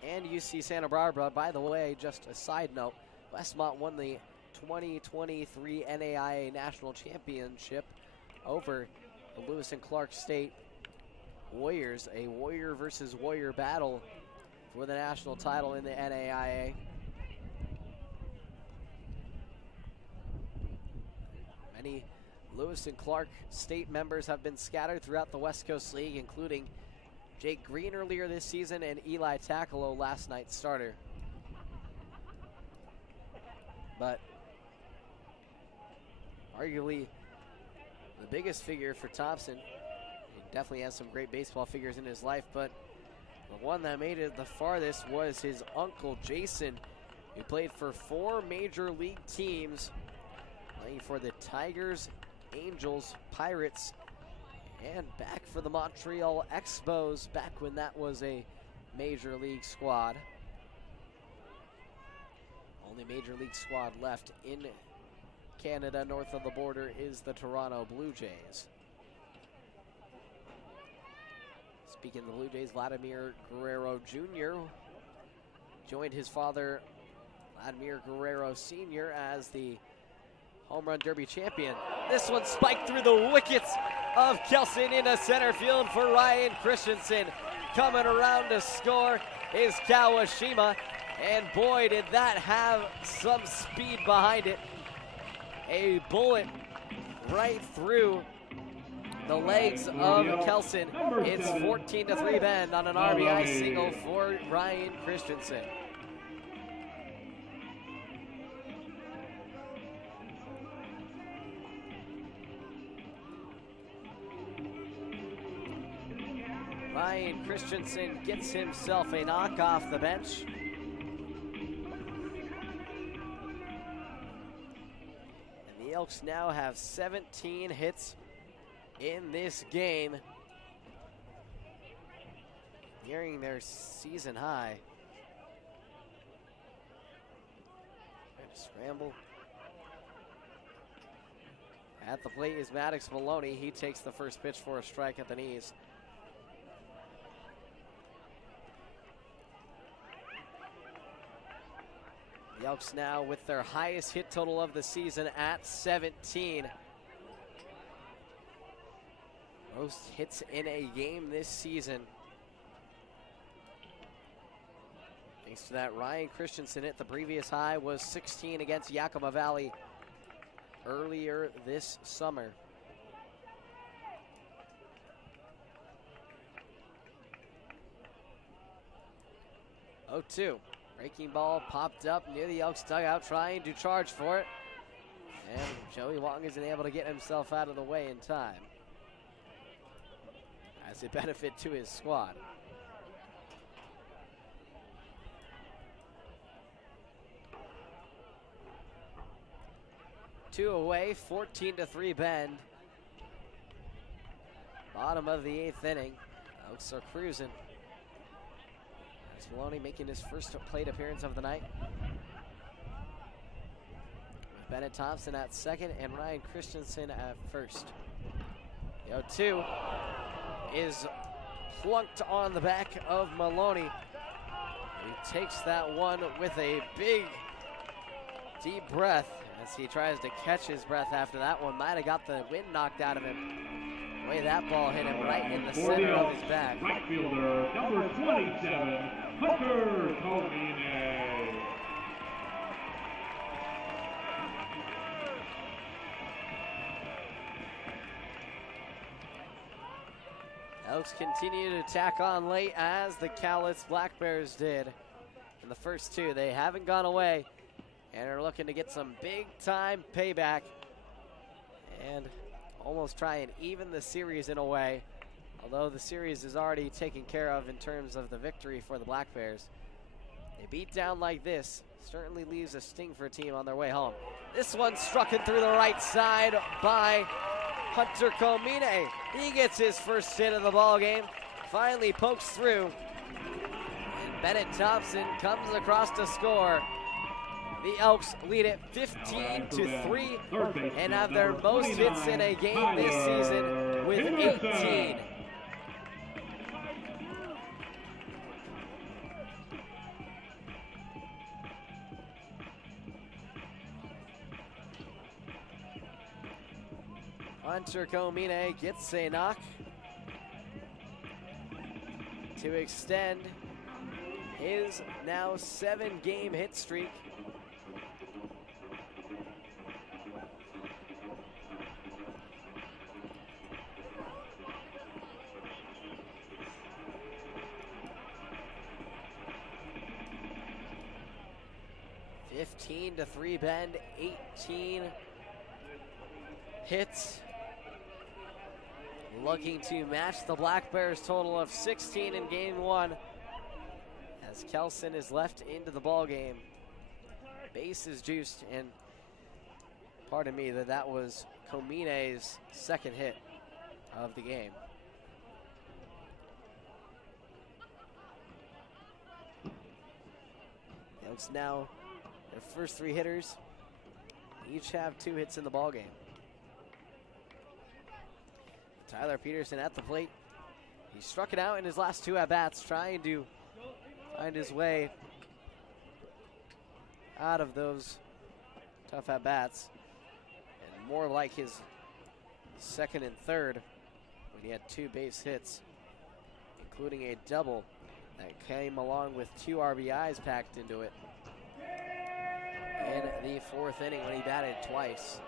and UC Santa Barbara. By the way, just a side note, Westmont won the 2023 NAIA National Championship over the Lewis and Clark State Warriors, a Warrior versus Warrior battle for the national title in the NAIA. Many Lewis and Clark State members have been scattered throughout the West Coast League, including Jake Green earlier this season and Eli Takalo, last night's starter. But arguably the biggest figure for Thompson, he definitely has some great baseball figures in his life, but the one that made it the farthest was his uncle Jason, who played for 4 major league teams, playing for the Tigers, Angels, Pirates, and back for the Montreal Expos back when that was a major league squad. Only major league squad left in Canada north of the border is the Toronto Blue Jays. Speaking of the Blue Jays, Vladimir Guerrero Jr. joined his father, Vladimir Guerrero Sr., as the home run derby champion. This one spiked through the wickets of Kelson into center field for Ryan Christensen. Coming around to score is Kawashima, and boy, did that have some speed behind it. A bullet right through the legs of Kelson. It's 14-3 Bend on an RBI single for Ryan Christensen. Ryan Christensen gets himself a knock off the bench. And the Elks now have 17 hits in this game, nearing their season high. Trying to scramble. At the plate is Maddox Maloney. He takes the first pitch for a strike at the knees. The Elks now with their highest hit total of the season at 17. Most hits in a game this season. Thanks to that, Ryan Christensen hit the previous high was 16 against Yakima Valley earlier this summer. Oh, 2. Breaking ball popped up near the Elks dugout, trying to charge for it. And Joey Wong isn't able to get himself out of the way in time. As a benefit to his squad. Two away, 14-3 Bend. Bottom of the 8th inning. Elks are cruising. There's Maloney making his first plate appearance of the night. Bennett Thompson at second and Ryan Christensen at first. The 0-2 is plunked on the back of Maloney. He takes that one with a big, deep breath as he tries to catch his breath after that one. Might have got the wind knocked out of him. The way that ball hit him right in the center of his back. Right fielder, number 27, Hunter Colvine. Elks continue to tack on late as the Cowlitz Black Bears did in the first two. They haven't gone away and are looking to get some big time payback and almost try and even the series in a way, although the series is already taken care of in terms of the victory for the Black Bears. They beat down like this, certainly leaves a sting for a team on their way home. This one struck in through the right side by Hunter Comine. He gets his first hit of the ball game, finally pokes through, and Bennett Thompson comes across to score. The Elks lead it 15-3 and have their most hits in a game this season with 18. Hunter Comine gets a knock to extend his now 7-game hit streak. To 3 Bend, 18 hits. Looking to match the Black Bears total of 16 in game one as Kelson is left into the ball game. Base is juiced, and pardon me, that was Comine's second hit of the game. It's now their first 3 hitters each have 2 hits in the ball game. Tyler Peterson at the plate. He struck it out in his last 2 at-bats, trying to find his way out of those tough at-bats. And more like his second and third when he had 2 base hits, including a double that came along with 2 RBIs packed into it in the 4th inning when he batted twice.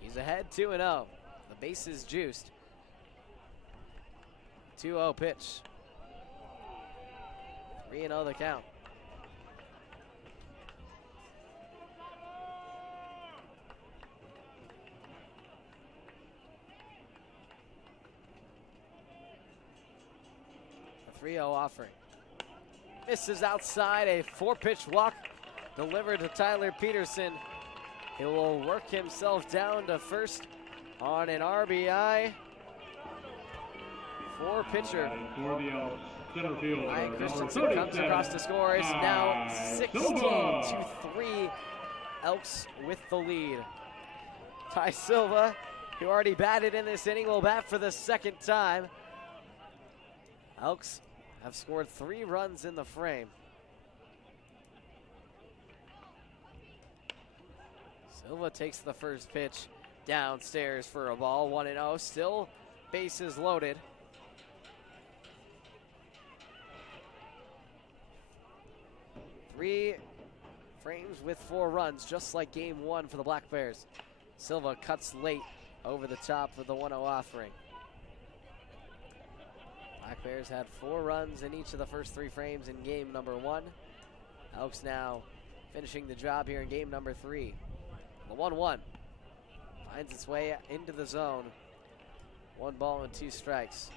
He's ahead 2-0. The base is juiced. 2-0 pitch. 3-0 the count. A 3-0 offering. Misses outside, a 4-pitch walk delivered to Tyler Peterson. He will work himself down to first on an RBI. 4-pitcher. Ryan Christensen comes across to score. It's now 16-3. Elks with the lead. Ty Silva, who already batted in this inning, will bat for the 2nd time. Elks have scored 3 runs in the frame. Silva takes the first pitch downstairs for a ball. 1-0. Still bases loaded. Three frames with 4 runs, just like game 1 for the Black Bears. Silva cuts late over the top for the 1-0 offering. Black Bears had 4 runs in each of the first 3 frames in game number 1. Elks now finishing the job here in game number 3. The 1-1 finds its way into the zone. 1 ball and 2 strikes.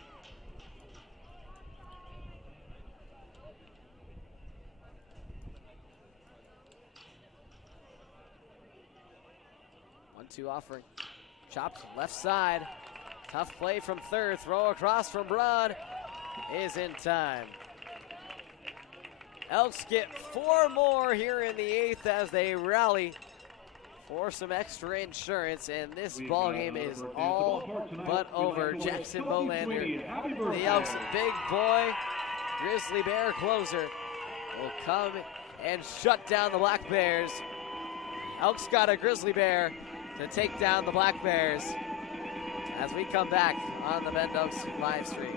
One-two offering. Chopped left side. Tough play from third. Throw across from Braun is in time. Elks get 4 more here in the 8th as they rally for some extra insurance, and this ball game is all but over. Jackson Bolander, the Elks' big boy, Grizzly Bear closer, will come and shut down the Black Bears. Elks got a Grizzly Bear to take down the Black Bears as we come back on the Bend Elks live stream.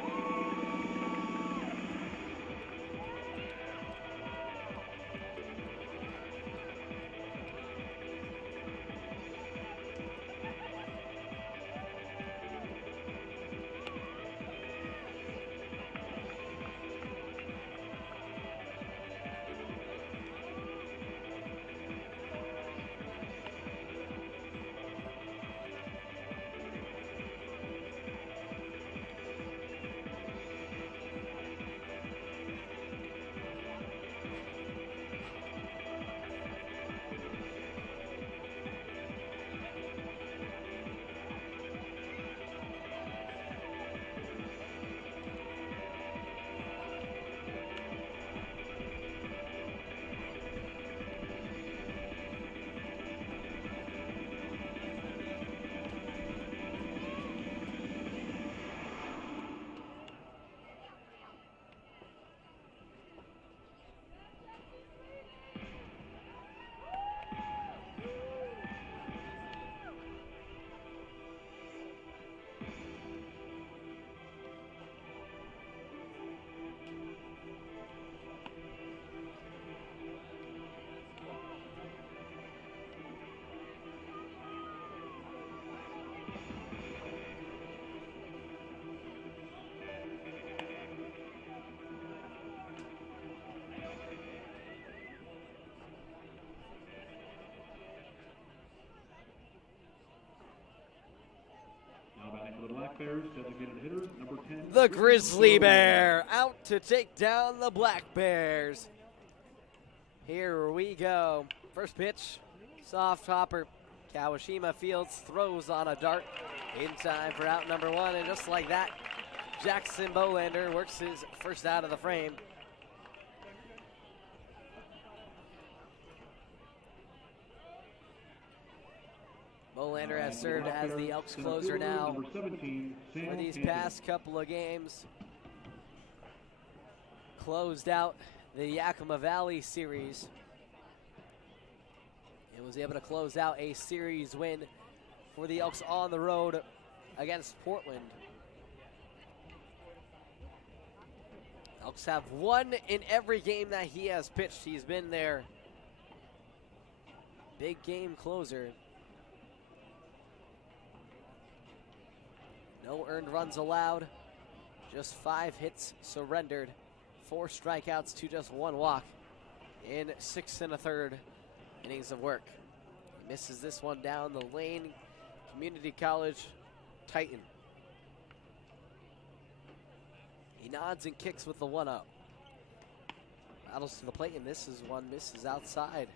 The Grizzly Bear out to take down the Black Bears. Here we go. First pitch, soft hopper. Kawashima Fields throws on a dart in time for out number 1, and just like that, Jackson Bolander works his first out of the frame. Bolander has served as the Elks closer now for these past couple of games. Closed out the Yakima Valley series. And was able to close out a series win for the Elks on the road against Portland. Elks have won in every game that he has pitched. He's been their big game closer. No earned runs allowed, just 5 hits surrendered, 4 strikeouts to just 1 walk in 6 1/3 innings of work. He misses this one down the lane. Community College Titan. He nods and kicks with the 1-0. Battles to the plate, and this is one misses outside.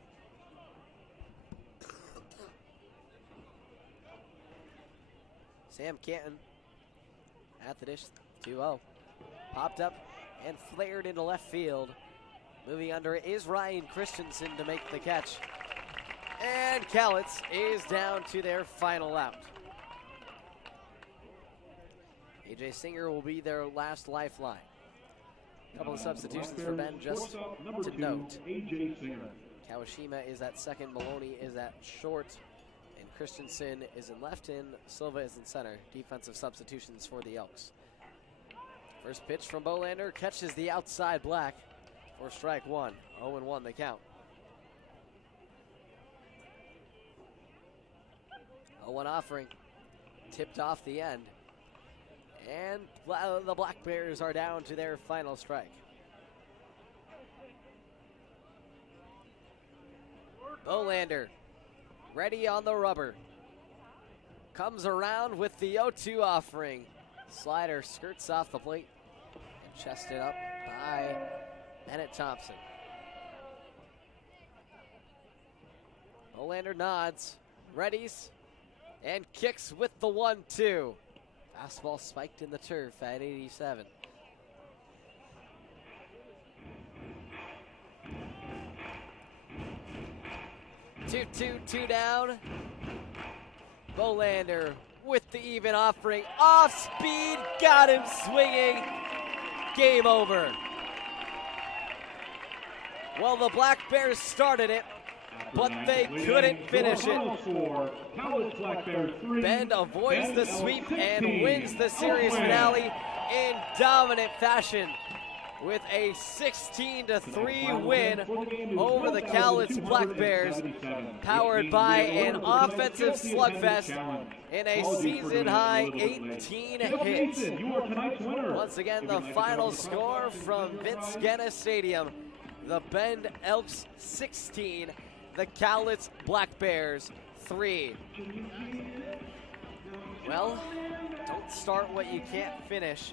Sam Canton at the dish, 2-0. Popped up and flared into left field. Moving under is Ryan Christensen to make the catch. And Cowlitz is down to their final out. AJ Singer will be their last lifeline. A couple of substitutions for Ben just to note. Kawashima is at second, Maloney is at short, and Christensen is in left, and Silva is in center. Defensive substitutions for the Elks. First pitch from Bolander catches the outside black for strike 1. 0-1 the count. 0-1 offering, tipped off the end. And the Black Bears are down to their final strike. Bolander ready on the rubber. Comes around with the 0-2 offering. Slider skirts off the plate and chested up by Bennett Thompson. Bolander nods, readies, and kicks with the 1-2. Fastball spiked in the turf at 87. Two down. Bolander with the even offering. Off speed, got him swinging. Game over. Well, the Black Bears started it, but they couldn't finish it. Bend avoids the sweep and wins the series finale in dominant fashion with a 16-3 win over the Cowlitz Black Bears, powered by an offensive slugfest in a season-high 18 hits. Once again, the final score from Vince Guenna Stadium, the Bend Elks 16, the Cowlitz Black Bears 3. Well, don't start what you can't finish.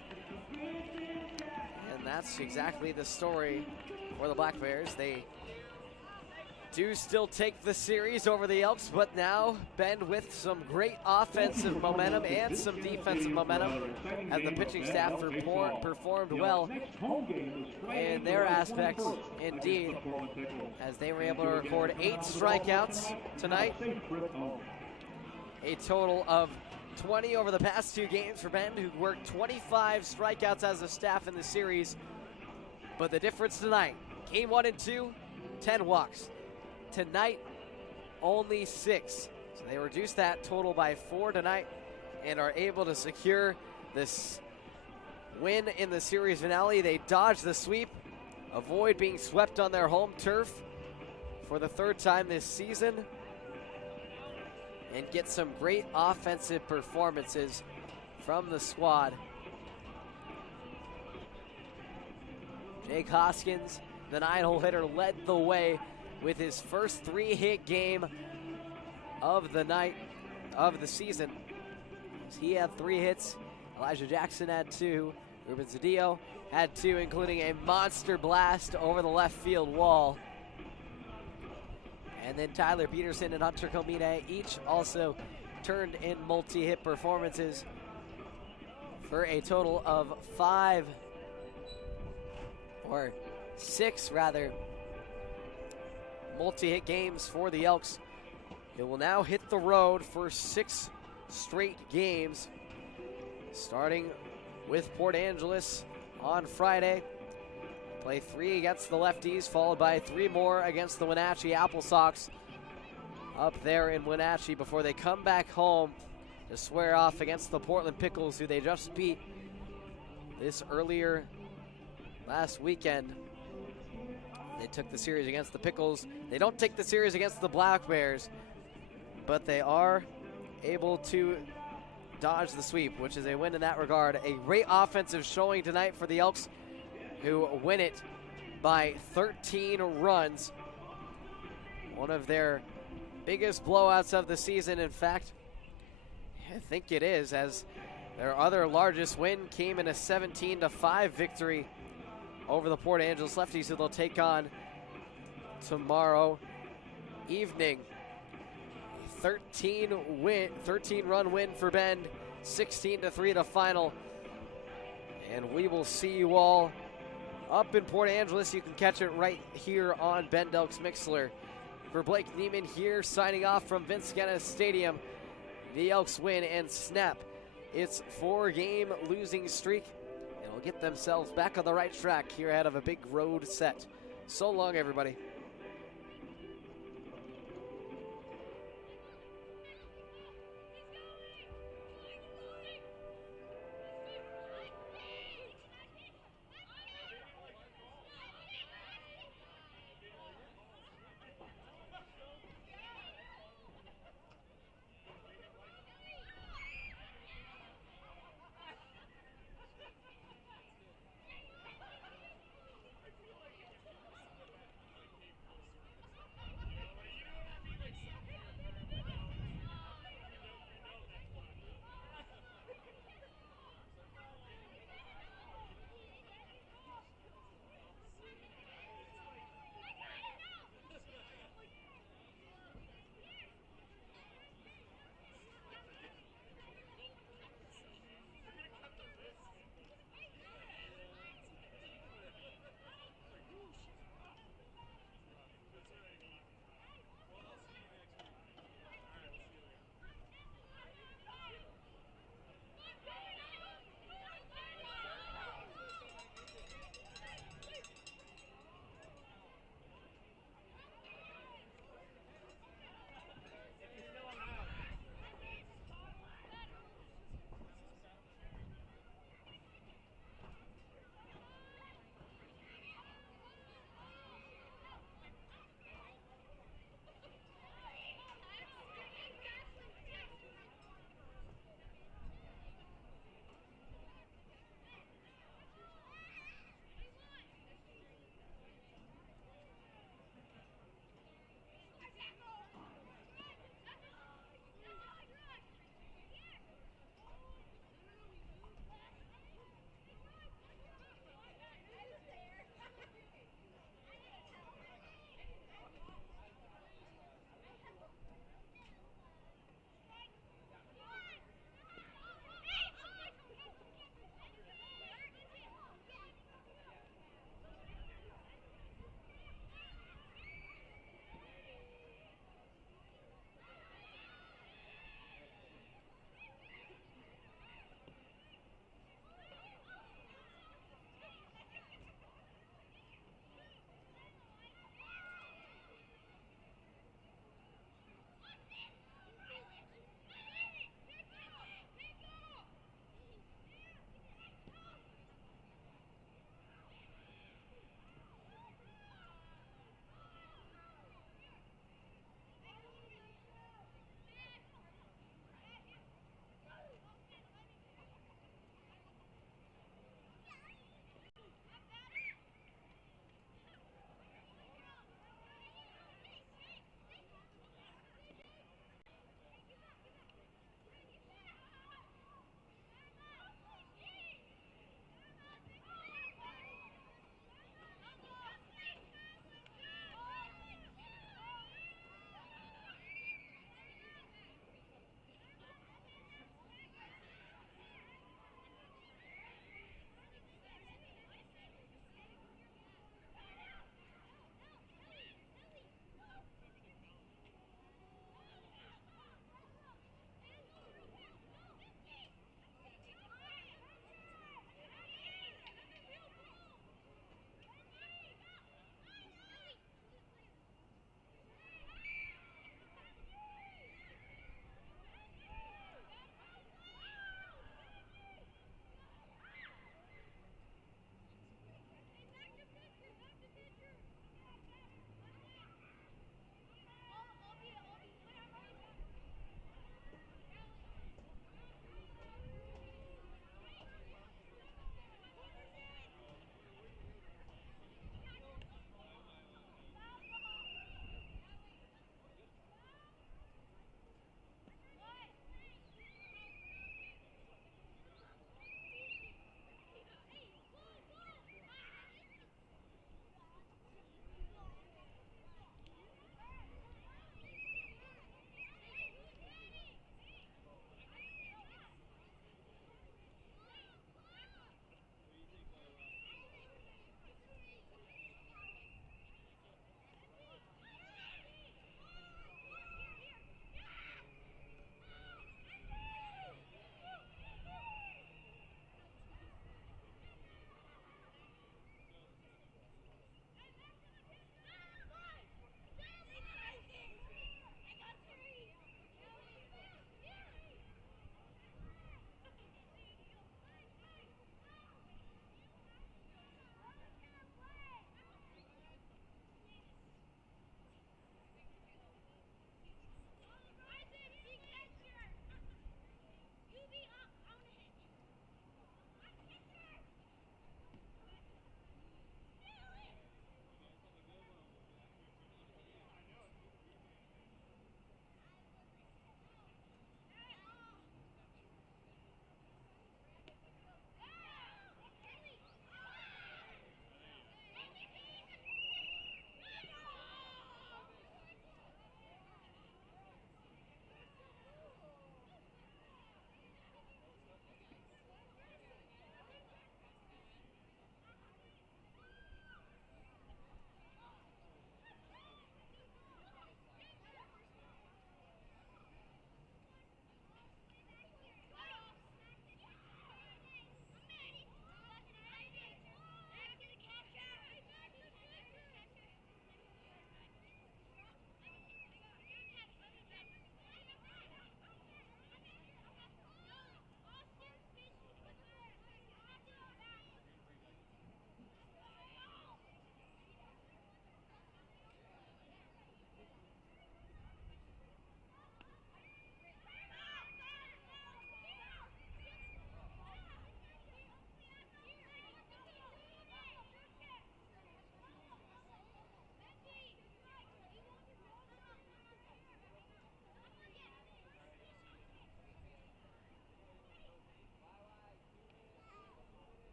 And that's exactly the story for the Black Bears. They do still take the series over the Elks, but now Bend with some great offensive momentum and some defensive momentum as the pitching staff performed well in their aspects indeed, as they were able to record 8 strikeouts tonight. A total of 20 over the past 2 games for Bend, who worked 25 strikeouts as a staff in the series. But the difference tonight, game 1 and 2, 10 walks. Tonight, only 6. So they reduced that total by 4 tonight and are able to secure this win in the series finale. They dodge the sweep, avoid being swept on their home turf for the 3rd time this season, and get some great offensive performances from the squad. Jake Hoskins, the 9-hole hitter, led the way with his first 3-hit game of the night, of the season. He had 3 hits. Elijah Jackson had 2. Ruben Zedillo had 2, including a monster blast over the left field wall. And then Tyler Peterson and Hunter Comina each also turned in multi-hit performances for a total of 6 multi-hit games for the Elks. They will now hit the road for 6 straight games, starting with Port Angeles on Friday. Play 3 against the lefties, followed by 3 more against the Wenatchee Apple Sox up there in Wenatchee before they come back home to square off against the Portland Pickles, who they just beat this earlier last weekend. They took the series against the Pickles. They don't take the series against the Black Bears, but they are able to dodge the sweep, which is a win in that regard. A great offensive showing tonight for the Elks, who win it by 13 runs. One of their biggest blowouts of the season. In fact, I think it is, as their other largest win came in a 17-5 victory over the Port Angeles Lefties, who they'll take on tomorrow evening. 13-run win for Bend, 16-3 the final. And we will see you all up in Port Angeles. You can catch it right here on Bend Elks Mixler. For Blake Neiman here, signing off from Vince Guenna Stadium. The Elks win and snap its 4-game losing streak, and will get themselves back on the right track here ahead of a big road set. So long, everybody.